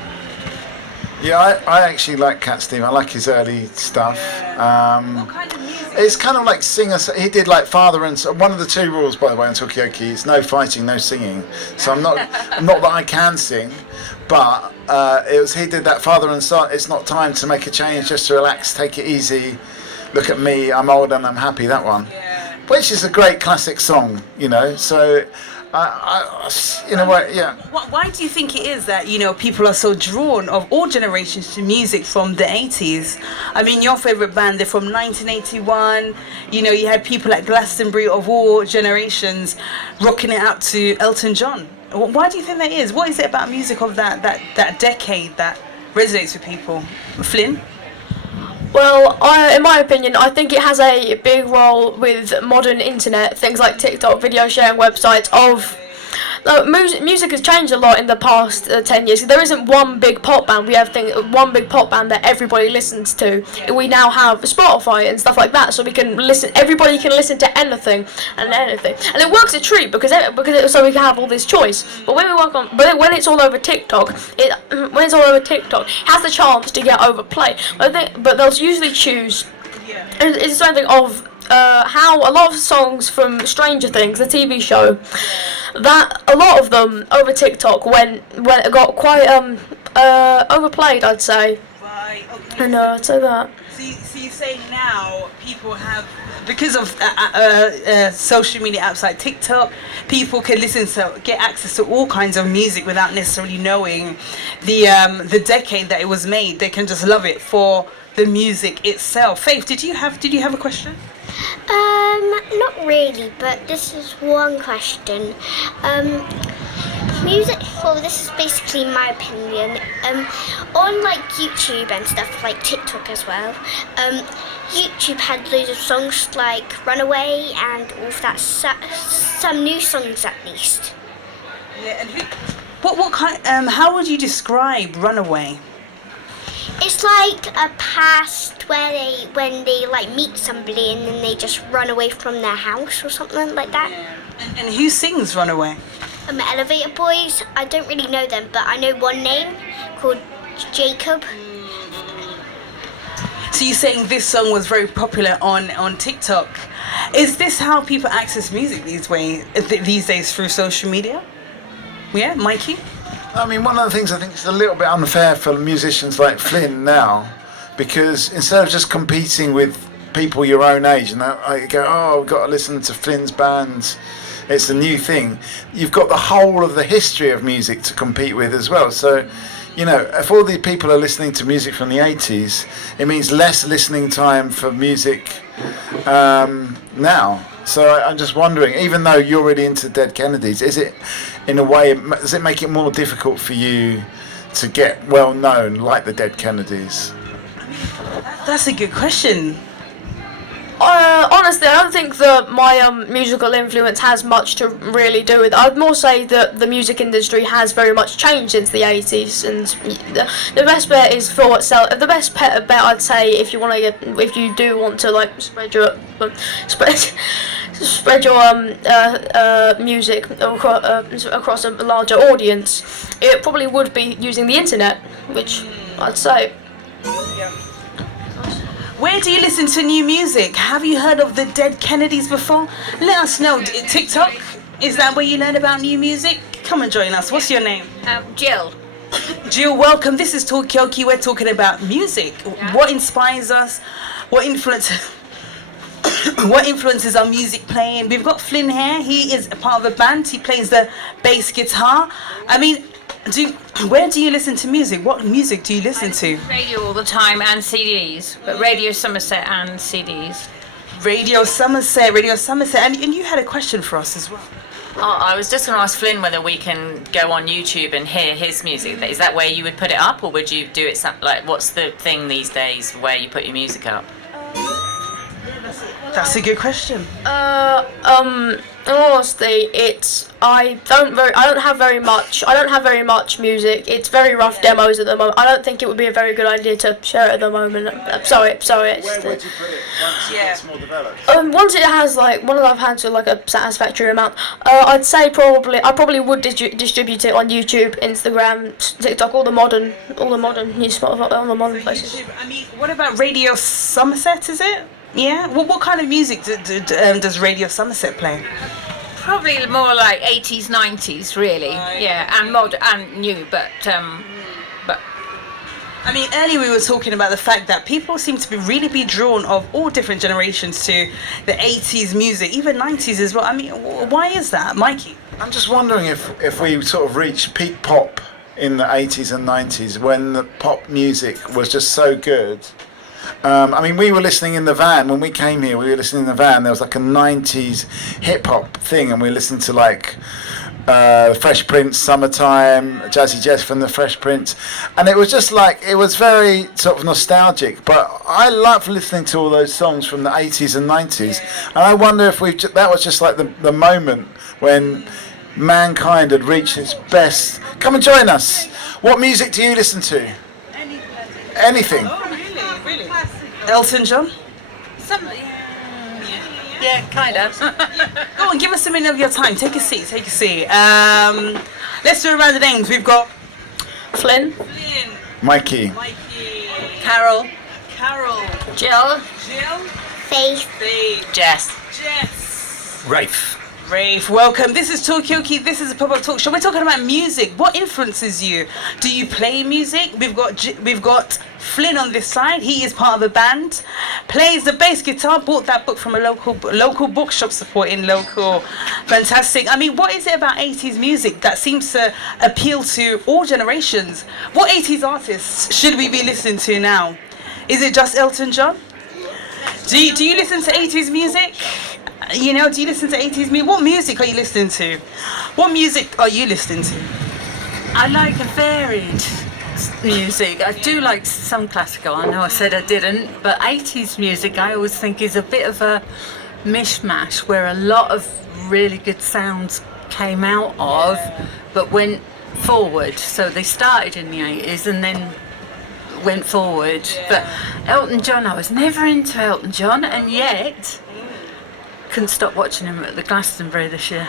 Yeah, I actually like Cat Stevens. I like his early stuff. What kind of music? It's kind of like singer. He did like father and son. One of the two rules, by the way, on Talkaoke is no fighting, no singing. So not that I can sing, but he did that father and son. It's not time to make a change, just to relax, take it easy. Look at me, I'm old and I'm happy. That one, which is a great classic song, you know. So In a way, yeah. Why do you think it is that, people are so drawn of all generations to music from the 80s? I mean, your favourite band, they're from 1981. You had people at Glastonbury of all generations rocking it out to Elton John. Why do you think that is? What is it about music of that decade that resonates with people? Flynn? Well, in my opinion, I think it has a big role with modern internet, things like TikTok, video sharing websites of... music has changed a lot in the past 10 years. There isn't one big pop band. We have one big pop band that everybody listens to. We now have Spotify and stuff like that, so we can listen. Everybody can listen to anything, and it works a treat because so we can have all this choice. But when it's all over TikTok, it has the chance to get overplayed. But they'll usually choose. It's something of. How a lot of songs from Stranger Things, the TV show, that a lot of them over TikTok when it got quite overplayed, I'd say. Right. Okay. And I'd say that. So you're saying now people have, because of social media apps like TikTok, people can get access to all kinds of music without necessarily knowing the decade that it was made. They can just love it for the music itself. Faith, did you have a question? Not really, but this is one question. Music, well, this is basically my opinion. On like YouTube and stuff, like TikTok as well, YouTube had loads of songs like Runaway and all of that, some new songs at least. Yeah, and what kind, how would you describe Runaway? It's like a past when they like meet somebody and then they just run away from their house or something like that. And who sings Runaway? Elevator Boys. I don't really know them, but I know one name called Jacob. So you're saying this song was very popular on TikTok. Is this how people access music these days through social media? Yeah, Mikey? I mean, one of the things I think is a little bit unfair for musicians like Flynn now, because instead of just competing with people your own age, and I go, oh, I've got to listen to Flynn's band, it's a new thing. You've got the whole of the history of music to compete with as well. So, if all the people are listening to music from the 80s, it means less listening time for music now. So I'm just wondering, even though you're really into Dead Kennedys, is it, in a way, does it make it more difficult for you to get well known like the Dead Kennedys? That's a good question. Honestly, I don't think that my musical influence has much to really do with it. I'd more say that the music industry has very much changed since the 80s, and the best bet is for itself. The best bet I'd say, if you do want to like spread your music across a larger audience, it probably would be using the internet, which I'd say. Where do you listen to new music? Have you heard of the Dead Kennedys before? Let us know. TikTok? Is that where you learn about new music? Come and join us. What's your name? Jill. Jill, welcome. This is Talkaoke. We're talking about music. Yeah. What inspires us? What influences our music playing? We've got Flynn here. He is a part of a band. He plays the bass guitar. I mean, where do you listen to music? What music do you listen to? Radio all the time and CDs, but Radio Somerset and CDs. Radio Somerset. And you had a question for us as well. Oh, I was just going to ask Flynn whether we can go on YouTube and hear his music. Is that where you would put it up, or would you do it like, what's the thing these days where you put your music up? That's a good question. In all honesty, I don't have very much music. It's very rough demos at the moment. I don't think it would be a very good idea to share it at the moment. I'm sorry. Where would you put it once it gets more developed? Once it has once I've had to a satisfactory amount, I'd say I probably would distribute it on YouTube, Instagram, TikTok, all the modern places. I mean, what about Radio Somerset? Is it? Yeah. What kind of music does Radio Somerset play? Probably more like 80s, 90s, really. Yeah, and mod and new, but. I mean, earlier we were talking about the fact that people seem to really be drawn of all different generations to the 80s music, even 90s as well. I mean, why is that, Mikey? I'm just wondering if we sort of reached peak pop in the 80s and 90s when the pop music was just so good. I mean, we were listening in the van when we came here. We were listening in the van. There was like a 90s hip hop thing, and we listened to like Fresh Prince, Summertime, Jazzy Jess from the Fresh Prince, and it was just like, it was very sort of nostalgic. But I love listening to all those songs from the 80s and 90s, and I wonder if that was just like the moment when mankind had reached its best. Come and join us. What music do you listen to? Anything. Really? Elton John? Yeah, kind of. Go on, give us a minute of your time. Take a seat. Let's do a round of names. We've got Flynn. Mikey. Carol. Jill. Faith. Jess. Rafe. Rafe, welcome. This is Talkaoke. This is a pop-up talk show. We're talking about music. What influences you? Do you play music? We've got Flynn on this side. He is part of a band. Plays the bass guitar. Bought that book from a local bookshop supporting local. Fantastic. I mean, what is it about 80s music that seems to appeal to all generations? What 80s artists should we be listening to now? Is it just Elton John? Do you listen to 80s music? You know, do you listen to 80s music? What music are you listening to? What music are you listening to? I like a varied music. I do like some classical. I know I said I didn't, but 80s music I always think is a bit of a mishmash where a lot of really good sounds came out of but went forward. So they started in the 80s and then went forward. But Elton John, I was never into Elton John, and yet couldn't stop watching him at the Glastonbury this year.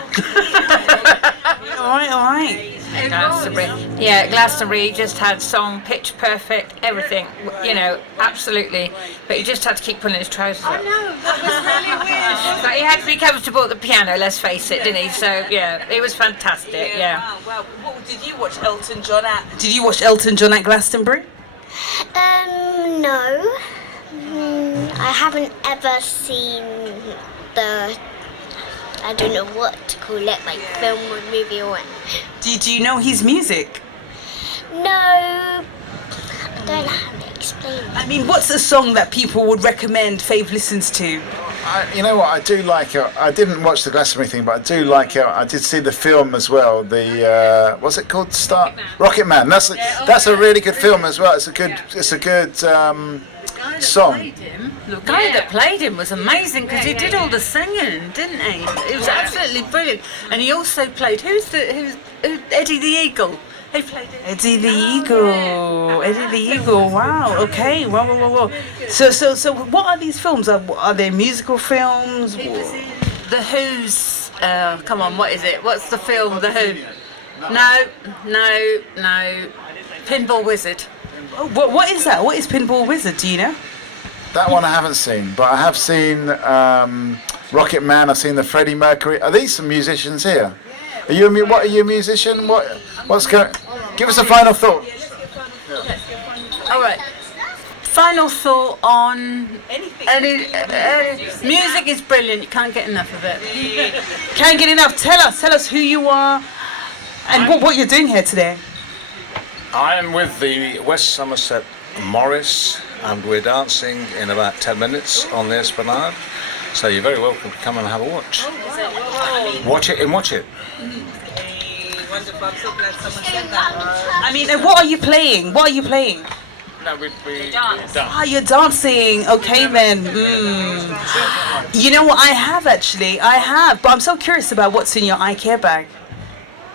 All right. Glastonbury. Yeah, Glastonbury just had song, pitch perfect, everything. You know, absolutely. But he just had to keep pulling his trousers up. I know, that was really weird. But he had to be comfortable at the piano, let's face it, didn't he? So, yeah, it was fantastic, yeah. Wow. What, did you watch Elton John at? Did you watch Elton John at Glastonbury? No. I haven't ever seen I don't know what to call it, like film or movie or what. Do you know his music? No, I don't know how to explain it. I mean, what's a song that people would recommend Faith listens to? You know what, I do like it. I didn't watch the Glastonbury thing, but I do like it. I did see the film as well. The what's it called? Rocket Man. That's a really good film as well. It's a good song. The guy that played him was amazing because he did all the singing, didn't he? It was absolutely brilliant. And he also played who's Eddie the Eagle. He played Eddie the Eagle. Eddie the Eagle. Wow. Okay. Wow. So what are these films? Are they musical films? He was in The Who's. Come on, what is it? What's the film? The Who? No. Pinball Wizard. Oh, what is that? What is Pinball Wizard? Do you know? That one I haven't seen, but I have seen Rocket Man. I've seen the Freddie Mercury. Are these some musicians here? Are you a musician? What's going? Give us a final thought. All right. Final thought on music is brilliant. You can't get enough of it. Can't get enough. Tell us who you are and what you're doing here today. I am with the West Somerset Morris, and we're dancing in about 10 minutes on the Esplanade. So you're very welcome to come and have a watch. Watch it. Wonderful. I'm so glad someone said that. I mean, what are you playing? No, we dance. You're dancing. Okay then. You know what? I have. But I'm so curious about what's in your IKEA bag.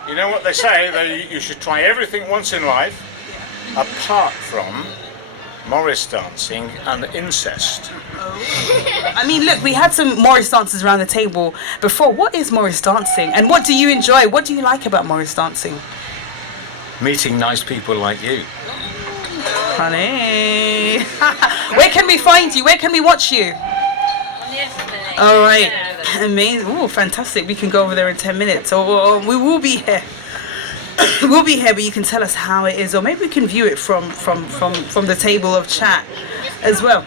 You know what they say? You should try everything once in life, apart from Morris dancing and incest. I mean, look, we had some Morris dancers around the table before. What is Morris dancing? And what do you enjoy? What do you like about Morris dancing? Meeting nice people like you. Honey. Where can we find you? Where can we watch you? All right. Amazing. Oh, fantastic. We can go over there in 10 minutes. Or we will be here. We'll be here, but you can tell us how it is, or maybe we can view it from the table of chat as well.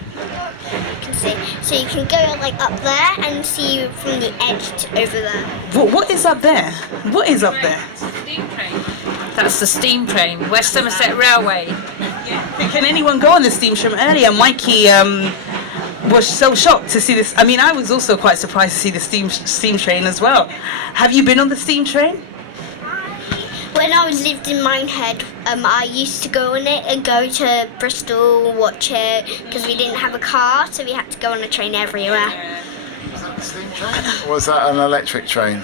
see. So you can go like up there and see from the edge to over there. What is up there? What is up there? That's the steam train, West Somerset Railway. Can anyone go on the steam train? Earlier, Mikey was so shocked to see this. I mean, I was also quite surprised to see the steam train as well. Have you been on the steam train? When I lived in Minehead, I used to go on it and go to Bristol, Watchet, because we didn't have a car, so we had to go on a train everywhere. Or was that an electric train?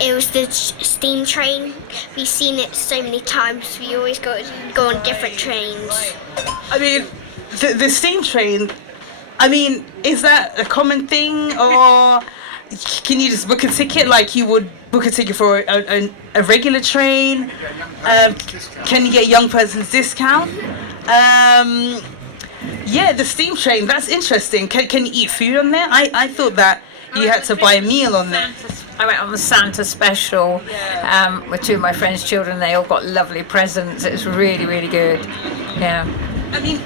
It was the steam train. We've seen it so many times. We always go on different trains. I mean, the steam train, I mean, is that a common thing, or can you just book a ticket like you would book a ticket for a regular train? Can you get young person's discount? Yeah, the steam train, that's interesting. Can you eat food on there? I thought that you had to buy a meal on there. I went on the Santa special with two of my friends' children. They all got lovely presents. It was really, really good. Yeah. I mean,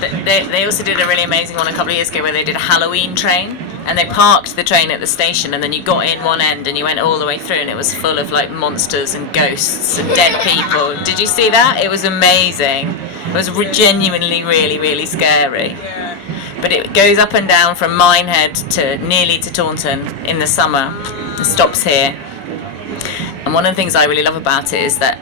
they also did a really amazing one a couple of years ago where they did a Halloween train, and they parked the train at the station, and then you got in one end and you went all the way through, and it was full of like monsters and ghosts and dead people. Did you see that? It was amazing. It was genuinely really, really scary. But it goes up and down from Minehead to nearly to Taunton in the summer. It stops here. And one of the things I really love about it is that,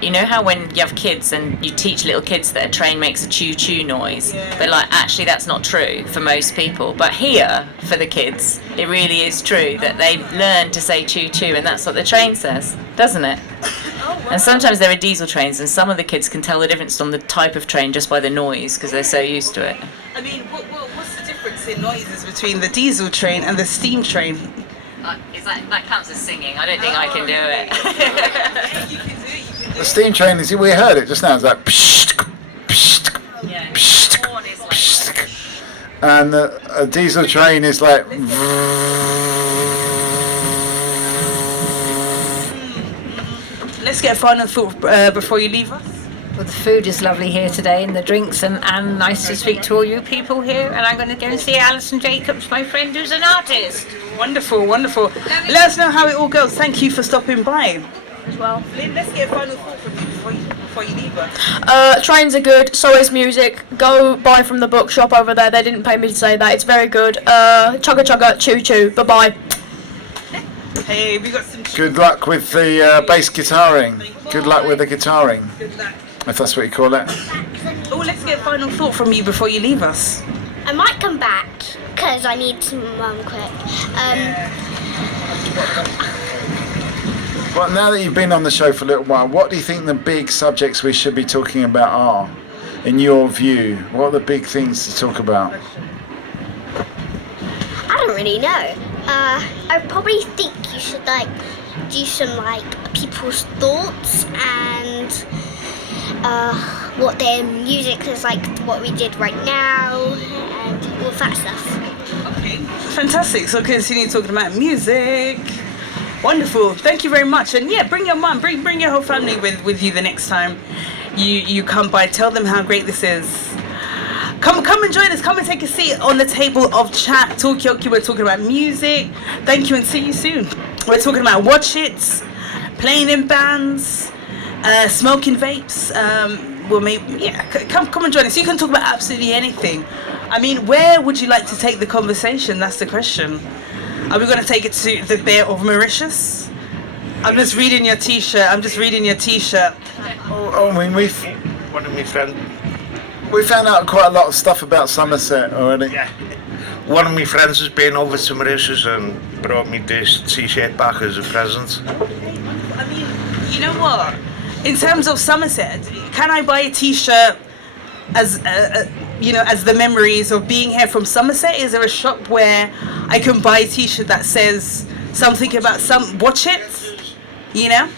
you know how when you have kids and you teach little kids that a train makes a choo-choo noise, but like actually that's not true for most people. But here, for the kids, it really is true that they learn to say choo-choo, and that's what the train says, doesn't it? And sometimes there are diesel trains, and some of the kids can tell the difference on the type of train just by the noise because they're so used to it. I mean, what's the difference in noises between the diesel train and the steam train? That counts as singing. I don't think I can do it. The steam train is, we heard it just now, it's like psh, psh, psh, psh, and a diesel train is like Let's get a final thought before you leave us. Well, the food is lovely here today, and the drinks, and nice to speak to all you people here. And I'm going to go and see Alison Jacobs, my friend who's an artist. Wonderful, wonderful. Let us know how it all goes. Thank you for stopping by. Well, Lynn, let's get a final thought from you before you leave us. Trains are good, so is music. Go buy from the bookshop over there. They didn't pay me to say that. It's very good. Chugga chugga, choo choo. Bye bye. Hey, we got some. Good luck with the bass guitaring. Good luck with the guitaring. Good luck. If that's what you call it. Oh, let's get a final thought from you before you leave us. I might come back because I need some quick. Well, now that you've been on the show for a little while, what do you think the big subjects we should be talking about are, in your view? What are the big things to talk about? I don't really know. I probably think you should do some people's thoughts and what their music is like, what we did right now, and all that stuff. Okay, fantastic. So continue talking about music. Wonderful. Thank you very much. And yeah, bring your mum, bring your whole family with you the next time you come by. Tell them how great this is. Come and join us. Come and take a seat on the table of chat. Talkaoke. We're talking about music. Thank you, and see you soon. We're talking about Watchets, playing in bands, smoking vapes. Come and join us. You can talk about absolutely anything. I mean, where would you like to take the conversation? That's the question. Are we going to take it to the Bear of Mauritius? I'm just reading your T-shirt. I mean, One of my friends. We found out quite a lot of stuff about Somerset already. Yeah. One of my friends has been over to Mauritius and brought me this T-shirt back as a present. I mean, you know what? In terms of Somerset, can I buy a T-shirt as as the memories of being here from Somerset? Is there a shop where I can buy a T-shirt that says something about Watchet? You know?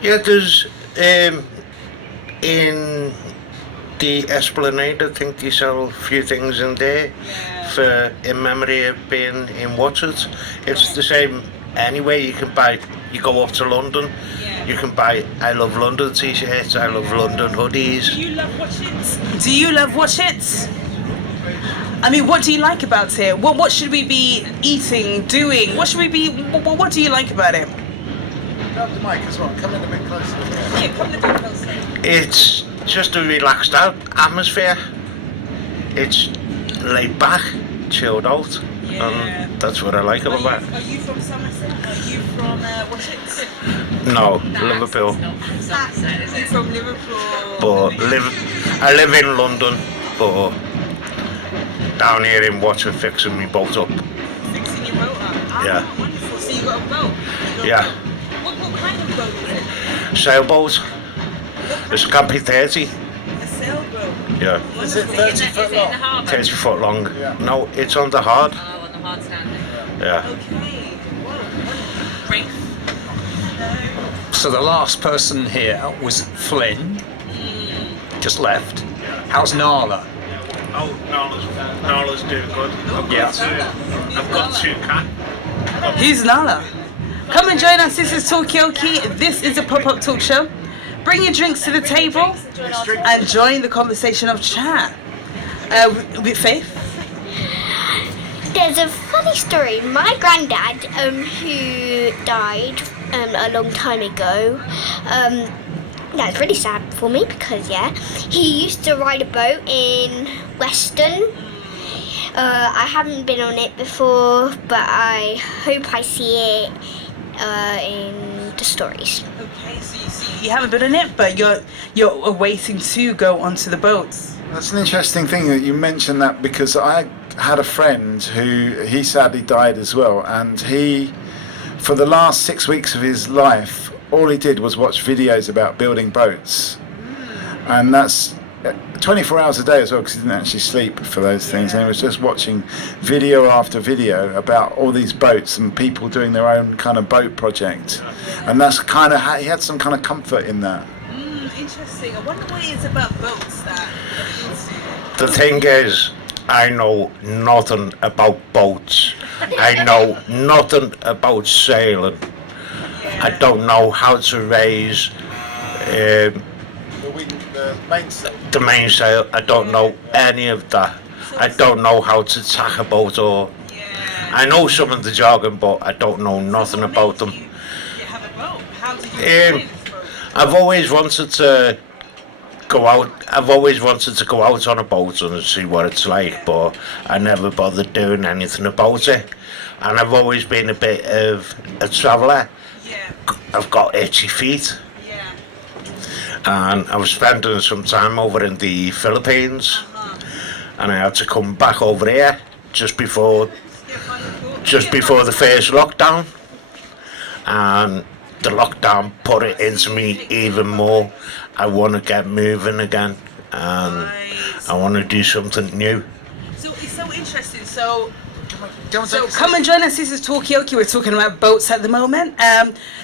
Yeah, there's in the Esplanade, I think they sell a few things in there in memory of being in Watchet. It's the same anyway. You can buy. You go up to London, You can buy I Love London t-shirts, I Love London hoodies. Do you love Watchet? Do you love Watchet? I mean, what do you like about it? What should we be eating, doing? What should we be? What do you like about it? Grab the mic as well. Come in a bit closer. Yeah, come a bit closer. It's just a relaxed out atmosphere. It's laid back, chilled out, and that's what I like about it. Are you from Somerset? Are you from Watchet? No, Liverpool. You're from Liverpool. But I live in London, but down here in Watchet fixing my boat up. Fixing your boat up? Yeah. Wonderful. So you got a boat? Yeah. What kind of boat is it? Sailboat. It's a Campy 30. A sailboat? Yeah. Is it 30 foot long? 30 foot long. No, it's on the hard. Oh, on the hard standing. Yeah. Okay. Great. So the last person here was Flynn, just left. How's Nala? Oh, Nala's doing good. I've got two cats. Who's Nala? Come and join us. This is Talkaoke. This is a pop-up talk show. Bring your drinks to the table and join the conversation of chat. With Faith. There's a funny story. My granddad, who died a long time ago, that's really sad for me because, he used to ride a boat in Weston. I haven't been on it before, but I hope I see it in the stories. Okay, so you haven't been on it, but you're waiting to go onto the boats. That's an interesting thing that you mentioned that, because I had a friend he sadly died as well, and he, for the last 6 weeks of his life, all he did was watch videos about building boats. And that's 24 hours a day as well, because he didn't actually sleep for those things, and he was just watching video after video about all these boats and people doing their own kind of boat project. And that's kind of how he had some kind of comfort in that. Interesting. I wonder what it is about boats that appeals to you. The thing is, I know nothing about boats. I know nothing about sailing. I don't know how to raise The mainsail. I don't know any of that. I don't know how to tack a boat, or I know some of the jargon, but I don't know nothing about them. I've always wanted to go out. I've always wanted to go out on a boat and see what it's like, but I never bothered doing anything about it. And I've always been a bit of a traveller. I've got itchy feet. And I was spending some time over in the Philippines, and I had to come back over here just before the first lockdown, and the lockdown put it into me even more. I want to get moving again, and I want to do something new. So it's so interesting. So come and join us. This is Talkaoke. We're talking about boats at the moment.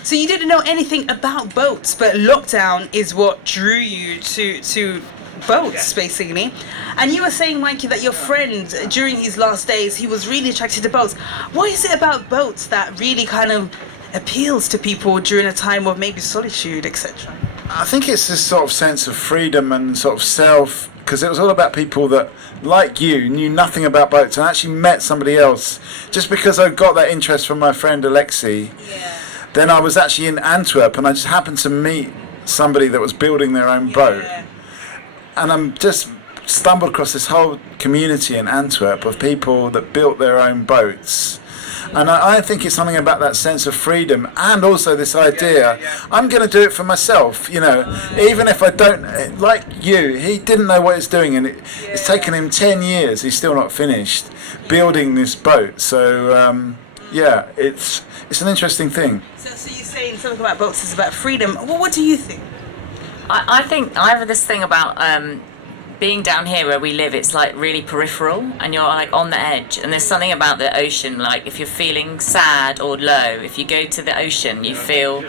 So you didn't know anything about boats, but lockdown is what drew you to boats, basically. And you were saying, Mikey, that your friend, during his last days, he was really attracted to boats. What is it about boats that really kind of appeals to people during a time of maybe solitude, etc.? I think it's this sort of sense of freedom and sort of self, because it was all about people that, like you, knew nothing about boats and actually met somebody else. Just because I got that interest from my friend Alexi, then I was actually in Antwerp and I just happened to meet somebody that was building their own boat. And I'm just stumbled across this whole community in Antwerp of people that built their own boats. And I think it's something about that sense of freedom, and also this idea, I'm going to do it for myself, even if I don't, like you, he didn't know what he's doing, and it's taken him 10 years, he's still not finished, building this boat. So, it's an interesting thing. So you're saying something about boats is about freedom. Well, what do you think? I think I have this thing about being down here where we live. It's like really peripheral, and you're like on the edge. And there's something about the ocean, like if you're feeling sad or low, if you go to the ocean, you feel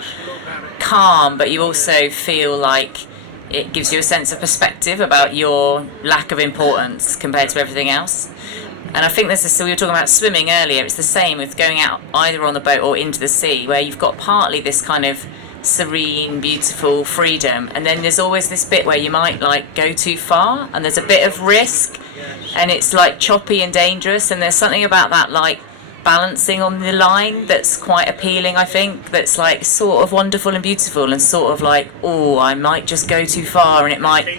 calm, but you also feel like it gives you a sense of perspective about your lack of importance compared to everything else. And I think this is, so we were talking about swimming earlier, it's the same with going out either on the boat or into the sea, where you've got partly this kind of serene, beautiful freedom, and then there's always this bit where you might like go too far, and there's a bit of risk, and it's like choppy and dangerous, and there's something about that like balancing on the line that's quite appealing, I think, that's like sort of wonderful and beautiful, and sort of like, oh, I might just go too far and it might, do you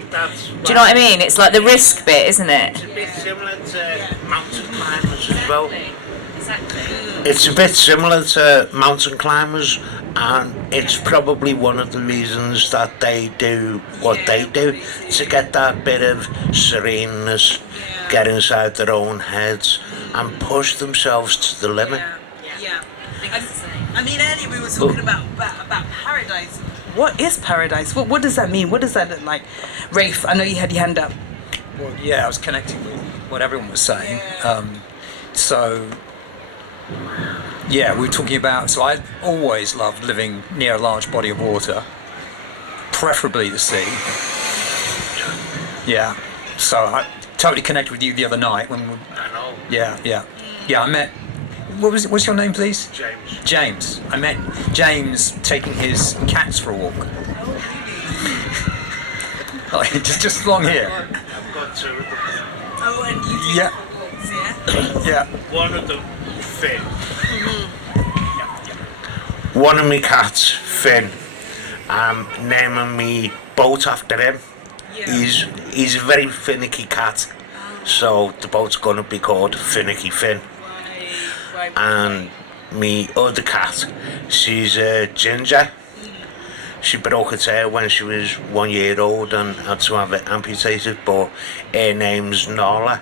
know what I mean? It's like the risk bit, isn't it? It's a bit similar to mountain climbers as well. It's a bit similar to mountain climbers, and it's probably one of the reasons that they do what they do, to get that bit of sereneness, get inside their own heads and push themselves to the limit. Yeah. I mean, earlier we were talking about paradise. What is paradise? What does that mean? What does that look like? Rafe, I know you had your hand up. Well, yeah, I was connecting with what everyone was saying. So, yeah, we were talking about, so I always loved living near a large body of water, preferably the sea. Yeah, so I totally connected with you the other night when we, yeah, I met, what's your name, please? James. I met James taking his cats for a walk. Like, just along here. I've got two of them. Oh, and you Yeah. yeah? One of them, Finn. One of my cats, Finn. I'm naming me boat after him. He's a very finicky cat, so the boat's gonna be called Finicky Finn. And me other cat, she's a ginger. She broke her tail when she was 1 year old and had to have it amputated, but her name's Nala,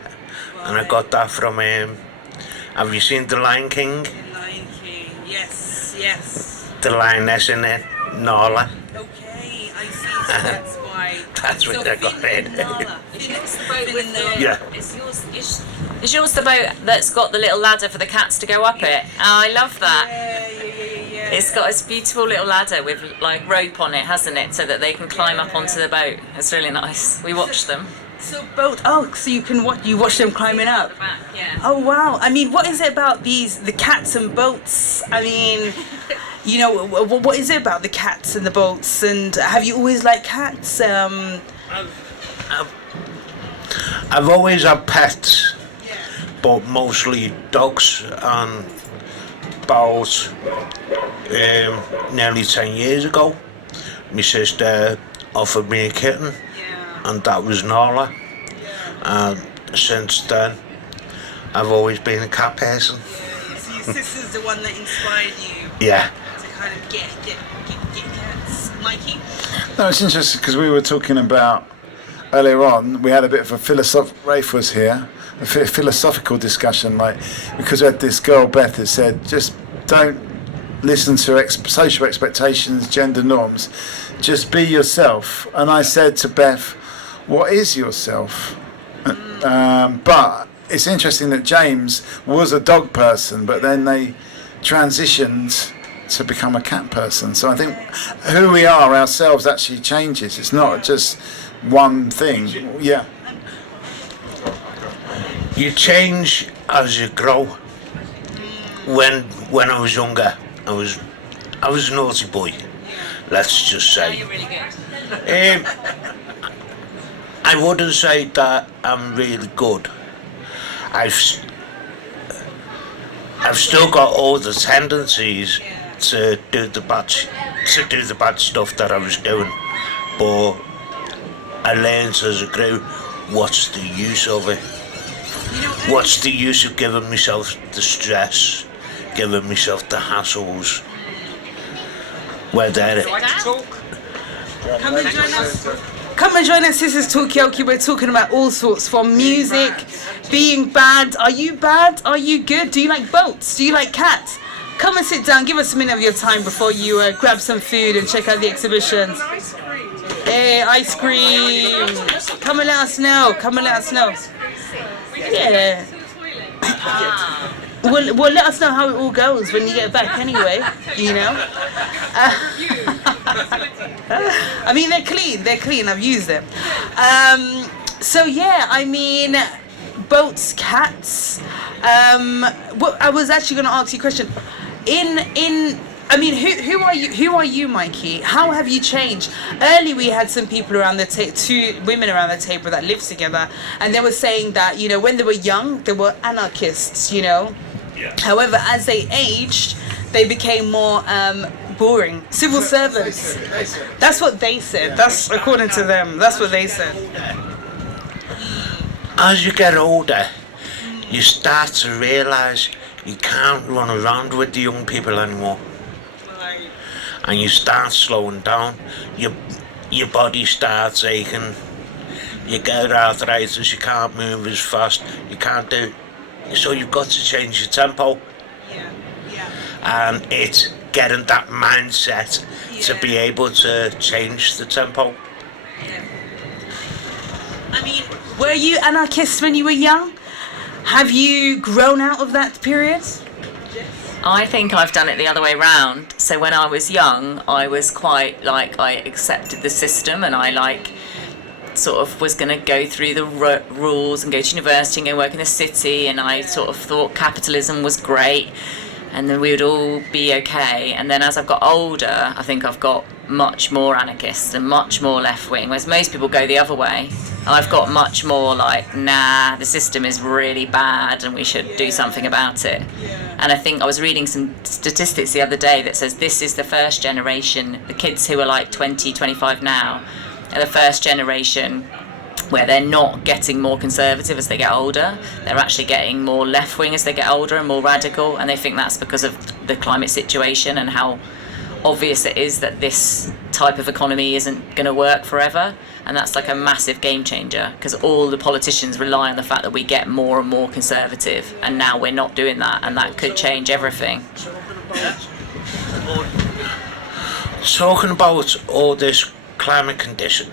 and I got that from have you seen The Lion King? Lion King, yes. The lioness in it, Nala. Okay, I see, so that's why. That's what I got it. Yeah. Is yours the boat that's got the little ladder for the cats to go up it? Oh, I love that. Yeah. It's got this beautiful little ladder with like rope on it, hasn't it, so that they can climb up onto the boat. It's really nice. We watch them. So so you can watch them climbing up. Yeah. Oh wow! I mean, what is it about the cats and boats? I mean, you know, what is it about the cats and the boats? And have you always liked cats? I've always had pets, but mostly dogs, and about nearly 10 years ago, my sister offered me a kitten, and that was Nala. And since then, I've always been a cat person. So your sister's the one that inspired you. Yeah. To kind of get cats, Mikey. No, it's interesting because we were talking about earlier on. We had a bit of a Rafe was here, a philosophical discussion, like because we had this girl Beth that said, just don't listen to social expectations, gender norms. Just be yourself. And I said to Beth, what is yourself? But it's interesting that James was a dog person, but then they transitioned to become a cat person. So I think who we are ourselves actually changes. It's not just one thing. Yeah. You change as you grow. When I was younger, I was a naughty boy. Let's just say. You're really good. I wouldn't say that I'm really good. I've still got all the tendencies to do the bad stuff that I was doing, but I learned as I grew, what's the use of it? What's the use of giving myself the stress, giving myself the hassles? Whether Come and join us. Come and join us. This is Talkaoke. We're talking about all sorts, from music, being bad. Are you bad? Are you good? Do you like boats? Do you like cats? Come and sit down. Give us a minute of your time before you grab some food and check out the exhibitions. Hey, ice cream. Come and let us know. Yeah. Well, let us know how it all goes when you get back anyway, you know. I mean, they're clean, I've used them. So yeah, I mean, boats, cats. I was actually going to ask you a question. I mean, who are you? Who are you, Mikey? How have you changed? Early, we had some people around the table, 2 women around the table that lived together, and they were saying that, you know, when they were young, they were anarchists, you know. Yeah. However, as they aged, they became more boring civil servants. That's what they said. That's according to them. That's what they said. As you get older, you start to realise you can't run around with the young people anymore. And you start slowing down, your body starts aching, you get arthritis, you can't move as fast, you can't do, so you've got to change your tempo. And it's getting that mindset to be able to change the tempo. I mean, were you anarchists when you were young? Have you grown out of that period? I think I've done it the other way round. So when I was young, I was quite like, I accepted the system, and I sort of was going to go through the rules and go to university and go work in the city, and I sort of thought capitalism was great and then we would all be okay. And then as I've got older, I think I've got much more anarchist and much more left-wing, whereas most people go the other way. I've got much more like, nah, the system is really bad and we should do something about it. And I think I was reading some statistics the other day that says this is the first generation, the kids who are like 20, 25 now, are the first generation where they're not getting more conservative as they get older. They're actually getting more left-wing as they get older and more radical, and they think that's because of the climate situation and how obvious it is that this type of economy isn't going to work forever. And that's like a massive game changer, because all the politicians rely on the fact that we get more and more conservative, and now we're not doing that, and that could change everything. Talking about all this climate condition,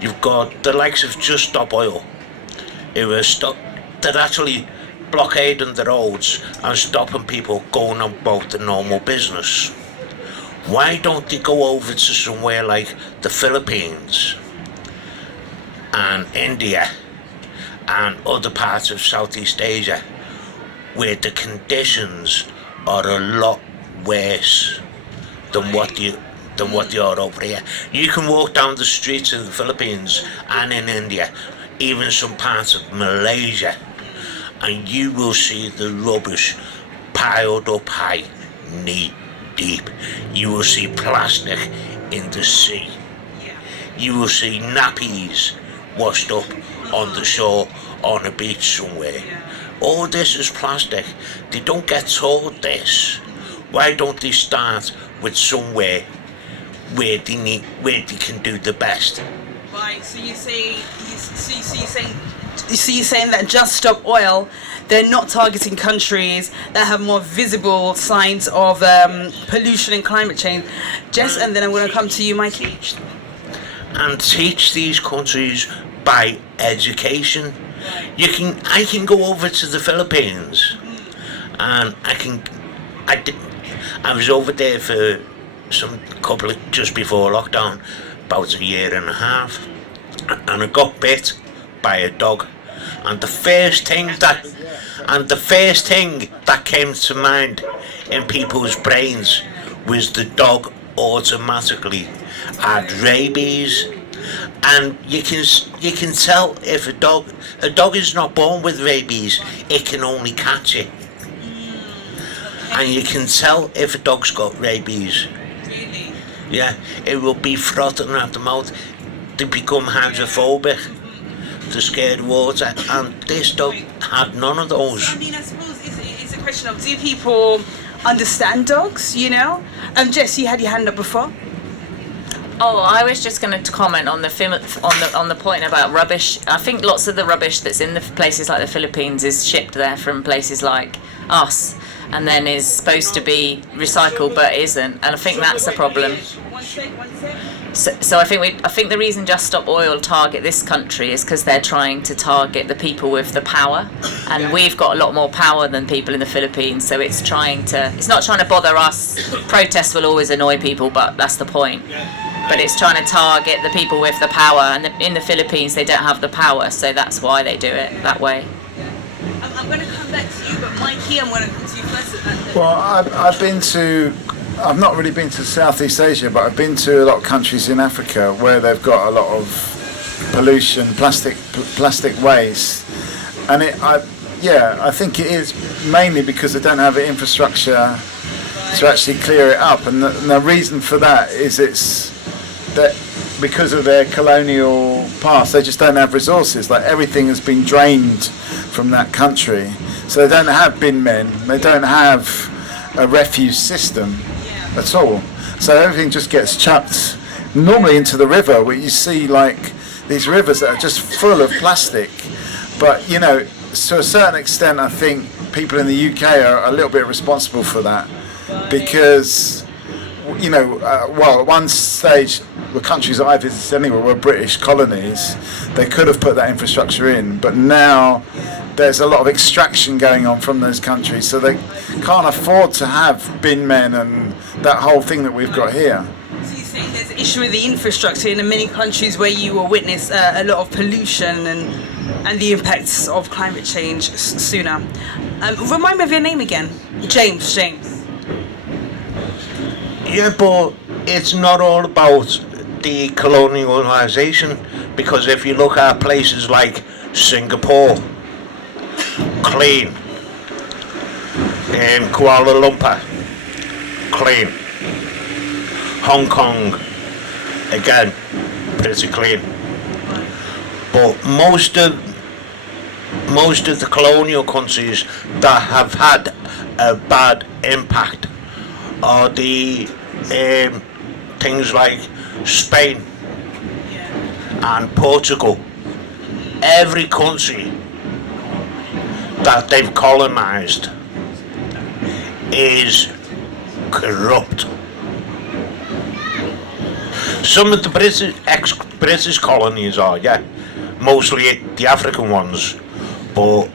you've got the likes of Just Stop Oil, who are they're actually blockading the roads and stopping people going about the normal business. Why don't they go over to somewhere like the Philippines and India and other parts of Southeast Asia, where the conditions are a lot worse than what they are over here? You can walk down the streets of the Philippines and in India, even some parts of Malaysia, and you will see the rubbish piled up high, knee deep. You will see plastic in the sea. You will see nappies washed up on the shore on a beach somewhere. All this is plastic. They don't get told this. Why don't they start with somewhere where they can do the best? Right. So you're saying that Just Stop Oil, they're not targeting countries that have more visible signs of pollution and climate change. Jess, and then I'm going to come to you, Mikey. And teach these countries by education. I can go over to the Philippines, and I was over there for just before lockdown, about a year and a half, and I got bit by a dog, and the first thing that came to mind in people's brains was the dog automatically had rabies. And you can tell if a dog is not born with rabies, it can only catch it. And you can tell if a dog's got rabies. Yeah, it will be frothing at the mouth. They become hydrophobic. They're scared of water, and this dog had none of those. I mean, I suppose it's a question of, do people understand dogs, you know? Jess, you had your hand up before. Oh, I was just going to comment on the point about rubbish. I think lots of the rubbish that's in the places like the Philippines is shipped there from places like us, and then is supposed to be recycled but isn't, and I think that's a problem. So I think the reason Just Stop Oil target this country is because they're trying to target the people with the power, and we've got a lot more power than people in the Philippines. So it's not trying to bother us. Protests will always annoy people, but that's the point. But it's trying to target the people with the power, and in the Philippines they don't have the power, so that's why they do it that way. I'm going to come back to you, but Mikey, I'm going to come to you first. Well, I've been to I've not really been to Southeast Asia, but I've been to a lot of countries in Africa where they've got a lot of pollution, plastic waste, and I think it is mainly because they don't have the infrastructure to actually clear it up, and the reason for that is that because of their colonial past, they just don't have resources. Like everything has been drained from that country, so they don't have bin men, they don't have a refuse system at all. So everything just gets chucked normally into the river, where you see like these rivers that are just full of plastic. But you know, to a certain extent, I think people in the UK are a little bit responsible for that, because you know, well, at one stage, the countries that I visited anyway were British colonies. They could have put that infrastructure in, but now there's a lot of extraction going on from those countries, so they can't afford to have bin men and that whole thing that we've got here. So you're saying there's an issue with the infrastructure in many countries where you will witness a lot of pollution and the impacts of climate change sooner. Remind me of your name again. James. Yeah, but it's not all about the colonialisation, because if you look at places like Singapore, clean, Kuala Lumpur, clean, Hong Kong, again, pretty clean. But most of the colonial countries that have had a bad impact are the things like Spain and Portugal. Every country that they've colonised is corrupt. Some of the ex-British colonies are, yeah, mostly the African ones, but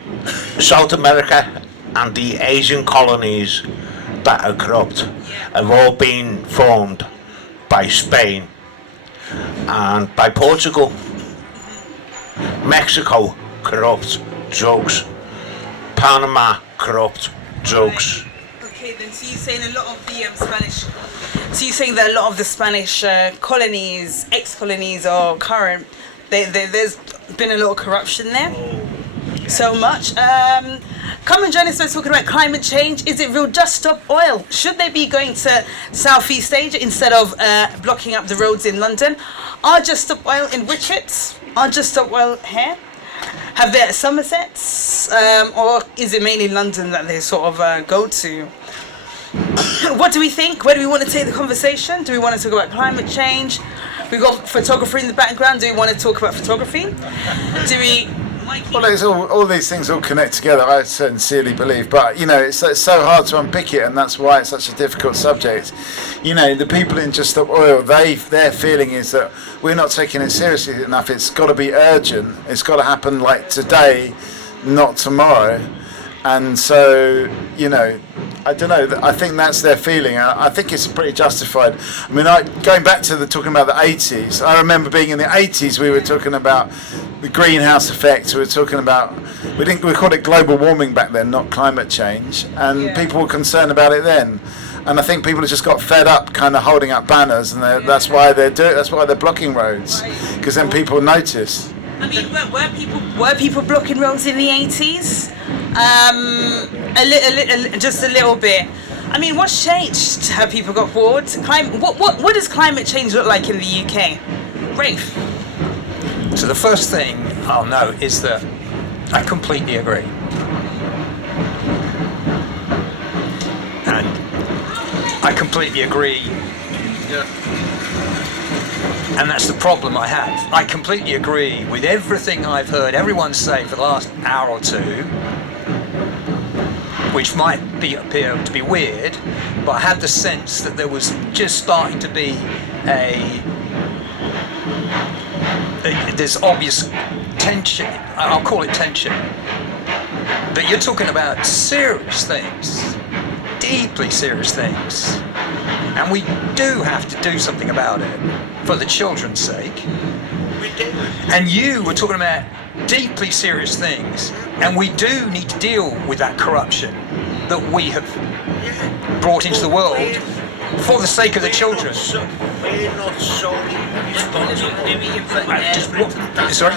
South America and the Asian colonies that are corrupt have all been formed by Spain and by Portugal. Mexico, corrupt, drugs. Panama, corrupt, drugs. Okay, then so you're saying a lot of the Spanish. So you're saying that a lot of the Spanish colonies, ex-colonies, or current, there's been a lot of corruption there. So much. Come and join us. We're talking about climate change. Is it real? Just Stop Oil. Should they be going to Southeast Asia instead of blocking up the roads in London? Are Just Stop Oil in Watchet? Are Just Stop Oil here? Have they at Somerset? Or is it mainly London that they sort of go to? What do we think? Where do we want to take the conversation? Do we want to talk about climate change? We've got photography in the background. Do we want to talk about photography? Do we... Well, it's all these things all connect together, I sincerely believe. But, you know, it's so hard to unpick it, and that's why it's such a difficult subject. You know, the people in Just Stop Oil, their feeling is that we're not taking it seriously enough. It's got to be urgent. It's got to happen like today, not tomorrow. And so, you know, I don't know. I think that's their feeling. I think it's pretty justified. I mean, going back to talking about the 80s, I remember being in the 80s, we were talking about the greenhouse effect. We were talking about, we called it global warming back then, not climate change. And people were concerned about it then. And I think people have just got fed up kind of holding up banners, and that's why they're blocking roads, because then people notice. I mean, were people blocking roads in the 80s? Just a little bit. I mean, what's changed? Have people got bored? What does climate change look like in the UK? Rafe? So the first thing I'll note is that I completely agree. And I completely agree. Yeah. And that's the problem I have. I completely agree with everything I've heard everyone say for the last hour or two, which might appear to be weird, but I had the sense that there was just starting to be this obvious tension. I'll call it tension. But you're talking about serious things, deeply serious things. And we do have to do something about it for the children's sake. We do. And you were talking about deeply serious things, and we do need to deal with that corruption that we have brought into the world for the sake of the children. We're not solely responsible. Sorry?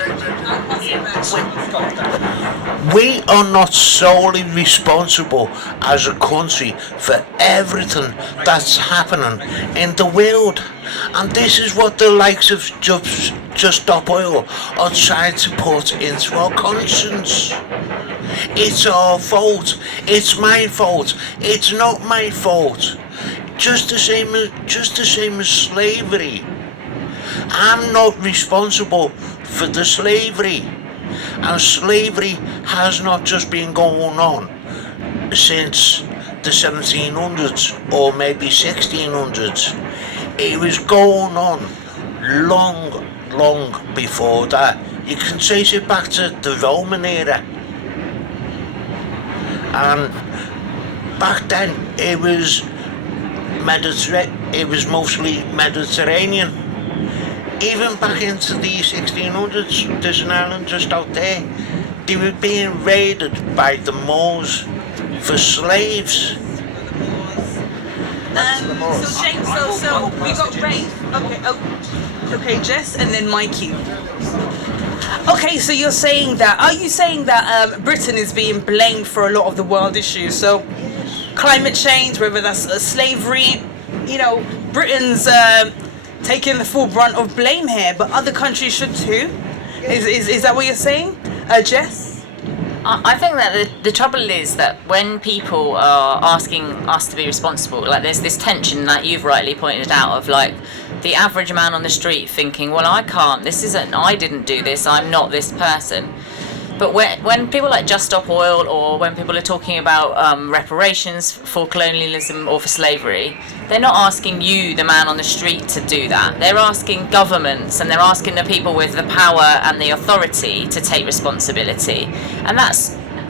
We are not solely responsible as a country for everything that's happening in the world. And this is what the likes of Just Stop Oil are trying to put into our conscience. It's our fault. It's my fault. It's not my fault. Just the same as slavery. I'm not responsible for the slavery. And slavery has not just been going on since the 1700s or maybe 1600s. It was going on long before that. You can trace it back to the Roman era. And back then it was mostly Mediterranean. Even back into the 1600s, there's an island just out there. They were being raided by the Moors for slaves. So James, so we got Ray. Okay, Jess, and then Mikey. Okay, so are you saying that Britain is being blamed for a lot of the world issues? So climate change, whether that's slavery, Britain's taking the full brunt of blame here, but other countries should too. Is that what you're saying, Jess? I think that the trouble is that when people are asking us to be responsible, like there's this tension that you've rightly pointed out of like the average man on the street thinking, well, I didn't do this, I'm not this person. But when people like Just Stop Oil, or when people are talking about reparations for colonialism or for slavery, they're not asking you, the man on the street, to do that. They're asking governments, and they're asking the people with the power and the authority to take responsibility. And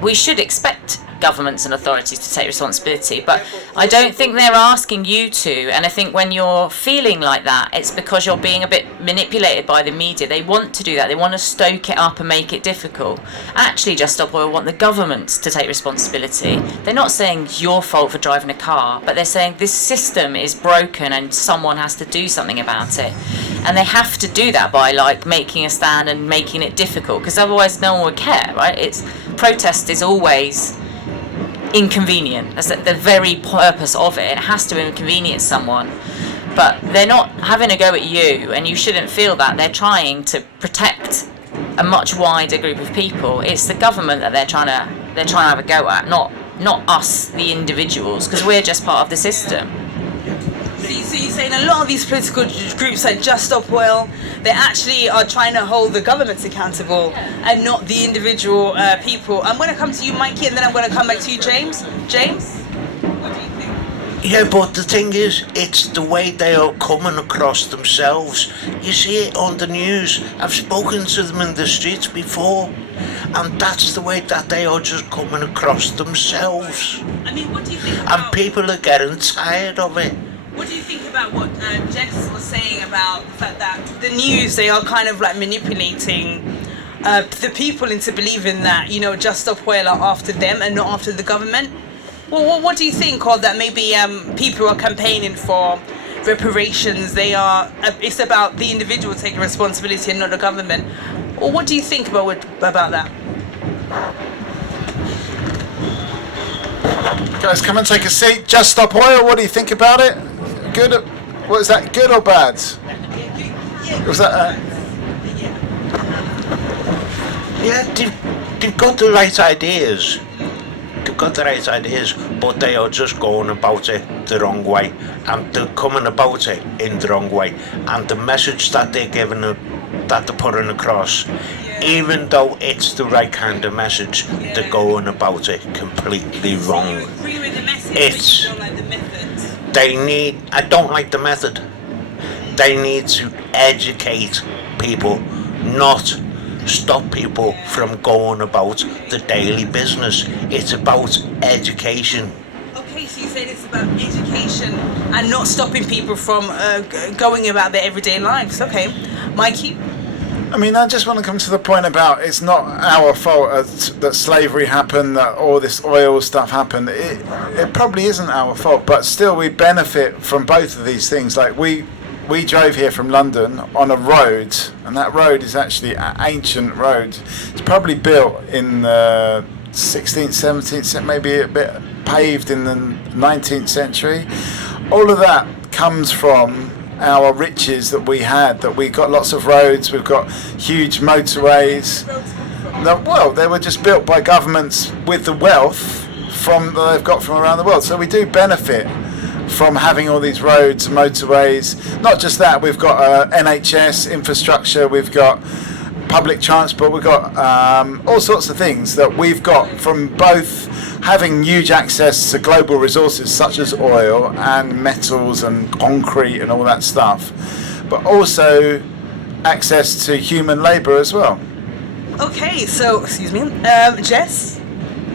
we should expect governments and authorities to take responsibility, but I don't think they're asking you to. And I think when you're feeling like that, it's because you're being a bit manipulated by the media. They want to do that. They want to stoke it up and make it difficult. Actually, Just Stop Oil want the governments to take responsibility. They're not saying it's your fault for driving a car, but they're saying this system is broken and someone has to do something about it. And they have to do that by like making a stand and making it difficult, because otherwise no one would care, right? Protest is always inconvenient. That's the very purpose of it. It has to inconvenience someone, but they're not having a go at you, and you shouldn't feel that. They're trying to protect a much wider group of people. It's the government that they're trying to have a go at, not us, the individuals, because we're just part of the system. So you're saying a lot of these political groups like Just Stop Oil, they actually are trying to hold the governments accountable and not the individual people. I'm going to come to you, Mikey, and then I'm going to come back to you, James. James? What do you think? Yeah, but the thing is, it's the way they are coming across themselves. You see it on the news. I've spoken to them in the streets before, and that's the way that they are just coming across themselves. I mean, what do you think about... And people are getting tired of it. What do you think about what Jess was saying about the fact that the news, they are kind of like manipulating the people into believing that, Just Stop Oil are after them and not after the government? Well, what do you think of that? Maybe people are campaigning for reparations. It's about the individual taking responsibility and not the government. Well, what do you think about that? Guys, come and take a seat. Just Stop Oil, what do you think about it? Good? What is that, good or bad? Was that... Yeah, they've got the right ideas. They've got the right ideas, but they are just going about it the wrong way. And they're coming about it in the wrong way. And the message that they're giving, that they're putting across, even though it's the right kind of message, they're going about it completely wrong. So you agree with the message, but you don't like the method? I don't like the method. They need to educate people, not stop people from going about the daily business. It's about education. Okay, so you said it's about education and not stopping people from going about their everyday lives. Okay. Mikey? I mean, I just want to come to the point about it's not our fault that slavery happened, that all this oil stuff happened. It probably isn't our fault, but still we benefit from both of these things. Like we drove here from London on a road, and that road is actually an ancient road. It's probably built in the 16th, 17th, maybe a bit paved in the 19th century. All of that comes from our riches that we had, that we got lots of roads, we've got huge motorways. Well, they were just built by governments with the wealth that they've got from around the world. So we do benefit from having all these roads, motorways. Not just that, we've got NHS infrastructure, we've got public transport, we've got all sorts of things that we've got from both having huge access to global resources such as oil and metals and concrete and all that stuff, but also access to human labour as well. Okay, so excuse me, Jess.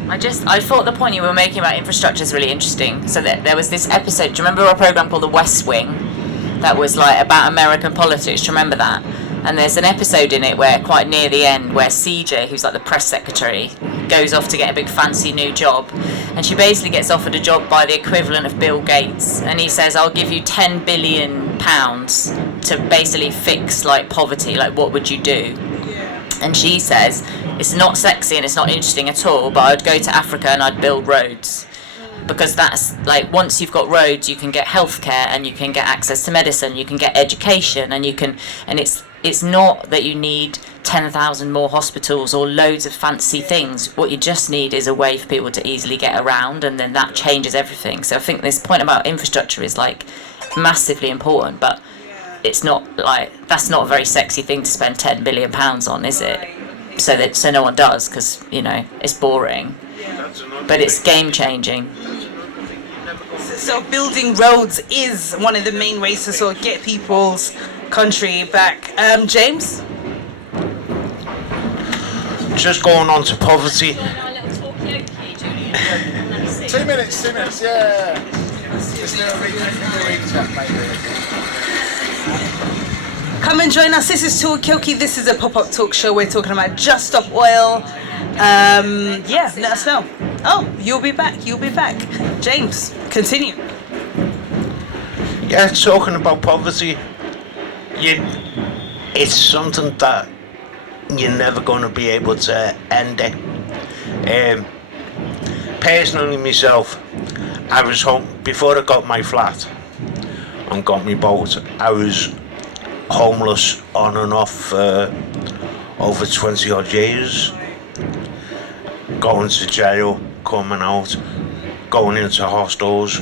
I thought the point you were making about infrastructure is really interesting. So there was this episode. Do you remember a program called The West Wing? That was like about American politics. Do you remember that? And there's an episode in it where, quite near the end, where CJ, who's like the press secretary, goes off to get a big fancy new job, and she basically gets offered a job by the equivalent of Bill Gates, and he says, I'll give you £10 billion to basically fix like poverty, like what would you do? And she says, it's not sexy and it's not interesting at all, but I'd go to Africa and I'd build roads. Because that's like, once you've got roads, you can get healthcare and you can get access to medicine, you can get education, and it's not that you need 10,000 more hospitals or loads of fancy things. What you just need is a way for people to easily get around, and then that changes everything. So I think this point about infrastructure is like massively important, but it's not like, that's not a very sexy thing to spend £10 billion on, is it? So no one does, because it's boring. But it's game changing. So building roads is one of the main ways to sort of get people's country back. James? Just going on to poverty. 2 minutes, yeah. Just do a recap, maybe. Come and join us. This is Talkaoke. This is a pop-up talk show. We're talking about Just Stop Oil. Let us know. Oh, you'll be back. James, continue. Yeah, talking about poverty, it's something that you're never going to be able to end it. Personally, myself, I was home before I got my flat and got my boat. I was homeless on and off for over 20 odd years, going to jail, coming out, going into hostels,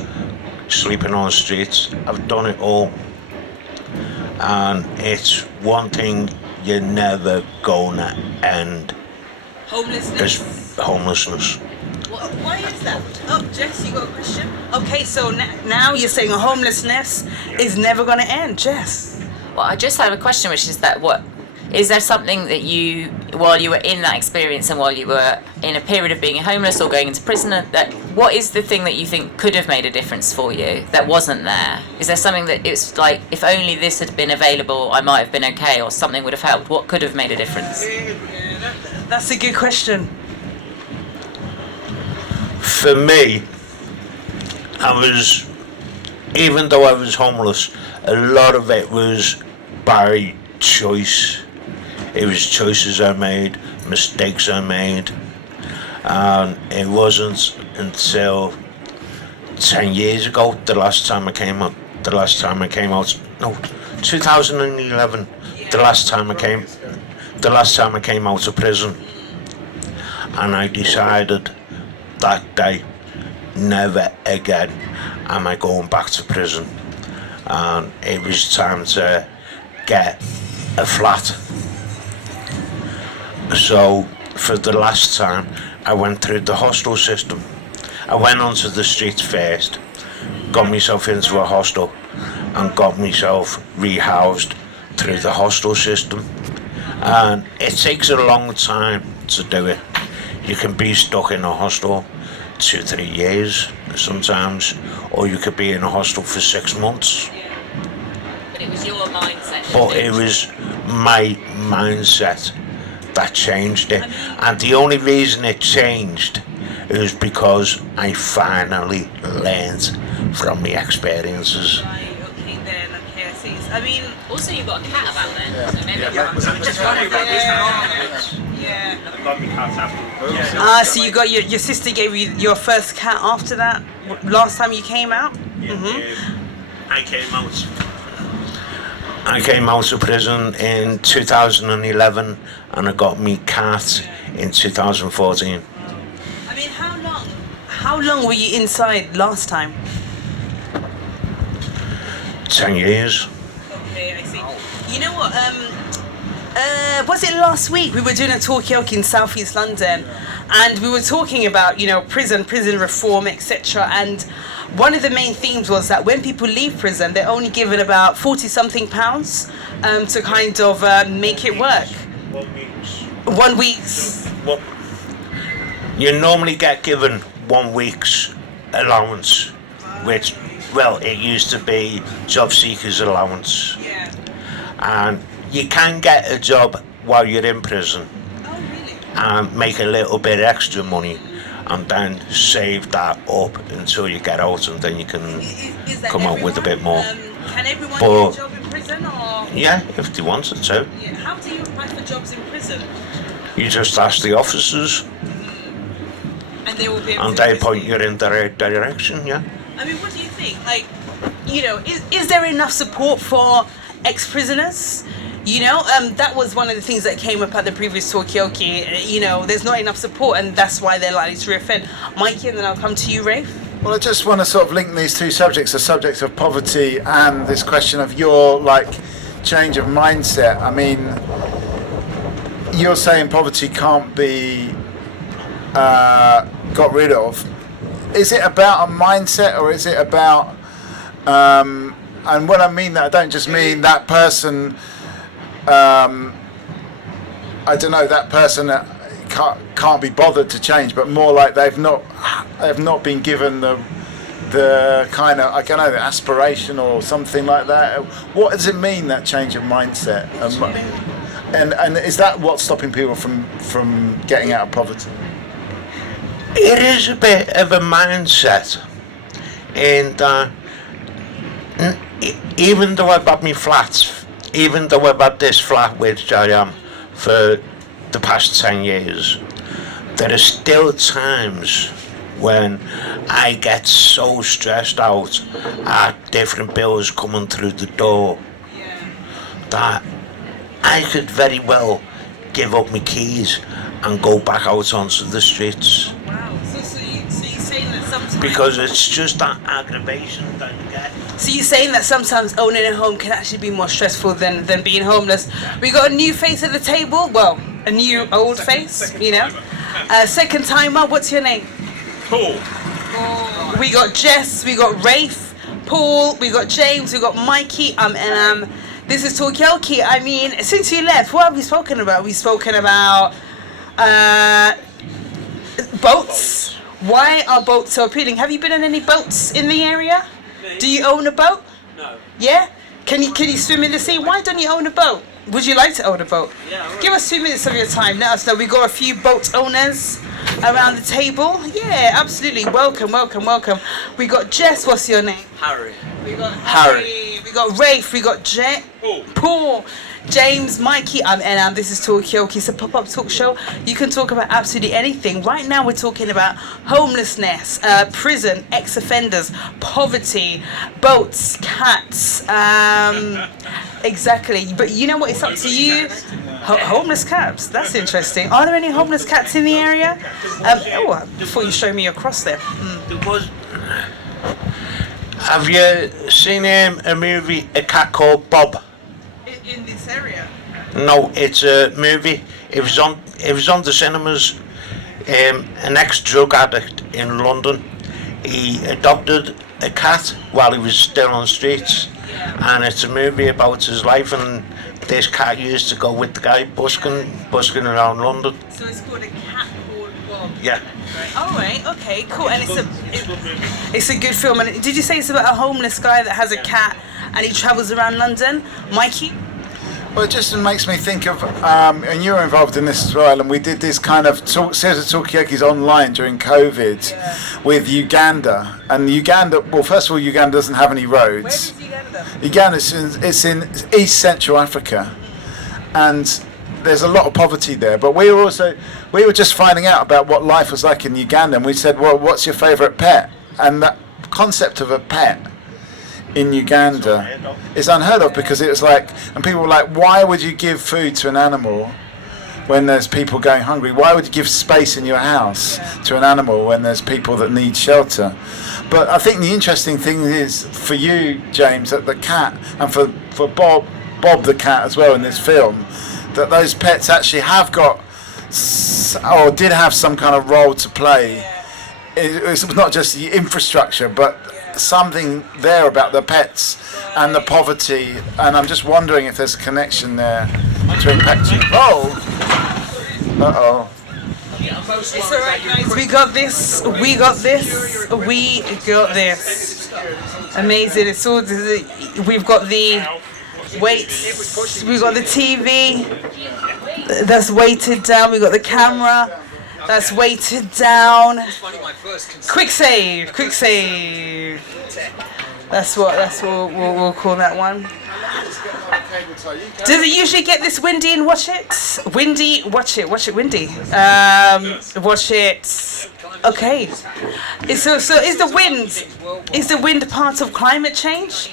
sleeping on the streets. I've done it all, and it's one thing you're never gonna end. Homelessness. Why is that? Oh, Jess, you got a question? Okay, so now you're saying homelessness is never going to end, Jess. Well, I just have a question, which is that is there something that you, while you were in that experience and while you were in a period of being homeless or going into prison, what is the thing that you think could have made a difference for you that wasn't there? Is there something that it's like, if only this had been available, I might have been okay, or something would have helped? What could have made a difference? That's a good question. For me, even though I was homeless, a lot of it was by choice. It was choices I made, mistakes I made, and it wasn't until 10 years ago, the last time I came out, 2011, the last time I came out of prison, and I decided that day, never again am I going back to prison. And it was time to get a flat. So for the last time, I went through the hostel system. I went onto the streets first, got myself into a hostel, and got myself rehoused through the hostel system. And it takes a long time to do it. You can be stuck in a hostel 2-3 years sometimes, or you could be in a hostel for 6 months. But it was your mindset but it was my mindset that changed it. And the only reason it changed is because I finally learned from my experiences. Okay, then. Okay, I see. I mean, Also, you've got a cat about then, so maybe so you got your sister gave you your first cat after that? Last time you came out? I came out of prison in 2011 and I got me cat in 2014. I mean, how long were you inside last time? 10 years. Okay, I see. You know what? Was it last week we were doing a Talkaoke in Southeast London, and we were talking about prison reform, etc. And one of the main themes was that when people leave prison, they're only given about £40-something to kind of make it work. 1 week. You normally get given 1 week's allowance, which, well, it used to be job seekers allowance. Yeah. And you can get a job while you're in prison and make a little bit extra money and then save that up until you get out, and then you can come out with a bit more. Can everyone get a job in prison, or? Yeah, if they wanted to. Yeah. How do you apply for jobs in prison? You just ask the officers And they will be able and to they assist point you. you in the right direction, yeah. I mean, what do you think? Like, is there enough support for ex-prisoners? That was one of the things that came up at the previous Talkaoke. There's not enough support, and that's why they're likely to reoffend. Mikey, and then I'll come to you, Rafe. Well, I just want to sort of link these two subjects, the subject of poverty and this question of your, change of mindset. I mean, you're saying poverty can't be got rid of. Is it about a mindset, or is it about... and when I mean that, I don't just mean that person... I don't know, that person can't be bothered to change, but more like they've not been given the kind of, I don't know, the aspiration or something like that. What does it mean, that change of mindset? And is that what's stopping people from getting out of poverty? It is a bit of a mindset, and even though I've got me flats, even though I've had this flat which I am for the past 10 years, there are still times when I get so stressed out at different bills coming through the door that I could very well give up my keys and go back out onto the streets. Wow. So you're saying that sometimes... Because it's just that aggravation that you get. So you're saying that sometimes owning a home can actually be more stressful than being homeless. We got a new face at the table. Well, a new old face, second timer. What's your name? Paul. We got Jess, we got Rafe, Paul, we got James, we got Mikey, and this is Talkaoke. I mean, since you left, what have we spoken about? We've spoken about boats. Why are boats so appealing? Have you been on any boats in the area? Do you own a boat? No. Yeah? Can you swim in the sea? Why don't you own a boat? Would you like to own a boat? Yeah, Give us 2 minutes of your time. Let us know. We've got a few boat owners around the table. Yeah, absolutely. Welcome. We got Jess. What's your name? Harry. We got Harry. We got Rafe. We got Paul. James, Mikey, and this is Talkaoke. It's a pop-up talk show. You can talk about absolutely anything. Right now we're talking about homelessness, prison, ex-offenders, poverty, boats, cats. Exactly. But you know what? It's up to you. Homeless cats. That's interesting. Are there any homeless cats in the area? Before you show me your cross there. Have you seen a movie, A Cat Called Bob? In this area? No, it's a movie. It was on the cinemas. An ex-drug addict in London. He adopted a cat while he was still on the streets, and it's a movie about his life. And this cat used to go with the guy busking around London. So it's called A Cat Called Bob. Yeah. All right. Okay. Cool. And it's a good film. And did you say it's about a homeless guy that has a cat and he travels around London? Mikey? Well, it just makes me think of, and you were involved in this as well, and we did this kind of series of Talkaoke's online during COVID with Uganda. And Uganda, well, first of all, Uganda doesn't have any roads. Uganda, it's in East Central Africa, and there's a lot of poverty there. But we were just finding out about what life was like in Uganda, and we said, well, what's your favourite pet? And that concept of a pet in Uganda is unheard of, because it was like, and people were like, why would you give food to an animal when there's people going hungry? Why would you give space in your house to an animal when there's people that need shelter? But I think the interesting thing is for you, James, that the cat, and for Bob the cat as well in this film, that those pets actually have got or did have some kind of role to play. It was not just the infrastructure, but something there about the pets and the poverty, and I'm just wondering if there's a connection there between pets. It's alright, guys. We got this. We got this. We got this. Amazing. It's all. We've got the weights. We've got the TV that's weighted down. We've got the camera that's weighted down. Quick save. Quick save. That's what we'll call that one. Does it usually get this windy in Watchet? Windy, Watchet, windy. Watchet. Okay. So is the wind part of climate change?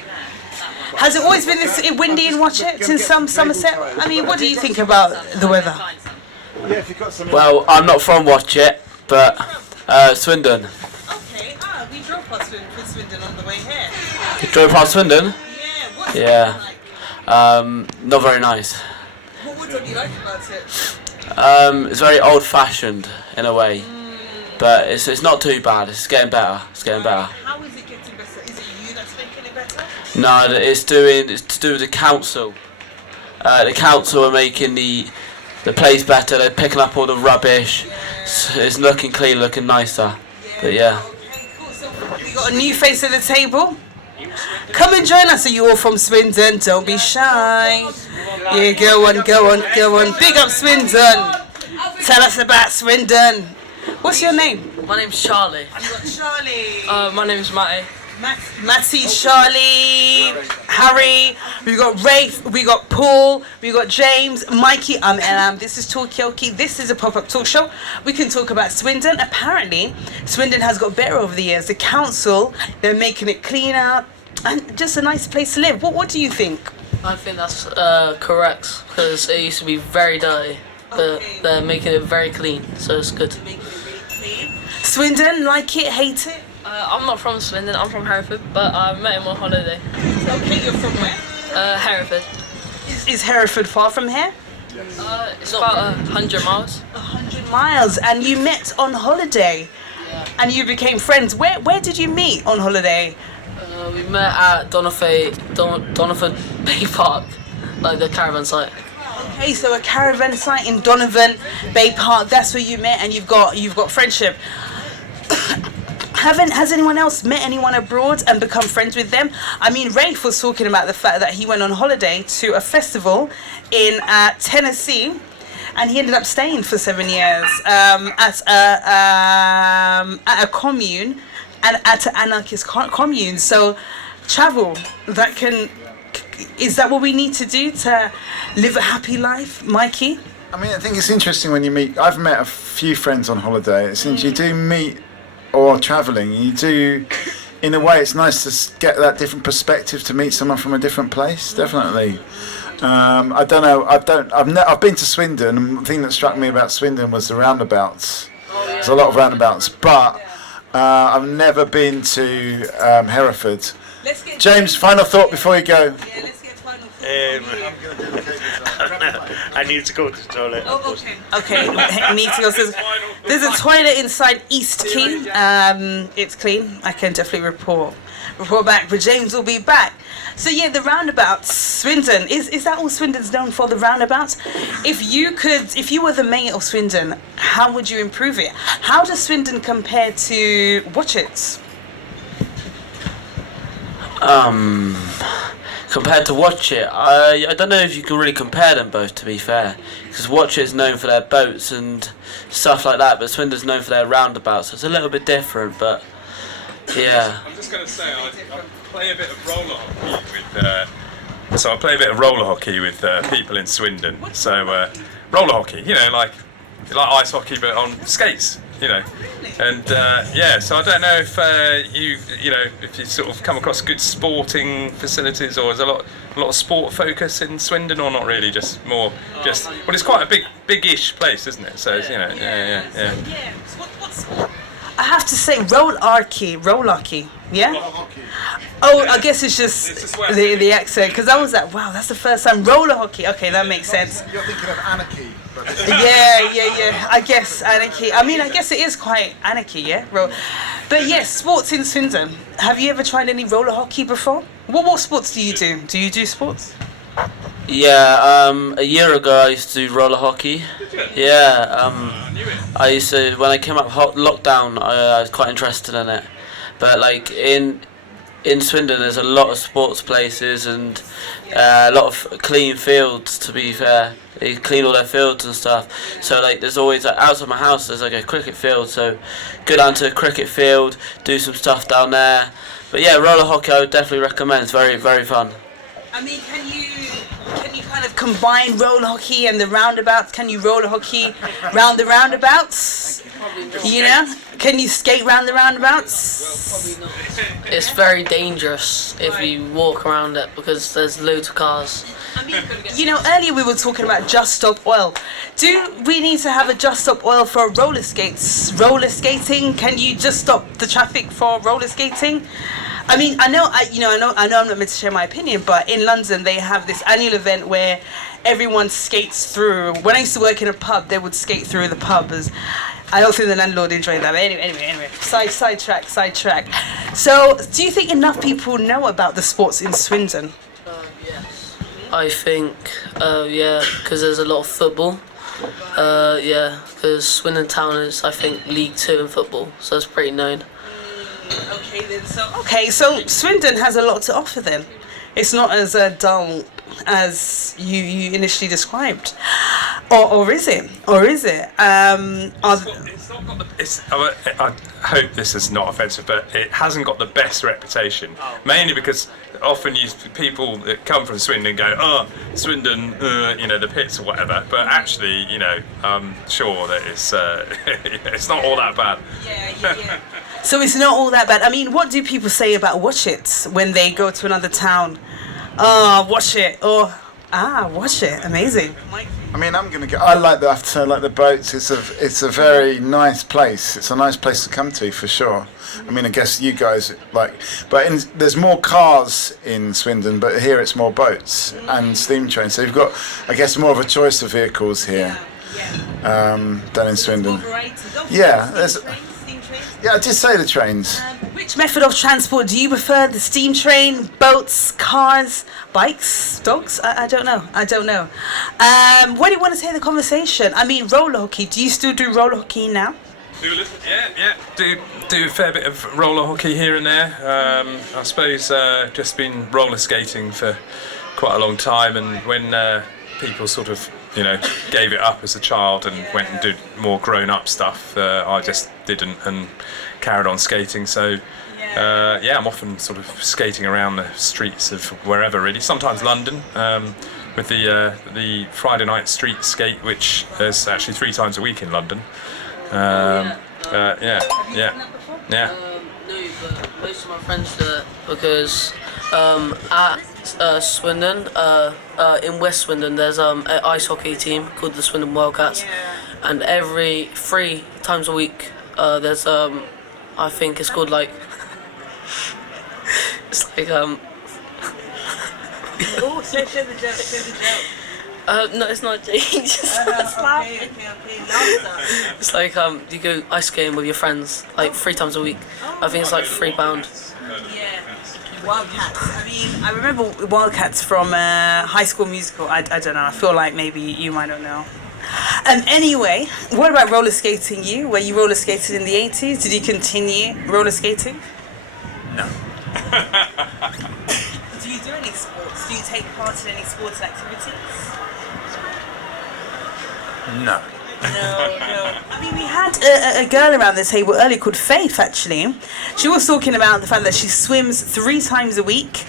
Has it always been this windy in Watchet in Somerset? I mean, what do you think about the weather? Well, I'm not from Watchet, but Swindon. Okay. We drove past Swindon on the way here. You drove past Swindon? Yeah. Not very nice. What don't you like about it? It's very old-fashioned in a way, but it's not too bad. It's getting better. It's getting better. How is it getting better? Is it you that's making it better? No, it's to do with the council. The council are making the place better. They're picking up all the rubbish. It's looking clean, looking nicer. But yeah. We got a new face at the table. Come and join us. Are you all from Swindon? Don't be shy. Yeah, go on. Big up Swindon. Tell us about Swindon. What's your name? My name's Charlie. You got Charlie. My name's Matty. Matty, Charlie, Harry, we got Rafe, we got Paul, we got James, Mikey, I'm Elam. This is Talkaoke. This is a pop-up talk show. We can talk about Swindon. Apparently, Swindon has got better over the years. The council, they're making it cleaner and just a nice place to live. What do you think? I think that's correct, because it used to be very dirty, but they're making it very clean, so it's good. Swindon, like it, hate it? I'm not from Swindon, I'm from Hereford, but I met him on holiday. Okay, you're from where? Hereford. Is Hereford far from here? It's about 100 miles. 100 miles, and you met on holiday, and you became friends. Where did you meet on holiday? We met at Donovan Bay Park, like the caravan site. Okay, so a caravan site in Donovan Bay Park. That's where you met, and you've got friendship. Has anyone else met anyone abroad and become friends with them? I mean, Rafe was talking about the fact that he went on holiday to a festival in Tennessee, and he ended up staying for 7 years at a commune and at an anarchist commune. So, travel is that what we need to do to live a happy life, Mikey? I mean, I think it's interesting when you meet. I've met a few friends on holiday. It seems you do meet. Or travelling, you do, in a way, it's nice to get that different perspective to meet someone from a different place. Definitely. I don't know. I've been to Swindon, and the thing that struck me about Swindon was the roundabouts. There's a lot of roundabouts, but I've never been to Hereford. James, final thought before you go. I need to go to the toilet. Oh, okay. Need to go. There's a toilet inside East Quay. It's clean. I can definitely report back. But James will be back. So yeah, the roundabouts, Swindon. Is that all Swindon's known for? The roundabouts. If you were the mayor of Swindon, how would you improve it? How does Swindon compare to Watchet? Compared to Watchet, I don't know if you can really compare them both, to be fair, because Watchet is known for their boats and stuff like that, but Swindon's known for their roundabouts, so it's a little bit different, but yeah. I'm just going to say, I play a bit of roller hockey with people in Swindon. So roller hockey, like ice hockey but on skates, And so I don't know if if you sort of come across good sporting facilities, or is a lot of sport focus in Swindon, or not really, just more well, it's quite a big-ish place, isn't it? So it's, yeah. I have to say, roller hockey, yeah? Oh, I guess it's just the accent, because I was like, wow, that's the first time. Roller hockey, okay, that makes sense. You're thinking of anarchy. Yeah. I guess anarchy. I mean, I guess it is quite anarchy, yeah? But yes, sports in Swindon. Have you ever tried any roller hockey before? What sports do you do? Do you do sports? Yeah, a year ago I used to do roller hockey. Yeah, I used to, when I came up lockdown, I was quite interested in it. But like in Swindon there's a lot of sports places and a lot of clean fields, to be fair. They clean all their fields and stuff. So like there's always, outside my house there's like a cricket field, so go down to a cricket field, do some stuff down there. But yeah, roller hockey I would definitely recommend, it's very, very fun. I mean, can you kind of combine roller hockey and the roundabouts? Can you roller hockey round the roundabouts? Can you skate round the roundabouts? It's very dangerous if you walk around it because there's loads of cars. Earlier we were talking about Just Stop Oil. Do we need to have a Just Stop Oil for roller skates? Roller skating? Can you just stop the traffic for roller skating? I mean, I know I'm not meant to share my opinion, but in London they have this annual event where everyone skates through. When I used to work in a pub, they would skate through the pub. I don't think the landlord enjoyed that. But anyway. Sidetrack. So, do you think enough people know about the sports in Swindon? Yes. I think, because there's a lot of football. Because Swindon Town is, I think, League 2 in football, so it's pretty known. So Swindon has a lot to offer then. It's not as dull as you initially described, or is it? I hope this is not offensive, but it hasn't got the best reputation. Mainly because often people that come from Swindon go, "Oh, Swindon, the pits or whatever." But actually, I'm sure that it's not all that bad. Yeah. So it's not all that bad. I mean, what do people say about Watchet when they go to another town? Watchet, or Watchet, amazing. I mean, I like the boats. It's a very nice place. It's a nice place to come to for sure. I mean, I guess you guys there's more cars in Swindon, but here it's more boats and steam trains. So you've got, I guess, more of a choice of vehicles here than in Swindon. Yeah, I did say the trains. Which method of transport do you prefer? The steam train, boats, cars, bikes, dogs? I don't know. What do you want to say in the conversation? I mean, roller hockey. Do you still do roller hockey now? Do a fair bit of roller hockey here and there. I suppose just been roller skating for quite a long time, and when people sort of gave it up as a child and went and did more grown-up stuff, I just didn't and carried on skating. So I'm often sort of skating around the streets of wherever, really. Sometimes London, with the Friday night street skate, which is actually 3 times a week in London. No, but most of my friends do it because at Swindon, in West Swindon, there's an ice hockey team called the Swindon Wildcats, and every 3 times a week there's I think it's called like it's like Oh, say the joke. no, it's not just Okay. it's like you go ice skating with your friends like 3 times a week. I think it's like £3. Wildcats. I mean, I remember Wildcats from High School Musical. I don't know. I feel like maybe you might not know. Anyway, what about roller skating? Were you roller skated in the 80s? Did you continue roller skating? No. Do you do any sports? take part in any sports activities? No. No. I mean, we had a girl around the table earlier called Faith, actually. She was talking about the fact that she swims 3 times a week.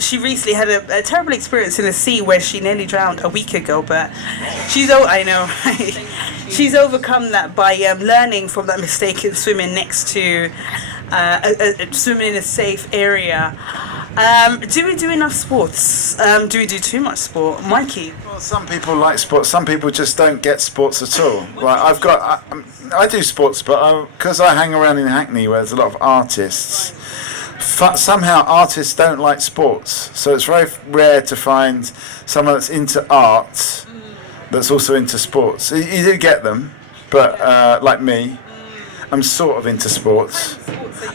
She recently had a terrible experience in the sea where she nearly drowned a week ago, but she's she's overcome that by learning from that mistake and swimming next to swimming in a safe area. Do we do enough sports? Do we do too much sport? Mikey? Well, some people like sports, some people just don't get sports at all. Like I do sports, but because I hang around in Hackney where there's a lot of artists, somehow artists don't like sports. So it's very rare to find someone that's into art that's also into sports. You do get them, but like me, I'm sort of into sports.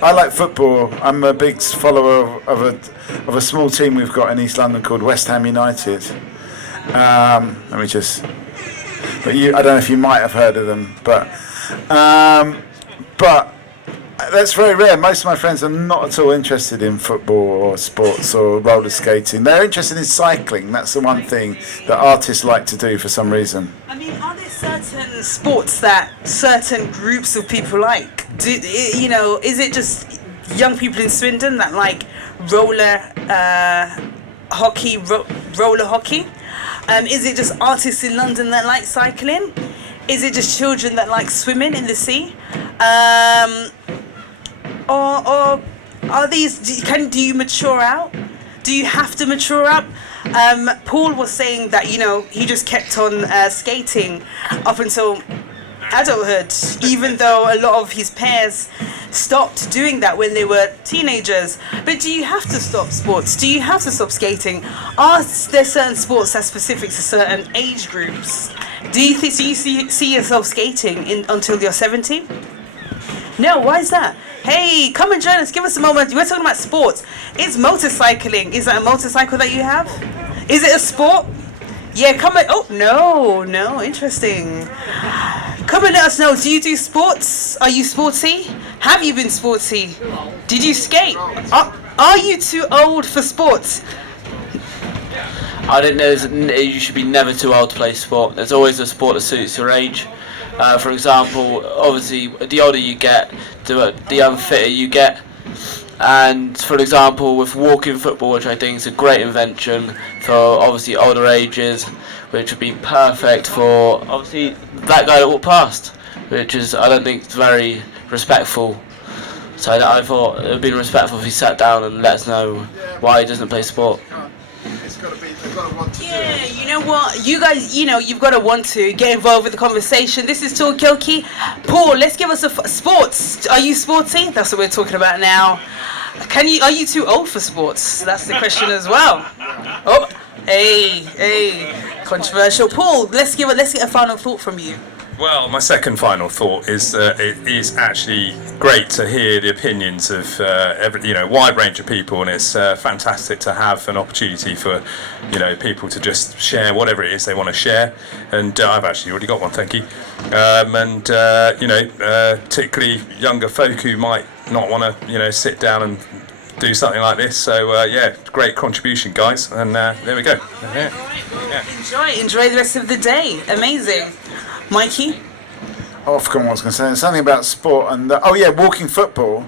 I like football. I'm a big follower of a small team we've got in East London called West Ham United. I don't know if you might have heard of them, but that's very rare. Most of my friends are not at all interested in football or sports or roller skating. They're interested in cycling. That's the one thing that artists like to do for some reason. I mean, are there certain sports that certain groups of people like? Is it just young people in Swindon that like roller hockey? Is it just artists in London that like cycling? Is it just children that like swimming in the sea? Or are these? Do you mature out? Do you have to mature up? Paul was saying that he just kept on skating up until adulthood, even though a lot of his peers stopped doing that when they were teenagers. But do you have to stop sports? Do you have to stop skating? Are there certain sports that's specific to certain age groups? Do you see yourself skating until you're 70? No, why is that? Hey, come and join us. Give us a moment. We're talking about sports. It's motorcycling. Is that a motorcycle that you have? Is it a sport? Yeah, come and... Oh, no. Interesting. Come and let us know. Do you do sports? Are you sporty? Have you been sporty? Did you skate? Are you too old for sports? I think you should be never too old to play sport. There's always a sport that suits your age. For example, obviously, the older you get, the unfitter you get. And for example, with walking football, which I think is a great invention for obviously older ages, which would be perfect for obviously that guy that walked past, which is I don't think it's very respectful. So I thought it would be respectful if he sat down and let us know why he doesn't play sport. Yeah, you know what? You guys, you've got to want to get involved with the conversation. This is Talkaoke. Paul, let's give us sports. Are you sporty? That's what we're talking about now. Are you too old for sports? That's the question as well. Oh, hey, controversial. Paul, let's get a final thought from you. Well, my second final thought is it is actually great to hear the opinions of wide range of people, and it's fantastic to have an opportunity for people to just share whatever it is they want to share. And I've actually already got one, thank you. Particularly younger folk who might not want to sit down and do something like this. So great contribution, guys. And there we go. Yeah. Enjoy the rest of the day. Amazing. Mikey? I forgot what I was going to say. Something about sport and walking football.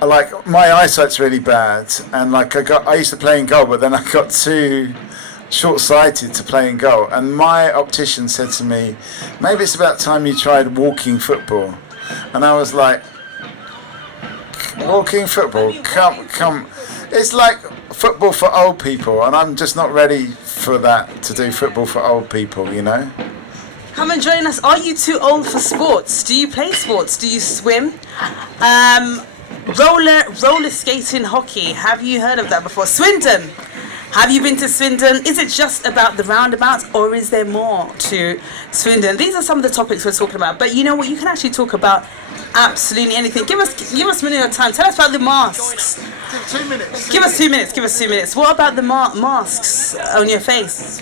Like my eyesight's really bad, and I used to play in goal, but then I got too short-sighted to play in goal. And my optician said to me, "Maybe it's about time you tried walking football." And I was like, "Walking football? Come! It's like football for old people, and I'm just not ready for that to do football for old people, Come and join us. Are you too old for sports? Do you play sports? Do you swim? Roller skating, hockey. Have you heard of that before? Swindon. Have you been to Swindon? Is it just about the roundabouts, or is there more to Swindon? These are some of the topics we're talking about. But you know what? You can actually talk about absolutely anything. Give us a minute of time. Tell us about the masks. 2 minutes. Give us 2 minutes. What about the masks on your face?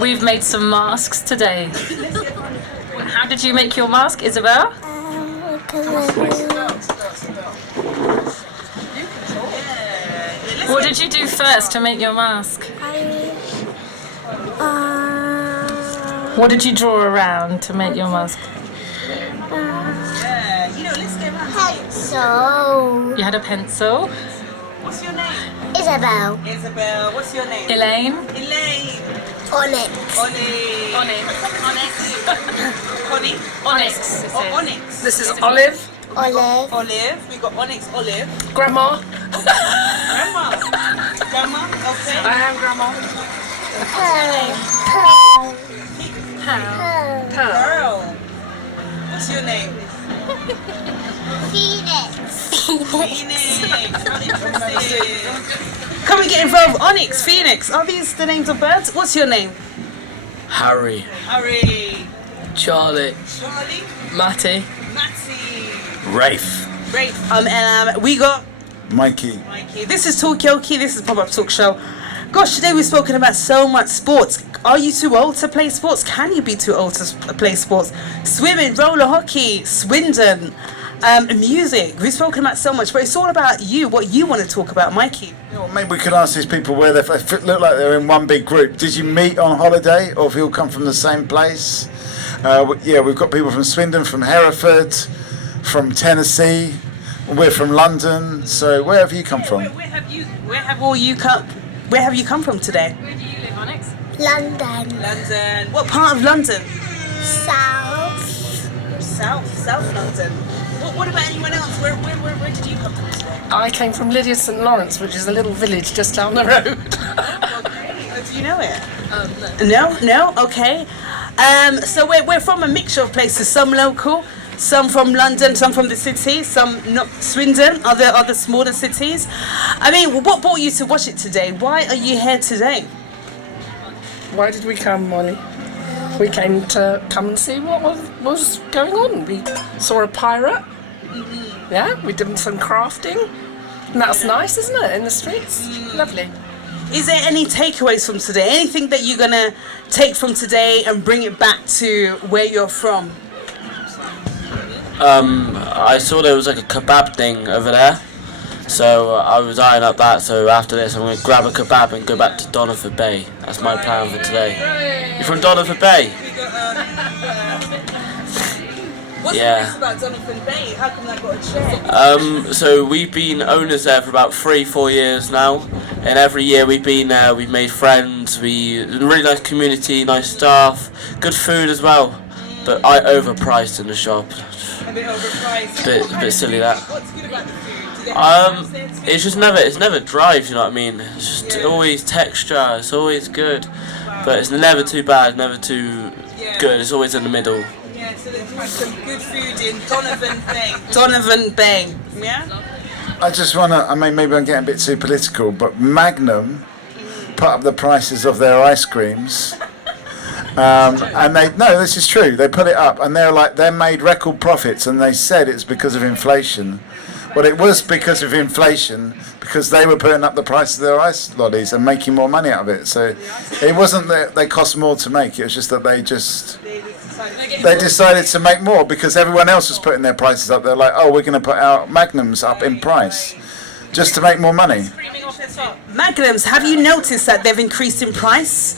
We've made some masks today. How did you make your mask, Isabel? What did you do first to make your mask? What did you draw around to make your mask? Pencil. You had a pencil. What's your name? Isabel. Isabel. What's your name? Elaine. Elaine. Onyx. Onyx. Onyx. Onyx. Oh, Onyx. This is Olive. Olive. Olive. We got Onyx. Olive. Grandma. Grandma. Grandma. Okay. I am Grandma. Pearl. What's your name? Phoenix. Phoenix. Come and get involved. Onyx, Phoenix. Are these the names of birds? What's your name? Harry. Harry. Charlie. Charlie. Matty. Matty. Rafe. Great. And we got Mikey. Mikey. This is Talkaoke. This is Pop-Up Talk Show. Gosh, today we've spoken about so much sports. Are you too old to play sports? Can you be too old to play sports? Swimming, roller hockey, Swindon, music. We've spoken about so much, but it's all about you, what you want to talk about, Mikey. Well, maybe we could ask these people where they look like they're in one big group. Did you meet on holiday, or if you all come from the same place? Yeah, we've got people from Swindon, from Hereford, from Tennessee. We're from London. So where have you come from? Where have you come from today? Where do you live, Onyx? London. London. What part of London? South. South London. What about anyone else? Where did you come from today? I came from Lydia St Lawrence, which is a little village just down the road. Do you know it? No? Okay. So we're from a mixture of places, some local, some from London, some from the city, some not Swindon, other smaller cities. I mean, what brought you to watch it today? Why are you here today? Why did we come, Molly? We came to come and see what was going on. We saw a pirate. Yeah, we did some crafting. And that's nice, isn't it, in the streets? Lovely. Is there any takeaways from today? Anything that you're going to take from today and bring it back to where you're from? I saw there was like a kebab thing over there, so I was eyeing up that. So after this, I'm going to grab a kebab and go back to Dohnavur Bay. That's my plan for today. You from Dohnavur Bay? What's Yeah. the news about Dohnavur Bay? How come that got a chair? So we've been owners there for about 3-4 years now, and every year we've been there, we've made friends, really nice community, nice staff, good food as well, but I overpriced in the shop. A bit overpriced. A bit silly that. What's good about the food? It's never dry, if you know what I mean. It's just always texture, it's always good, but it's never too bad, never too good, it's always in the middle. Yeah, so let's try some good food in Dohnavur Bay. Dohnavur Bay, yeah? I just want to, I mean, maybe I'm getting a bit too political, but Magnum put up the prices of their ice creams. And this is true, they put it up and they made record profits, and they said it's because of inflation. Well, it was because of inflation, because they were putting up the price of their ice lollies and making more money out of it. So it wasn't that they cost more to make, it was just that they decided to make more because everyone else was putting their prices up. They're like, oh, we're going to put our Magnums up in price just to make more money. Magnums, have you noticed that they've increased in price?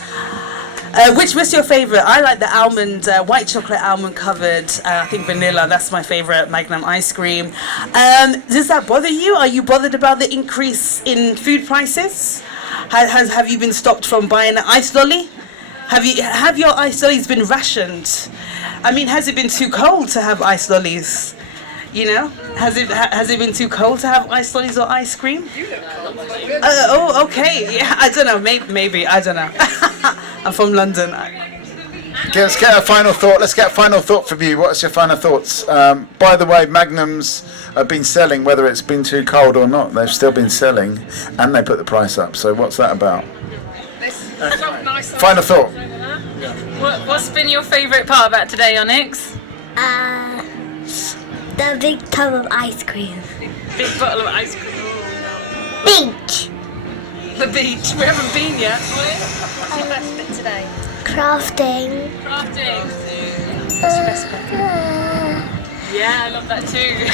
What's your favourite? I like the almond, white chocolate almond covered, I think vanilla, that's my favourite Magnum ice cream. Does that bother you? Are you bothered about the increase in food prices? Have you been stopped from buying an ice lolly? Have your ice lollies been rationed? I mean, has it been too cold to have ice lollies? You know, has it been too cold to have ice lollies or ice cream? Oh, okay. Yeah, I don't know. Maybe I don't know. I'm from London. Let's get a final thought. Let's get a final thought from you. What's your final thoughts? By the way, Magnums have been selling, whether it's been too cold or not. They've still been selling, and they put the price up. So what's that about? Final thought. What's been your favourite part about today, Onyx? The big tub of ice cream. Big bottle of ice cream. Beach. The beach. We haven't been yet. What's your best bit today? Crafting. What's your best bit? Yeah, I love that too.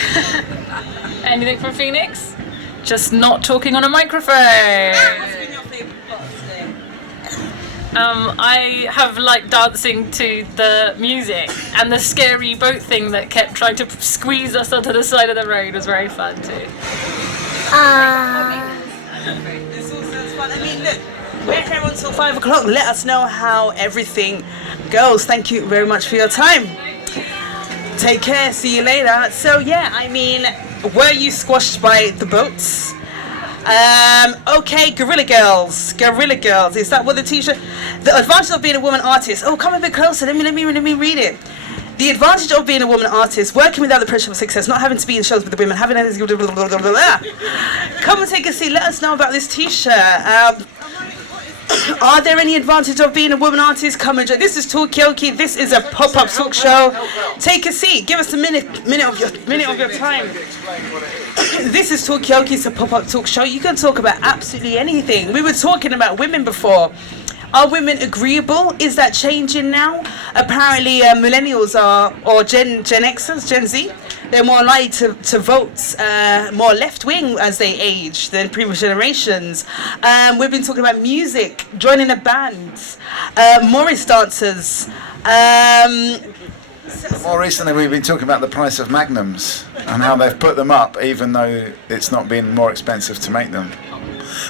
Anything from Phoenix? just not talking on a microphone. I have liked dancing to the music, and the scary boat thing that kept trying to squeeze us onto the side of the road was very fun too. This all sounds fun. I mean, look, we're here until 5 o'clock. Let us know how everything goes. Thank you very much for your time. Take care. See you later. So yeah, I mean, were you squashed by the boats? Okay, Gorilla Girls. Is that what the t-shirt? The advantage of being a woman artist. Oh, come a bit closer. Let me read it. The advantage of being a woman artist, working without the pressure of success, not having to be in shows with the women, having come and take a seat. Let us know about this t-shirt. Are there any advantage of being a woman artist? Come and join. This is Talkaoke. This is a pop-up talk show. Take a seat. Give us a minute of your time. This is Talkaoke. It's a pop-up talk show. You can talk about absolutely anything. We were talking about women before. Are women agreeable? Is that changing now? Apparently, millennials or Gen Xers, Gen Z, they're more likely to vote more left-wing as they age than previous generations. We've been talking about music, joining a band, Morris dancers. More recently, we've been talking about the price of Magnums and how they've put them up, even though it's not been more expensive to make them.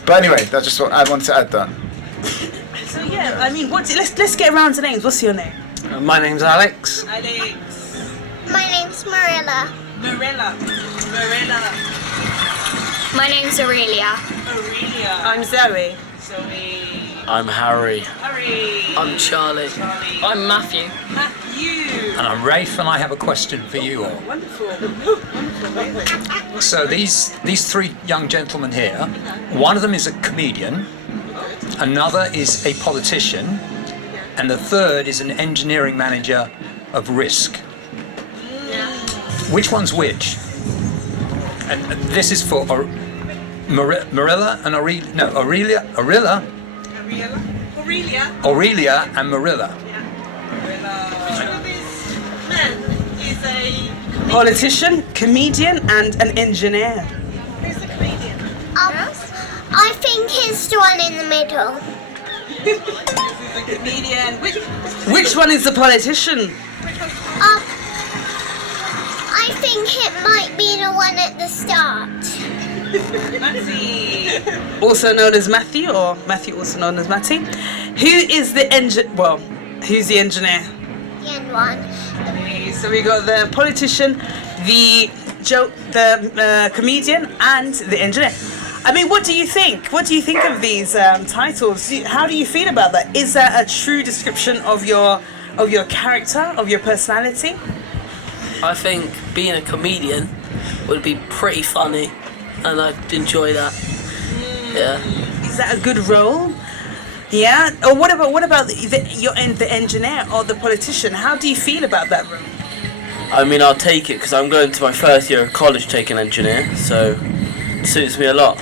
But anyway, that's just what I wanted to add that. So yeah, I mean, let's get around to names. What's your name? My name's Alex. Alex. My name's Marilla. Marilla. My name's Aurelia. Aurelia. I'm Zoe. Zoe. I'm Harry. Harry. I'm Charlie. I'm Matthew. Matthew. And I'm Rafe, and I have a question for you all. Wonderful. So these three young gentlemen here, one of them is a comedian, another is a politician, and the third is an engineering manager of Risk. Which one's which? And this is for Marilla and Aurelia. No, Aurelia and Marilla. Politician, comedian, and an engineer. Who's the comedian? I think it's the one in the middle. The comedian. Which one is the politician? I think it might be the one at the start. Matthew. Also known as Matthew, or Matthew also known as Matty. Who is the who's the engineer? The end one. So we got the politician, the comedian, and the engineer. I mean, what do you think? What do you think of these titles? How do you feel about that? Is that a true description of your character, of your personality? I think being a comedian would be pretty funny, and I'd enjoy that. Yeah. Is that a good role? Yeah. Or what about the engineer or the politician? How do you feel about that role? I mean, I'll take it because I'm going to my first year of college taking engineer, so it suits me a lot.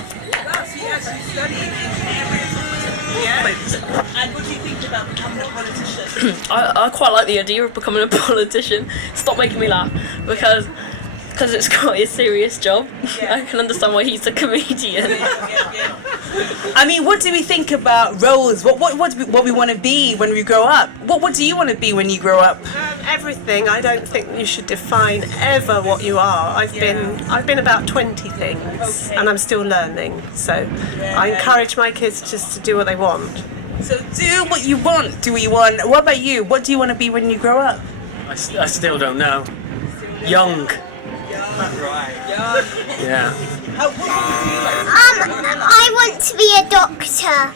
And what do you think about becoming a politician? I quite like the idea of becoming a politician. Stop making me laugh, because it's quite a serious job. I can understand why he's a comedian. I mean, what do we think about roles? What we want to be when we grow up? What do you want to be when you grow up? Everything. I don't think you should define ever what you are. I've been about 20 things, and I'm still learning. So I encourage my kids just to do what they want. So do what you want. Do what you want. What about you? What do you want to be when you grow up? I still don't know. Young. Yeah. I want to be a doctor.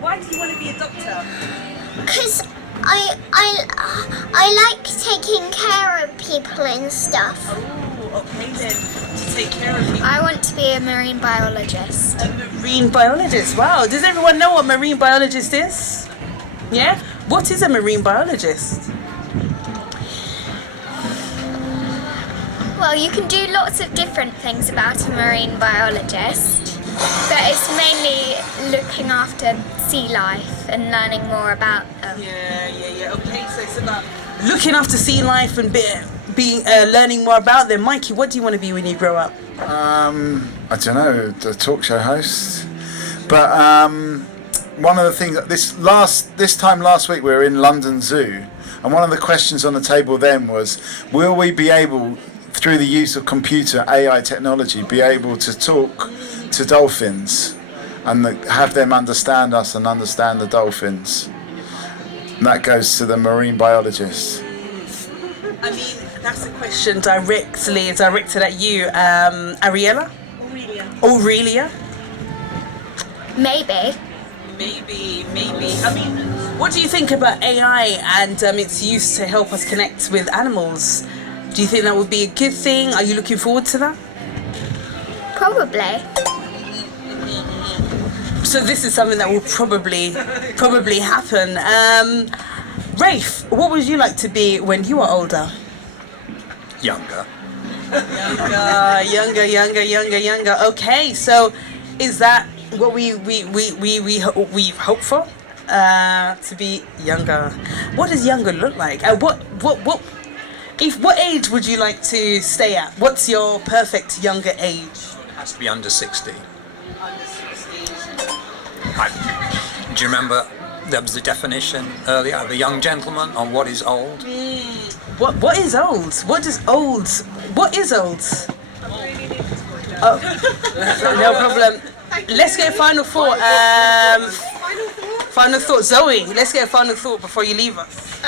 Why do you want to be a doctor? Because I like taking care of people and stuff. Oh, okay then. To take care of people. I want to be a marine biologist. A marine biologist. Wow. Does everyone know what marine biologist is? Yeah. What is a marine biologist? Well, you can do lots of different things about a marine biologist, but it's mainly looking after sea life and learning more about them. Yeah. Okay, so it's about looking after sea life and learning more about them. Mikey, what do you want to be when you grow up? I I don't know, the talk show host. But one of the things this time last week we were in London Zoo, and one of the questions on the table then was, will we be able, through the use of computer AI technology, be able to talk to dolphins and have them understand us and understand the dolphins? And that goes to the marine biologists. I mean, that's a question directed at you, Ariella? Aurelia? Maybe. I mean, what do you think about AI and its use to help us connect with animals? Do you think that would be a good thing? Are you looking forward to that? Probably. So this is something that will probably happen. Rafe, what would you like to be when you are older? Younger. Younger. Okay, so is that what we hope for? To be younger. What does younger look like? What age would you like to stay at? What's your perfect younger age? It has to be under 60. Do you remember there was a definition earlier of a young gentleman on what is old? What is old? What is old? Oh, no problem. Let's get a final thought. Final thought, Zoe. Let's get a final thought before you leave us.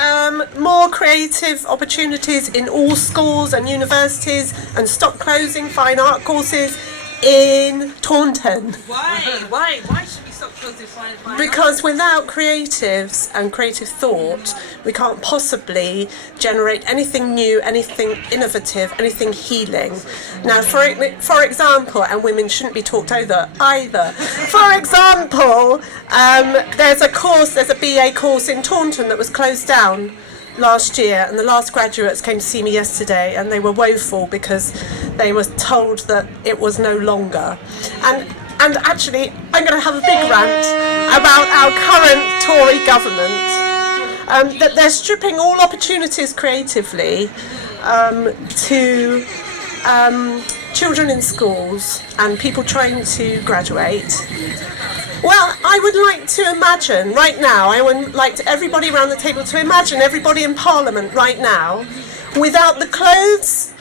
More creative opportunities in all schools and universities, and stop closing fine art courses in Taunton. Why should we stop closing fine art? Because without creatives and creative thought, we can't possibly generate anything new, anything innovative, anything healing. Now, for example, and women shouldn't be talked over either. For example, there's a BA course in Taunton that was closed down last year, and the last graduates came to see me yesterday, and they were woeful because they were told that it was no longer. And actually, I'm going to have a big rant about our current Tory government, that they're stripping all opportunities creatively to children in schools and people trying to graduate. Well, I would like to imagine right now, I would like everybody around the table to imagine everybody in Parliament right now without the clothes,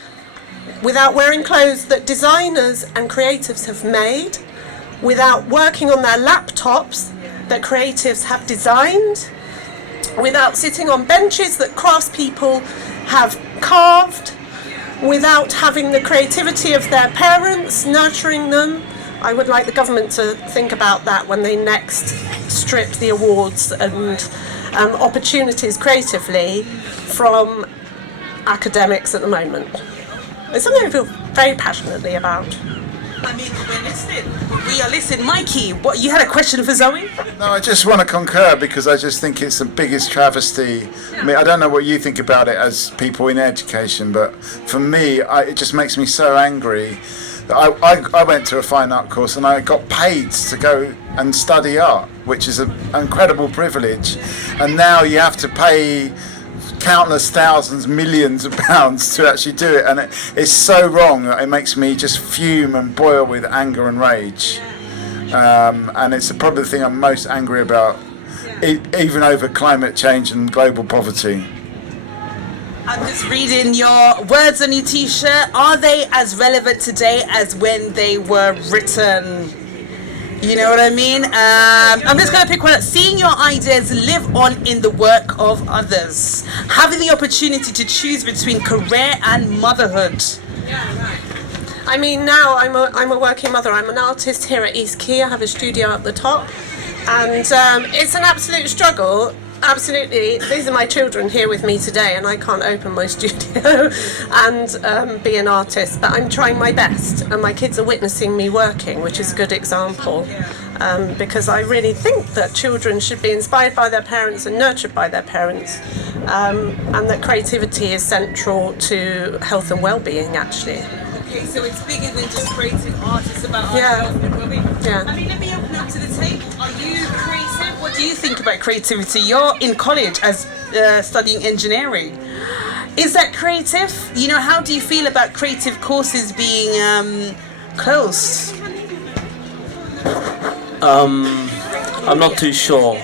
without wearing clothes that designers and creatives have made, without working on their laptops that creatives have designed, without sitting on benches that craftspeople have carved, without having the creativity of their parents nurturing them. I would like the government to think about that when they next strip the awards and opportunities creatively from academics at the moment. It's something I feel very passionately about. I mean, we're listening. We are listening. Mikey, what, you had a question for Zoe? No, I just want to concur because I just think it's the biggest travesty. I mean, I don't know what you think about it as people in education, but for me, it just makes me so angry. I went to a fine art course and I got paid to go and study art, which is an incredible privilege. And now you have to pay countless thousands, millions of pounds to actually do it, and it's so wrong that it makes me just fume and boil with anger and rage. And it's probably the thing I'm most angry about, even over climate change and global poverty. I'm just reading your words on your t-shirt. Are they as relevant today as when they were written? You know what I mean? I'm just going to pick one up. Seeing your ideas live on in the work of others. Having the opportunity to choose between career and motherhood. I mean, now I'm a working mother. I'm an artist here at East Quay. I have a studio up the top. And it's an absolute struggle. Absolutely. These are my children here with me today, and I can't open my studio and be an artist, but I'm trying my best, and my kids are witnessing me working, which is a good example, because I really think that children should be inspired by their parents and nurtured by their parents, and that creativity is central to health and well-being, actually. Okay, so it's bigger than just creating art, it's about art and health and well-being. Yeah. I mean, let me open up to the table. Are you creative? What do you think about creativity? You're in college as studying engineering. Is that creative? You know, how do you feel about creative courses being closed? I'm not too sure.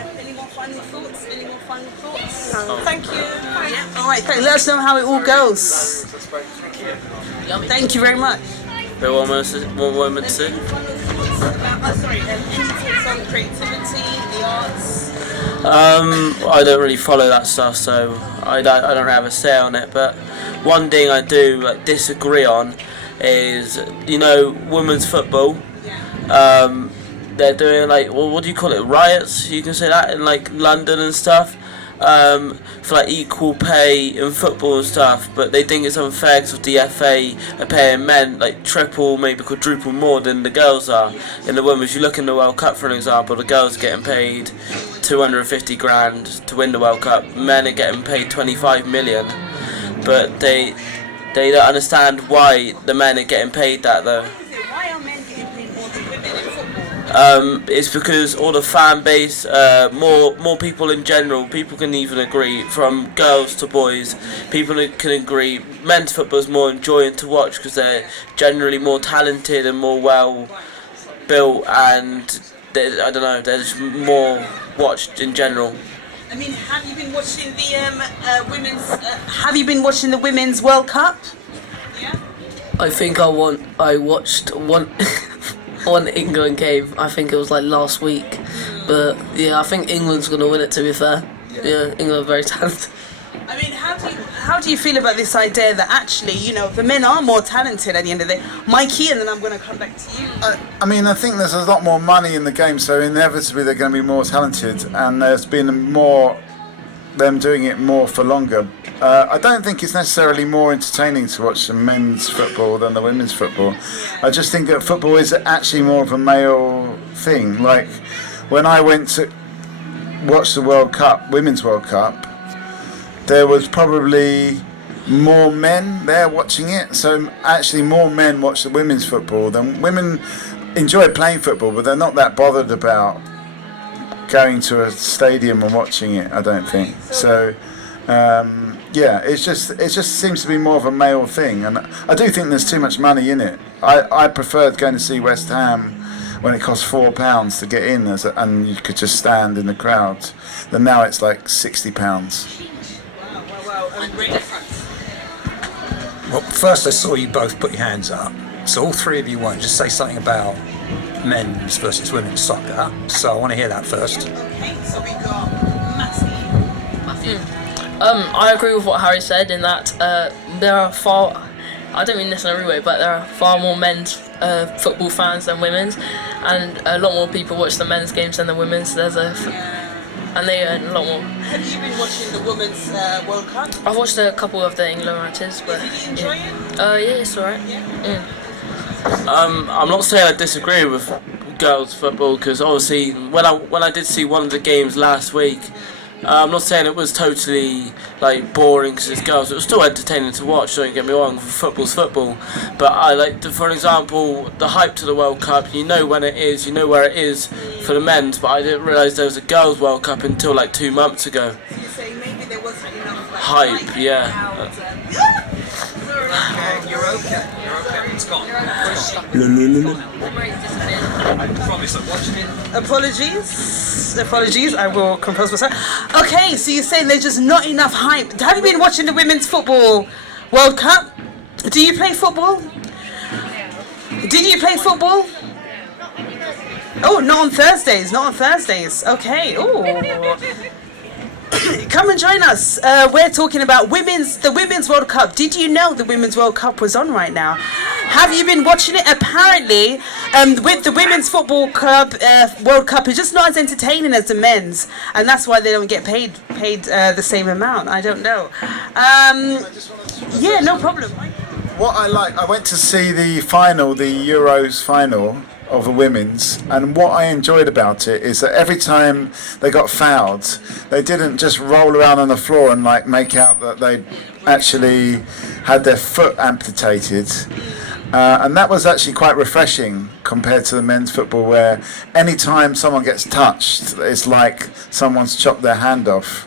Thank you. All right, let us know how it all goes. Thank you very much. What women to say? Sorry, any thoughts on creativity, the arts? I don't really follow that stuff, so I don't have a say on it. But one thing I do disagree on is, women's football. They're doing what do you call it? Riots? You can say that in London and stuff. For equal pay in football and stuff, but they think it's unfair because the FA are paying men triple, maybe quadruple more than the girls are in the women's. You look in the World Cup, for an example, the girls are getting paid 250 grand to win the World Cup. Men are getting paid 25 million, but they don't understand why the men are getting paid that though. Why are men getting paid more than women in football? It's because all the fan base, more people in general, people can even agree, from girls to boys, people can agree, men's football is more enjoying to watch because they're generally more talented and more well built, and they're just more watched in general. I mean, have you been watching the women's? Have you been watching the Women's World Cup? Yeah. I think I watched one one England game. I think it was last week, but yeah, I think England's gonna win it. To be fair, yeah, England are very talented. I mean, how do you feel about this idea that actually, the men are more talented at the end of the day? Mikey, and then I'm going to come back to you. I mean, I think there's a lot more money in the game, so inevitably they're going to be more talented, and there's been more them doing it more for longer. I don't think it's necessarily more entertaining to watch the men's football than the women's football. I just think that football is actually more of a male thing. Like when I went to watch the World Cup, Women's World Cup, there was probably more men there watching it. So actually more men watch the women's football than women. Enjoy playing football, but they're not that bothered about going to a stadium and watching it, I don't think. So yeah, it just seems to be more of a male thing, and I do think there's too much money in it. I preferred going to see West Ham when it cost £4 to get in, and you could just stand in the crowd. Then now it's £60. Well, first I saw you both put your hands up, so all three of you won't just say something about men's versus women's soccer. So I want to hear that first. Okay, so we got Matthew. I agree with what Harry said in that there are I don't mean this in every way, but there are far more men's football fans than women's, and a lot more people watch the men's games than the women's. And they earn a lot more. Have you been watching the Women's World Cup? I've watched a couple of the England matches, but did you enjoy it? Yeah, it's alright. Yeah. I'm not saying I disagree with girls' football, because obviously when I did see one of the games last week, I'm not saying it was totally boring because it's girls. It was still entertaining to watch. Don't get me wrong, football's football. But I for example, the hype to the World Cup. You know when it is. You know where it is for the men's. But I didn't realise there was a girls' World Cup until 2 months ago. So you're saying maybe there wasn't enough hype, yeah. You're okay. It's gone. I promise I'm watching it. Apologies, I will compose myself. Okay, so you're saying there's just not enough hype. Have you been watching the Women's Football World Cup? Do you play football? Did you play football? Oh, not on Thursdays. Okay, oh. Come and join us. We're talking about the Women's World Cup. Did you know the Women's World Cup was on right now? Have you been watching it? Apparently, with the Women's Football Club World Cup, it's just not as entertaining as the men's, and that's why they don't get paid the same amount. I don't know. Yeah, no problem. What I went to see the Euros final of the women's, and what I enjoyed about it is that every time they got fouled, they didn't just roll around on the floor and make out that they actually had their foot amputated, and that was actually quite refreshing compared to the men's football, where any time someone gets touched, it's like someone's chopped their hand off.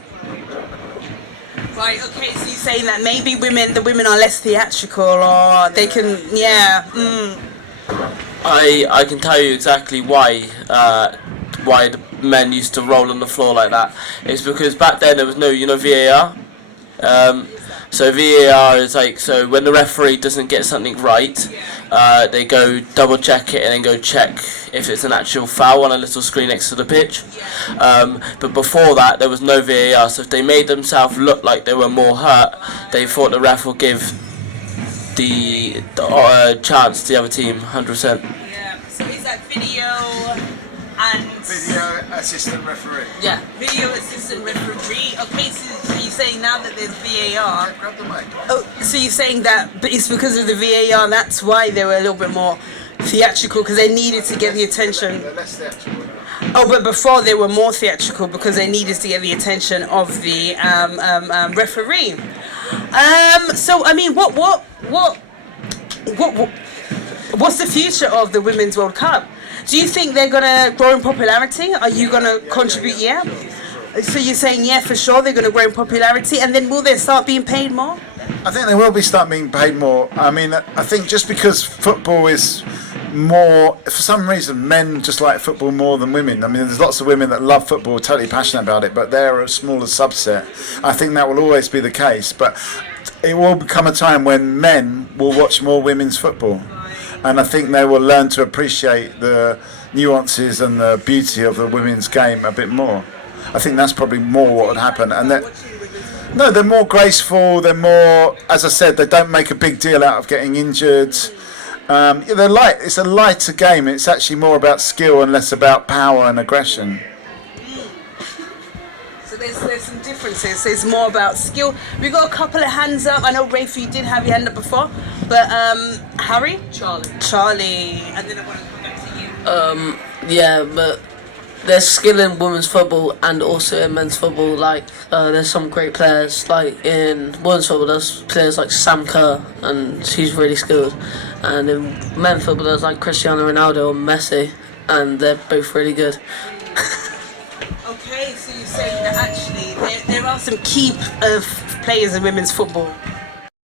Right, okay, so you're saying that maybe the women are less theatrical, or they can, yeah. I can tell you exactly why the men used to roll on the floor like that. It's because back then there was no VAR. So VAR is like, so when the referee doesn't get something right, they go double check it and then go check if it's an actual foul on a little screen next to the pitch. But before that there was no VAR, so if they made themselves look like they were more hurt, they thought the ref would give the chance to the other team 100%. Yeah, so is that video and... Video assistant referee. Yeah, video assistant referee. Okay, so you're saying now that there's VAR... Grab the mic. Oh, so you're saying that but it's because of the VAR, that's why they were a little bit more theatrical, because they needed to get the attention... They're less theatrical. Oh, but before they were more theatrical because they needed to get the attention of the referee. So I mean, what's the future of the Women's World Cup? Do you think they're gonna grow in popularity? Are you gonna contribute? Yeah. So you're saying yeah, for sure they're gonna grow in popularity, and then will they start being paid more? I think they will start being paid more. I mean, I think just because football is more, for some reason, men just like football more than women. I mean, there's lots of women that love football, totally passionate about it, but they're a smaller subset. I think that will always be the case, but it will become a time when men will watch more women's football, and I think they will learn to appreciate the nuances and the beauty of the women's game a bit more. I think that's probably more what would happen, and no, they're more graceful. They're more, as I said, they don't make a big deal out of getting injured. They're light. It's a lighter game. It's actually more about skill and less about power and aggression. So there's some differences. It's more about skill. We got a couple of hands up. I know Rafe, you did have your hand up before, but Harry, Charlie, and then I want to come back to you. Yeah, but there's skill in women's football and also in men's football. Like there's some great players. Like in women's football, there's players like Sam Kerr, and she's really skilled. And in men's football, there's like Cristiano Ronaldo and Messi, and they're both really good. Okay, so you're saying that actually there are some key players in women's football.